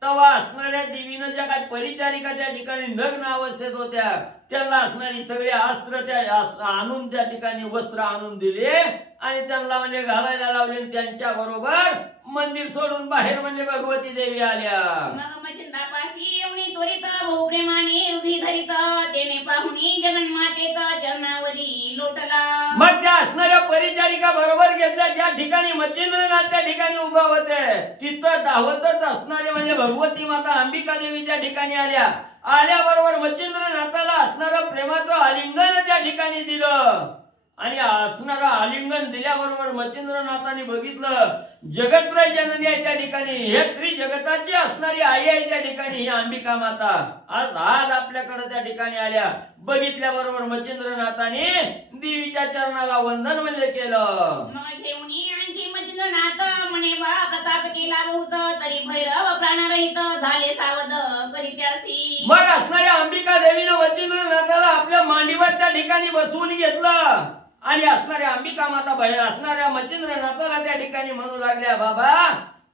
तेव्हा असणाऱ्या देवीनं ज्या काही परिचारिका त्या ठिकाणी नग्न अवस्थेत होत्या त्यांना असणारी सगळे अस्त्र त्या आणून त्या ठिकाणी वस्त्र आणून दिले आणि त्यांना म्हणजे घालायला लावले आणि त्यांच्या बरोबर मंदिर सोडून बाहेर म्हणजे भगवती देवी आल्या. मग मच्छिंद्रापाशी येऊनी त्वरित बहु प्रेमाने हृदय धरित तेने पाहुणी जगन्मातेत चरणावरी लोटला. मग त्या असणाऱ्या परिचारिका बरोबर घेतल्या. ज्या ठिकाणी मच्छिंद्रनाथ त्या ठिकाणी उभा होते तिथं धावतच असणारे म्हणजे भगवती माता अंबिका देवी त्या ठिकाणी आल्या. आल्याबरोबर मच्छिंद्रनाथाला असणारं प्रेमाचं आलिंगन त्या ठिकाणी दिलं आणि असणारं आलिंगन दिल्याबरोबर मच्छिंद्रनाथाने बघितलं जगत्रय जननी आहे त्या ठिकाणी, हे त्रिजगताची असणारी आई आहे त्या ठिकाणी ही अंबिका माता आज आज आपल्याकडे त्या ठिकाणी आल्या. बघितल्याबरोबर मच्छिंद्रनाथाने देवीच्या चरणाला वंदन म्हणजे केलं. मग घेऊनी आणखी मच्छिंद्रनाथ म्हणे वा प्रताप केला बहुत तरी भैरव प्राणरहित झाले सावध करीत्यासी. मग असणाऱ्या अंबिका देवीनं मच्छिंद्रनाथाला आपल्या मांडीवर त्या ठिकाणी बसवून घेतलं आणि असणाऱ्या अंबिका माता बाहेर असणाऱ्या मच्छिंद्रनाथाला त्या ठिकाणी म्हणू लागल्या, बाबा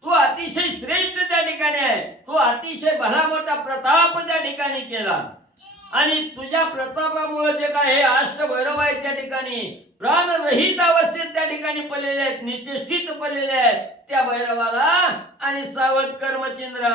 तू अतिशय श्रेष्ठ त्या ठिकाणी आहे, तू अतिशय भला मोठा प्रताप त्या ठिकाणी केला आणि तुझ्या प्रतापामुळे जे काय हे अष्टभैरव आहेत त्या ठिकाणी प्राणरहित अवस्थेत त्या ठिकाणी पडलेले आहेत, निचेष्टित पडलेले आहेत. त्या भैरवाला आणि सावध कर मच्छिंद्रा.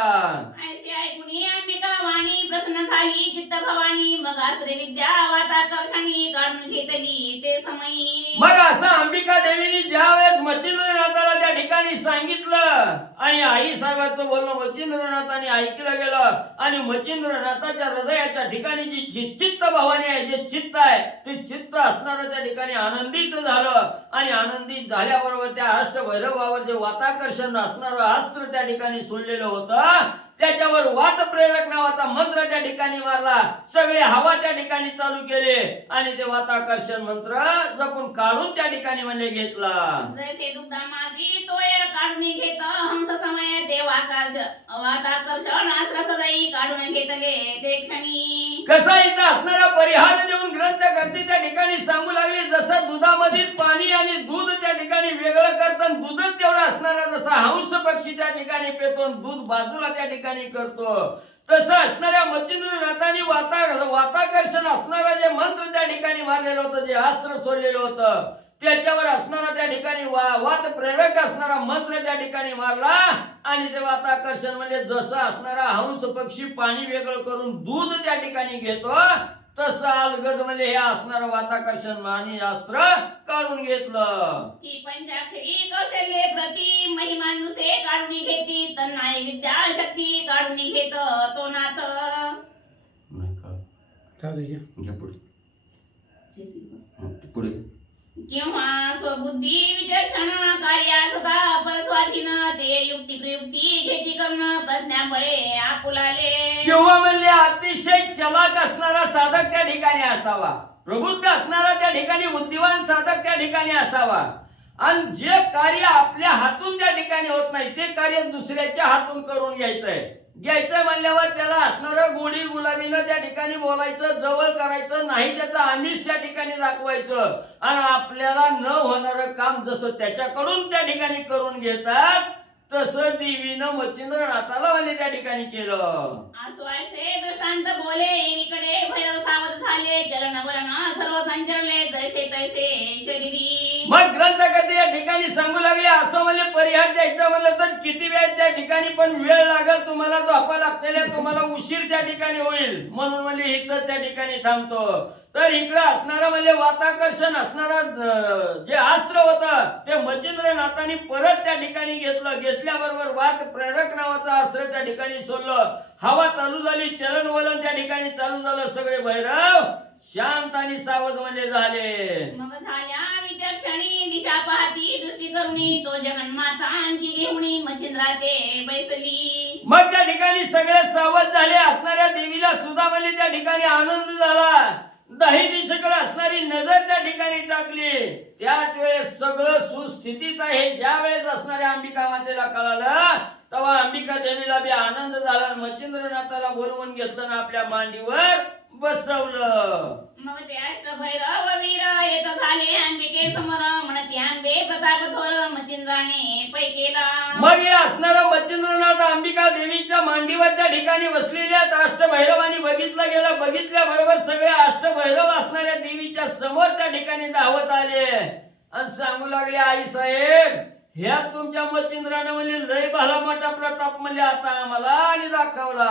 ऐसे ऐकून अंबिका वाणी प्रसन्न झाली चित्त भवानी. मग अस्त्र विद्या वाताकर्षणी काढून घेतली ते समयी. मग असं अंबिका देवीने ज्या वेळेस मच्छिंद्रनाथाला त्या ठिकाणी सांगितलं आणि आई साहेबांचं बोलणं मच्छिंद्रनाथाने ऐकलं गेलं आणि मच्छिंद्रनाथाच्या हृदयाच्या ठिकाणी जी चित्त भवानी आहे, जे चित्त आहे ते चित्त असणारं त्या ठिकाणी आनंदित झालं आणि आनंदित झाल्याबरोबर त्या अष्टभैरवावर जे वाताकर्षण असणारं अस्त्र त्या ठिकाणी सोडलेलं होतं त्याच्यावर वात प्रेरक नावाचा मंत्र त्या ठिकाणी मारला. सगळे हवा त्या ठिकाणी चालू केले आणि ते वाताकर्षण मंत्र जपून काढून त्या ठिकाणी म्हणजे घेतला. जैसे दुग्धा माझी तोय काढून घेत हंस समय ते वाताकर्षण अस्त्र सदाई काढून घेतले ते क्षणी. कसा इथं असणारा परिहार देऊन ग्रंथकर्ते त्या ठिकाणी सांगू लागले जसं दुधामधील पाणी आणि दूध त्या ठिकाणी वेगळं करतात दूधच तेवढं असणारा जसा हंस पक्षी त्या ठिकाणी पेतो दूध बाजूला त्या ठिकाणी करतो तसं असणाऱ्या मच्छिंद्रनाथाने वाताकर्षण असणारा जे मंत्र त्या ठिकाणी मारलेलं होतं, जे अस्त्र सोडलेलं होतं त्याच्यावर असणारा त्या ठिकाणी वात प्रेरक असणारा मंत्र त्या ठिकाणी मारला आणि ते वाताकर्षण म्हणजे जसं असणारा हंस पक्षी पाणी वेगळं करून दूध त्या ठिकाणी घेतो तसं अलगद म्हणजे हे असणारं वाताकर्षण आणि अस्त्र काढून घेतलं. की पंचाक्षरी कौशल्ये प्रति महिमानुसे काढून घेती तन्नाय विद्या शक्ती काढून घेत तो नाथ. पुढे किंवा स्वबुद्धी विचक्षण कार्या सदा परस्वाधीन ते युक्ती प्रयुक्ती घेती कर्ण प्रज्ञाबळे आपुलाले. किंवा म्हणले अतिशय चलाक असणारा साधक त्या ठिकाणी असावा, प्रबुद्ध असणारा त्या ठिकाणी बुद्धिवान साधक त्या ठिकाणी असावा आणि जे कार्य आपल्या हातून त्या ठिकाणी होत नाही ते कार्य दुसऱ्याच्या हातून करून घ्यायचंय म्हणल्यावर त्याला असणारं गोडी गुलाबीनं त्या ठिकाणी बोलायचं, जवळ करायचं नाही, त्याचं आमिष त्या ठिकाणी दाखवायचं आणि आपल्याला न होणारं काम जसं त्याच्याकडून त्या ठिकाणी करून घेतात तसं देवीनं मच्छिंद्रनाथाला वाले त्या ठिकाणी केलं. आसवासे दृष्टांत बोले एकीकडे भैरव सावध झाले चरण वरण सर्व संचरले जैसे तैसे शरीरी. मग ग्रंथकर्ते या ठिकाणी सांगू लागले असं म्हणजे परिहार द्यायचा म्हणलं तर किती वेळ त्या ठिकाणी पण वेळ लागेल तुम्हाला झोपा लागतेल्या तुम्हाला उशीर त्या ठिकाणी होईल म्हणून म्हणजे इथं त्या ठिकाणी थांबतो. तर इकडं असणारं म्हणजे वाताकर्षण असणारं जे अस्त्र होतं ते मच्छिंद्रनाथाने परत त्या ठिकाणी घेतलं. घेतल्याबरोबर वात प्रेरक नावाचं अस्त्र त्या ठिकाणी सोडलं. हवा चालू झाली, चलन वलन त्या ठिकाणी चालू झालं. सगळे भैरव शांत आणि सावध म्हणजे झाले. मग झाल्या विचक्षणी दिशा पाहती दृष्टी करुणी तो जगन्माता आणखी घेऊनी मच्छिंद्रा ते बैसली. मग त्या ठिकाणी सगळे सावध झाले. असणाऱ्या देवीला सुद्धा म्हणजे त्या ठिकाणी आनंद झाला. दही दिशेकडे असणारी नजर त्या ठिकाणी टाकली. त्याच वेळेस सगळं सुस्थितीत आहे. ज्या वेळेस असणाऱ्या अंबिका मातेला कळालं तेव्हा अंबिका देवीला बी आनंद झाला. मच्छिंद्रनाथाला बोलवून घेतलं ना आपल्या मांडीवर बसवलं. मग ते अष्टभैरव वीर येत झाले अंबिके समोर म्हणती अंबे प्रताप थोर मच्छिंद्राने पै केला. मग हे असणारं मच्छिंद्रनाथ अंबिका देवीच्या मांडीवर त्या ठिकाणी बसलेल्या अष्टभैरवांनी बघितलं गेलं. बघितल्याबरोबर सगळे अष्टभैरव असणाऱ्या देवीच्या समोर त्या ठिकाणी धावत आले आणि सांगू लागले आई साहेब ह्या तुमच्या मच्छिंद्रानं म्हणजे लय भला मोठा प्रताप म्हणजे आता आम्हाला आणि दाखवला.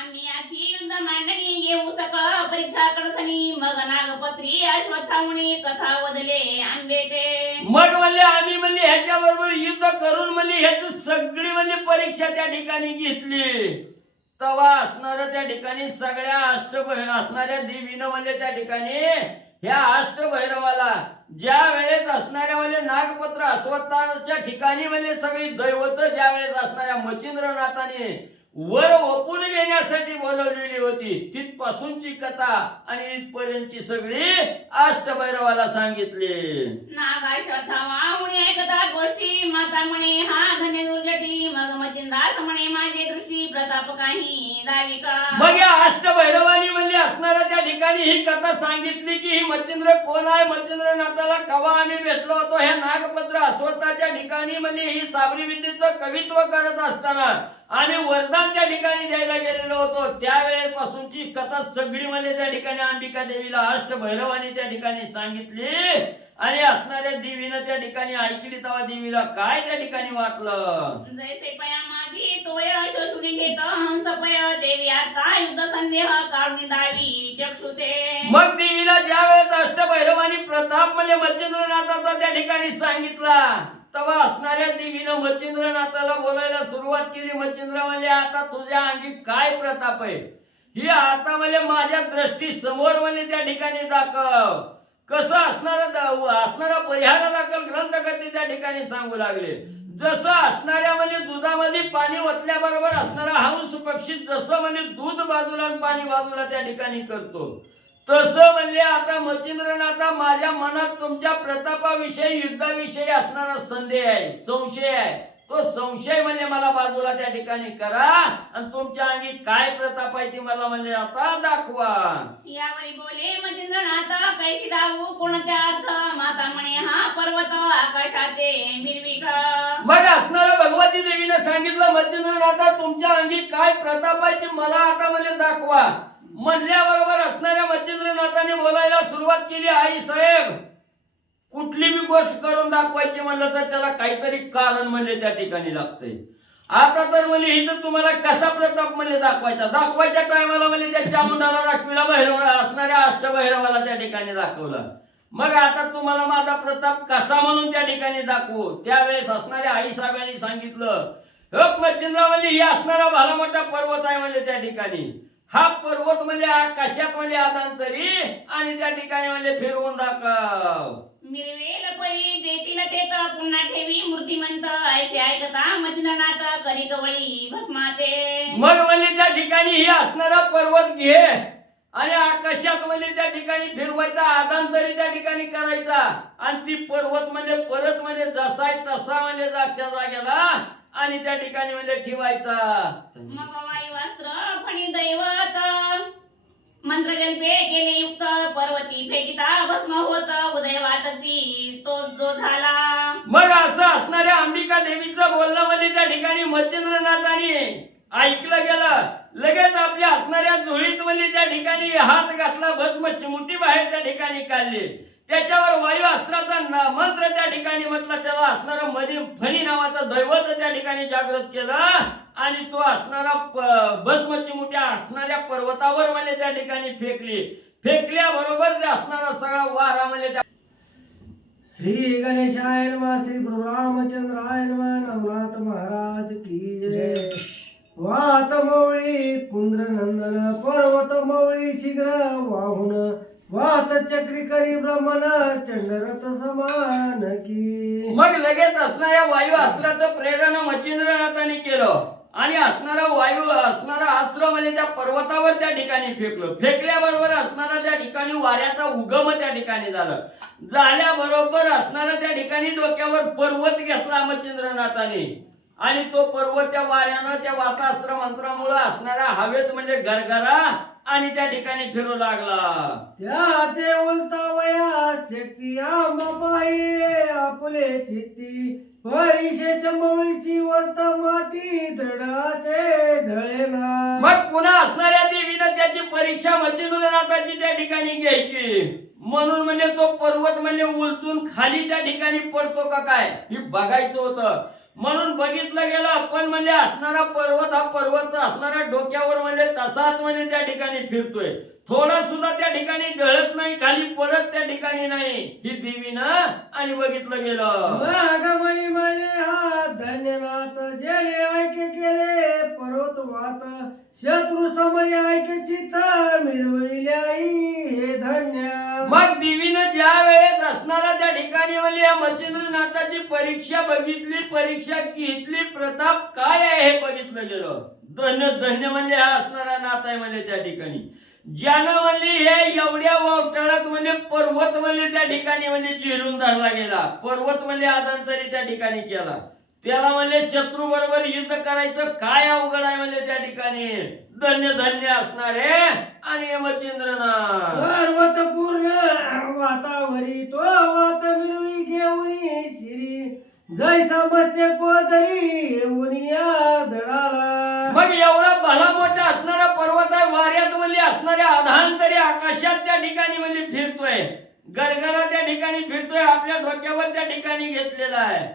आम्ही आधी युद्ध मांडणी घेऊ सकळ परीक्षा कडसनी मग नागपत्री अश्वत्थामुनी कथा वदले आंबे ते. मग म्हणले आम्ही म्हणजे ह्याच्या बरोबर युद्ध करून म्हणजे ह्याच सगळी म्हणजे परीक्षा त्या ठिकाणी घेतली. तवा असणाऱ्या त्या ठिकाणी सगळ्या असणाऱ्या देवीनं म्हणजे त्या ठिकाणी ह्या अष्टभैरवाला ज्या वेळेस असणाऱ्या म्हणजे नागपत्र अश्वत्थाच्या ठिकाणी म्हणजे सगळी दैवत ज्या वेळेस असणाऱ्या मच्छिंद्रनाथाने वर ओपून घेण्यासाठी बोलवलेली होती तिथपासूनची कथा आणि इथपर्यंतची सगळी अष्टभैरवाला सांगितली. नागाश्वत्थावा मुनी ऐकता गोष्टी माता म्हणे हा धन्य दुर्जटी मग मच्छिंद्रास म्हणे माझे दृष्टी प्रताप काही दाविका. मग या अष्टभैरवानी म्हणजे असणाऱ्या त्या ठिकाणी ही कथा सांगितली की ही मच्छिंद्र कोण आहे. मच्छिंद्रनाथाला कवा आम्ही भेटलो होतो ह्या नागपत्र अश्वत्थाच्या ठिकाणी म्हणजे ही साबरी विद्येचं कवित्व करत असताना आम्ही वरदान त्या ठिकाणी द्यायला गेलेलो होतो. त्यावेळेपासूनची कथा सगळी म्हणजे त्या ठिकाणी अंबिका देवीला अष्टभैरवानी त्या ठिकाणी सांगितली आणि असणाऱ्या देवीनं त्या ठिकाणी ऐकली तेव्हा देवीला काय त्या ठिकाणी वाटलं. जैसे पया माझी तोय शोषून घेत हंस पय देवी आता युद्ध संदेह काढून दावी चक्षुते. मग देवीला ज्या वेळेस अष्टभैरवानी प्रताप म्हणजे मच्छिंद्रनाथाचा त्या ठिकाणी सांगितला तेव्हा असणाऱ्या देवीनं मच्छिंद्रनाथाला बोलायला सुरुवात केली. मच्छिंद्र म्हणजे आता तुझ्या अंगी काय प्रताप आहे ही आता म्हणजे माझ्या दृष्टी समोर म्हणजे त्या ठिकाणी दाखव. कसं असणारा परिहार दाखल ग्रंथकर्ते त्या ठिकाणी सांगू लागले. जसं असणाऱ्या म्हणजे दुधामध्ये पाणी ओतल्याबरोबर असणारा हंस पक्षी जसं म्हणजे दूध बाजूला आणि पाणी बाजूला त्या ठिकाणी करतो तसं म्हणजे आता मच्छिंद्रनाथा माझ्या मनात तुमच्या प्रतापाविषयी युद्धाविषयी असणारा संदेह आहे संशय आहे. तो संशय म्हणजे मला बाजूला त्या ठिकाणी करा आणि तुमच्या अंगी काय प्रताप आहे ती मला म्हणजे आता दाखवा. यावरी बोले मच्छिंद्रनाथ कैसी दावू कोणत्या अर्थ माता म्हणे हा पर्वत आकाशाते मिरविका. मग असणारा भगवती देवीने सांगितलं मच्छिंद्रनाथा तुमच्या अंगी काय प्रताप आहे ते मला आता म्हणजे दाखवा. म्हणल्याबरोबर असणाऱ्या मच्छिंद्रनाथाने बोलायला सुरुवात केली. आई साहेब कुठली बी गोष्ट करून दाखवायची म्हणलं तर त्याला काहीतरी कारण म्हणजे त्या ठिकाणी लागतंय. आता तर म्हणजे इथं तुम्हाला कसा प्रताप म्हणजे दाखवायच्या टायमाला म्हणजे त्या चामुंडाला दाखविला असणाऱ्या अष्टभैरवाला त्या ठिकाणी दाखवला. मग आता तुम्हाला माझा प्रताप कसा म्हणून त्या ठिकाणी दाखवू. त्यावेळेस असणाऱ्या आई साहेबांनी सांगितलं मच्छिंद्र म्हणजे ही असणारा भला मोठा पर्वत आहे म्हणजे त्या ठिकाणी हा पर्वत म्हणजे आकाशात म्हणजे आदांतरी आणि त्या ठिकाणी म्हणजे फिरवून दाखव. मिरवेल परी जेतील तेत पुन्हा ठेवी मूर्तिमंत ऐसे ऐकता मच्छिंद्रनाथ करी कवळी भस्माते. मग म्हणजे त्या ठिकाणी ही असणारा पर्वत घे आणि आकाशात म्हणजे त्या ठिकाणी फिरवायचा आदांतरी त्या ठिकाणी करायचा आणि ती पर्वत म्हणजे परत म्हणजे जसा आहे तसा म्हणजे जागच्या जागेला आणि त्या ठिकाणी म्हणजे ठेवायचा. मग वायुवस्त्र फणी दैवत मंत्र जल्पे केले युक्त पर्वती फेकिता भस्म होत उदयवातची तो जो झाला. मग असं असणाऱ्या अंबिका देवीचं बोलणं म्हणजे त्या ठिकाणी मच्छिंद्रनाथाने ऐकलं गेलं. लगेच आपल्या असणाऱ्या झोळीत म्हणजे त्या ठिकाणी हात घातला भस्म चिमुटी बाहेर त्या ठिकाणी काढली. त्याच्यावर वायू अस्त्राचा मंत्र त्या ठिकाणी म्हटलं. त्याला असणारा फणी नावाचा दैवत त्या ठिकाणी जागृत केलं आणि तो असणारा भस्म चिमुट्या असणाऱ्या पर्वतावर म्हणजे त्या ठिकाणी फेकल्याबरोबर ते असणारा सगळा वारा म्हणजे श्री गणेशाय नमः श्री प्रभु रामचंद्राय नमः नवनाथ महाराज की जय. वात मौळी कुंद्र नंदन पर्वत मौळी शीघ्र वाहुन वात चक्री करी ब्रह्मन चंडरथ समान की. मग लगेच असणाऱ्या वायू अस्त्राचं प्रेरणा मच्छिंद्रनाथाने केलं आणि असणारा अस्त्र म्हणजे त्या पर्वतावर त्या ठिकाणी फेकल्याबरोबर असणारा त्या ठिकाणी वाऱ्याचा उगम त्या ठिकाणी झाल्याबरोबर असणारा त्या ठिकाणी डोक्यावर पर्वत घेतला मच्छिंद्रनाथाने आणि तो पर्वत त्या वाऱ्यानं त्या वातास्त्र मंत्रामुळे असणाऱ्या हवेत म्हणजे गरगरा आणि त्या ठिकाणी फिरू लागला. त्या ते उलतावया शक्ती आंबा पाहिले आपले चित्ती परिशेष मौळीची वर्त माती दृढाचे ढळेना. मग पुन्हा असणाऱ्या देवीनं त्याची परीक्षा मच्छिंद्रनाथाची त्या ठिकाणी घ्यायची. म्हणून म्हणजे तो पर्वत म्हणजे उलटून खाली त्या ठिकाणी पडतो का काय हे बघायचं होतं. म्हणून बघितलं गेलं. पण म्हणजे असणारा पर्वत हा पर्वत असणाऱ्या डोक्यावर म्हणजे तसाच म्हणजे त्या ठिकाणी फिरतोय. थोडा सुद्धा त्या ठिकाणी ढळत नाही, खाली पडत त्या ठिकाणी नाही. ही देवीनं आणि बघितलं गेलं. नागमणी म्हणे हा धन्यनाथ जेणे ऐके केले पर्वत वात शत्रू समय ऐके चित्त मिरविल्याई हे धन्य. मग देवीनं ज्या वेळेस असणारा त्या ठिकाणी म्हणजे या मच्छिंद्रनाथाची परीक्षा बघितली, परीक्षा घेतली, प्रताप काय आहे हे बघितलं गेलं. धन्य धन्य म्हणजे हा असणारा नाथ आहे म्हणजे त्या ठिकाणी. ज्यानं म्हणजे हे एवढ्या वावटाळात म्हणजे पर्वत म्हणजे त्या ठिकाणी म्हणजे झेलून धरला गेला. पर्वत म्हणजे आदांतरी त्या ठिकाणी केला. त्याला म्हणजे शत्रू बरोबर युद्ध करायचं काय अवघड आहे म्हणजे त्या ठिकाणी. धन्य धन्य असणारे आणि मच्छिंद्रनाथ. पर्वत पूर्ण वातावरी तो वात मिरवी घेऊनी शिरी जैसा मत्स्य कोदरी उनिया दडाला. मग एवढा भला मोठा असणारा पर्वत आहे, वाऱ्यात म्हणजे असणाऱ्या आधांतरी आकाशात त्या ठिकाणी म्हणजे फिरतोय, गरगरा त्या ठिकाणी फिरतोय, आपल्या डोक्यावर त्या ठिकाणी घेतलेला आहे.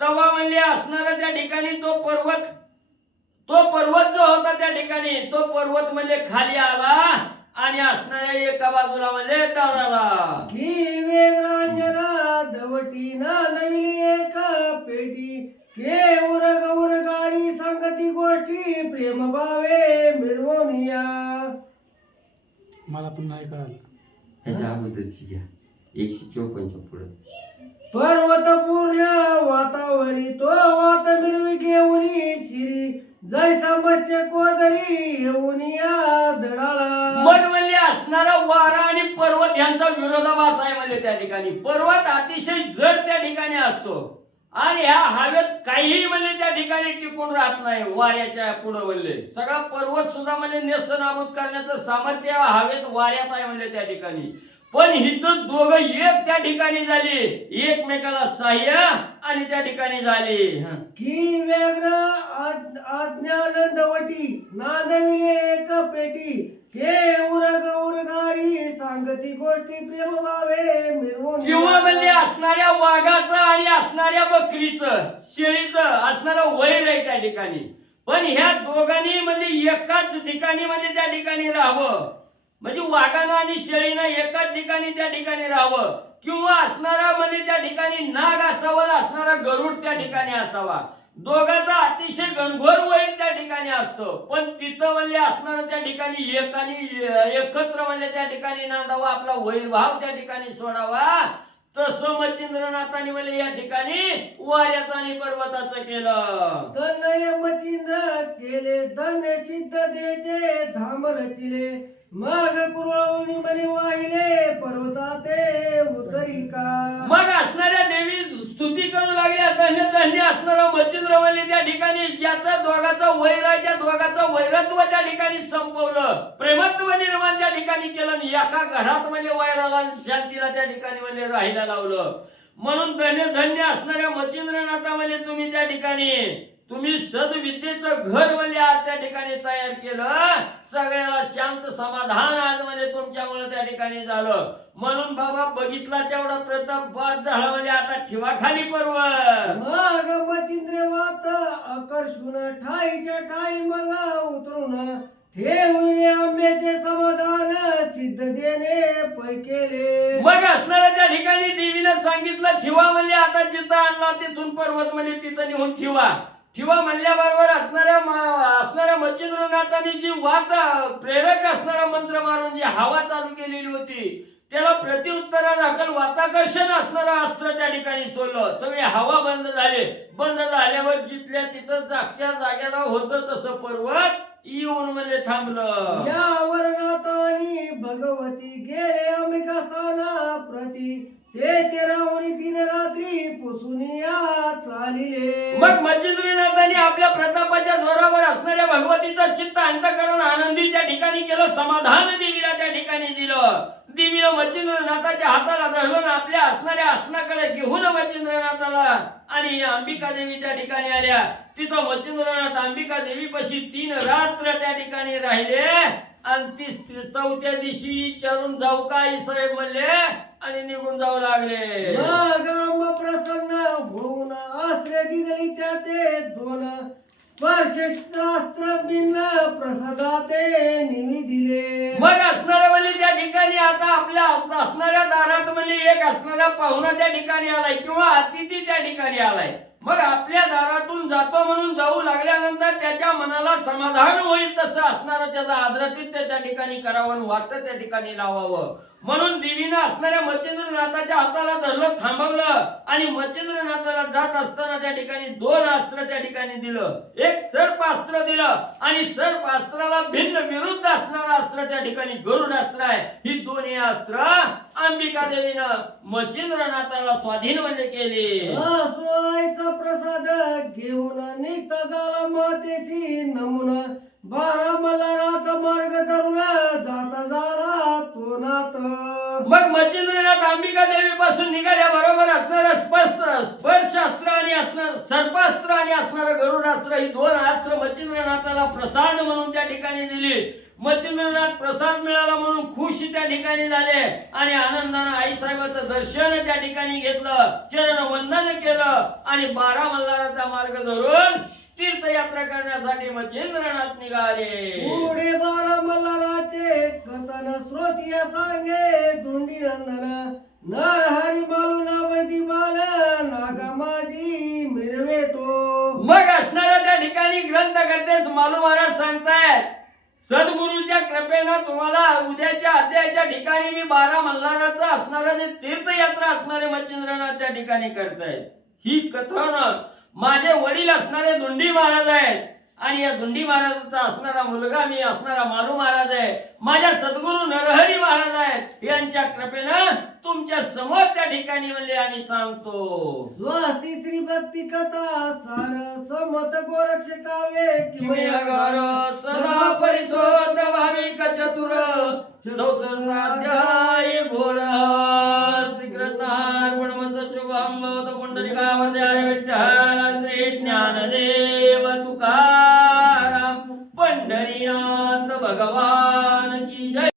तवा म्हणजे असणारा त्या ठिकाणी तो पर्वत जो होता त्या ठिकाणी तो पर्वत म्हणजे खाली आला आणि असणाऱ्या एका बाजूला म्हणजे दडाला. की वेगरांजना दवटी ना नविली एक पेटी के उरगारी सांगती गोष्टी प्रेम भावे मिरवनिया. मला पुन्हा हे कळालं. त्याच्या अगोदरची घ्या 154 पुढे. पर्वत पूर्ण वातावरी तो वात मिरवी घेऊनी शिरी जैसा मत्स्य कोदरी उनिया दडाला. मग म्हणजे असणारा वारा आणि पर्वत यांचा विरोधाभास आहे म्हणजे त्या ठिकाणी. पर्वत अतिशय जड त्या ठिकाणी असतो आणि ह्या हवेत काहीही म्हणजे त्या ठिकाणी टिकून राहत नाही. वाऱ्याच्या पुढे म्हणजे सगळा पर्वत सुद्धा म्हणजे नेस्त नाबूद करण्याचं सामर्थ्य हवेत वाऱ्यात आहे म्हणजे त्या ठिकाणी. पण इथं दोघं एक त्या ठिकाणी झाले, एकमेकाला सहाय्य आणि त्या ठिकाणी झाले. की व्यग्र अज्ञानंदवटी नांदविले एक पेटी के उरगारी सांगती गोष्टी प्रेम भावे मिरवून. किंवा म्हणजे असणाऱ्या वाघाचं आणि असणाऱ्या बकरीचं शेळीचं असणारं वैर आहे त्या ठिकाणी. पण ह्या दोघांनी म्हणजे एकाच ठिकाणी म्हणजे त्या ठिकाणी राहावं, म्हणजे वाघानं आणि शेळीनं एकाच ठिकाणी त्या ठिकाणी राहावं. किंवा असणारा म्हणजे त्या ठिकाणी नाग असावा, असणारा गरुड त्या ठिकाणी असावा. दोघांचा अतिशय घनघोर वैर त्या ठिकाणी असतो. पण तिथं म्हणजे असणारा त्या ठिकाणी एकत्र म्हणजे त्या ठिकाणी नांदावा, आपला वैरभाव त्या ठिकाणी सोडावा. तसं मच्छिंद्रनाथाने म्हणजे या ठिकाणी वाऱ्याचं आणि पर्वताचं केलं. तनय मच्छिंद्र केले धन्य सिद्ध देचे धाम रचिले मग कुरवणी म्हणे वाहिले पर्वताते उतरिका. मग असणाऱ्या देवी स्तुती करू लागल्या. धन्य धन्य असणारा मच्छिंद्र म्हणजे त्या ठिकाणी ज्याचा दोघाचा वैर आहे त्या दोघाचा वैरत्व त्या ठिकाणी संपवलं, प्रेमत्व निर्माण त्या ठिकाणी केलं आणि एका घरात म्हणजे वैराला शांतीला त्या ठिकाणी म्हणजे राहायला लावलं. म्हणून धन्य धन्य असणाऱ्या मच्छिंद्रनाथा म्हणजे तुम्ही त्या ठिकाणी तुम्ही सद्विद्येचं घर म्हणजे आज त्या ठिकाणी तयार केलं. सगळ्याला शांत समाधान आज म्हणजे तुमच्यामुळे त्या ठिकाणी झालं. म्हणून बाबा बघितला तेवढा प्रताप बाद झाला म्हणजे आता ठेवा खाली पर्वत. मग मच्छिंद्र वात आकर्षून ठाईच्या ठाई मग उतरून ठेवून आंब्याचे समाधान सिद्ध देणे पै केले. मग असणाऱ्या त्या ठिकाणी देवीनं सांगितलं ठेवा म्हणजे आता जिथं आणला तिथून पर्वत म्हणजे तिथं नेऊन ठेवा. ठेवा म्हणल्याबरोबर असणाऱ्या मच्छिंद्रनाथांनी जी वात प्रेरक असणारा मंत्र मारून जी हवा चालू केलेली होती त्याला प्रत्युत्तरादाखल वाताकर्षण असणारं अस्त्र त्या ठिकाणी सोडलं. सगळे हवा बंद झाले. बंद झाल्यावर जिथल्या तिथं जागच्या जाग्याला होतं तसं पर्वत येऊन म्हणजे थांबलं. यावर नाथानी भगवती गेले अंबिका स्थाना प्रती ते 13 3 रात्री पुसून या चालिले. मग मच्छिंद्रनाथांनी आपल्या प्रतापाच्या जोरावर असणाऱ्या भगवतीचं चित्त अंतकरण आनंदी त्या ठिकाणी केलं, समाधान देवीला त्या ठिकाणी दिलं. देवीनं मच्छिंद्रनाथाच्या हाताला धरलं, आपल्या असणाऱ्या आसनाकडे घेऊन मच्छिंद्रनाथाला आणि अंबिका देवी त्या ठिकाणी आल्या. तिथं मच्छिंद्रनाथ अंबिका देवीपाशी 3 रात्र त्या ठिकाणी राहिले आणि चौथ्या दिवशी चरून जाऊ का आई साहेब म्हणले आणि निघून जाऊ लागले. मग प्रसन्न होऊन अस्त्र दिली त्याचे 2 स्पर्शस्त्र भिन्न प्रसादाते निमी दिले. मग असणाऱ्या म्हणजे त्या ठिकाणी आता आपल्या असणाऱ्या दारात म्हणजे एक असणारा पाहुणा त्या ठिकाणी आलाय किंवा अतिथी त्या ठिकाणी आलाय. मग आपल्या दारातून जातो म्हणून जाऊ लागल्यानंतर त्याच्या मनाला समाधान होईल तसं असणारं त्याचं आदरातिथ्य त्या ठिकाणी करावं, वाटतं त्या ठिकाणी लावावं. म्हणून देवीनं असणाऱ्या मच्छिंद्रनाथाच्या हाताला धरलं, थांबवलं आणि मच्छिंद्रनाथाला जात असताना त्या ठिकाणी 2 अस्त्र त्या ठिकाणी दिलं. एक सर्पास्त्र दिलं आणि सर्पास्त्राला भिन्न विरुद्ध असणारं अस्त्र त्या ठिकाणी गरुड अस्त्र आहे. ही दोन्ही अस्त्र अंबिका देवीनं मच्छिंद्रनाथाला स्वाधीन म्हणजे केली. आईचा प्रसाद घेऊन निघता झाला मातेची नमुना 12 मल्हाराचा मार्ग धरून जाता झाला तो नाथ. मग मच्छिंद्रनाथ अंबिका देवी पासून निघाल्या बरोबर असणारं स्पर्शास्त्र आणि असणार सर्पास्त्र आणि असणारं गरुडास्त्र ही 2 अस्त्र मच्छिंद्रनाथाला प्रसाद म्हणून त्या ठिकाणी दिली. मच्छिंद्रनाथ प्रसाद मिळाला म्हणून खुश त्या ठिकाणी झाले आणि आनंदानं आई साहेबाचं दर्शन त्या ठिकाणी घेतलं, चरण वंदन केलं आणि 12 मल्हाराचा मार्ग धरून तीर्थयात्रा करण्यासाठी मच्छिंद्रनाथ निघाले. पुढे 12 मल्हाराचे कथन श्रोतिया सांगे धुंडी नंदन नरहरी मालू नावदी बाल नागा माझी मिरवे तो. मग असणाऱ्या त्या ठिकाणी ग्रंथकर्तेस मालू महाराज सांगतायत, सद्गुरूच्या कृपेनं तुम्हाला उद्याच्या अध्यायाच्या ठिकाणी मी 12 मल्हाराचं असणारं जे तीर्थयात्रा असणारे मच्छिंद्रनाथ त्या ठिकाणी करतायत. ही कथन माझे वडील असणारे धुंडी महाराज आहेत आणि या धुंडी महाराजाचा असणारा मुलगा मी असणारा मालू महाराज आहे. माझ्या सद्गुरू नरहरी महाराज आहेत. यांच्या कृपेनं तुमच्या समोर त्या ठिकाणी म्हणले आणि सांगतो. स्वस्ती श्री भक्ती कथा सार समत गोरक्ष कावे किमयागार सदा परिशोध भाविक चतुर चौथाध्याय घोड श्री कृष्णार्पणमस्तु शुभम भवतु पुंडलिकावर्त्याय विठ्ठल श्री ज्ञानदेव तुकाराम पंढरीनाथ भगवान की जय.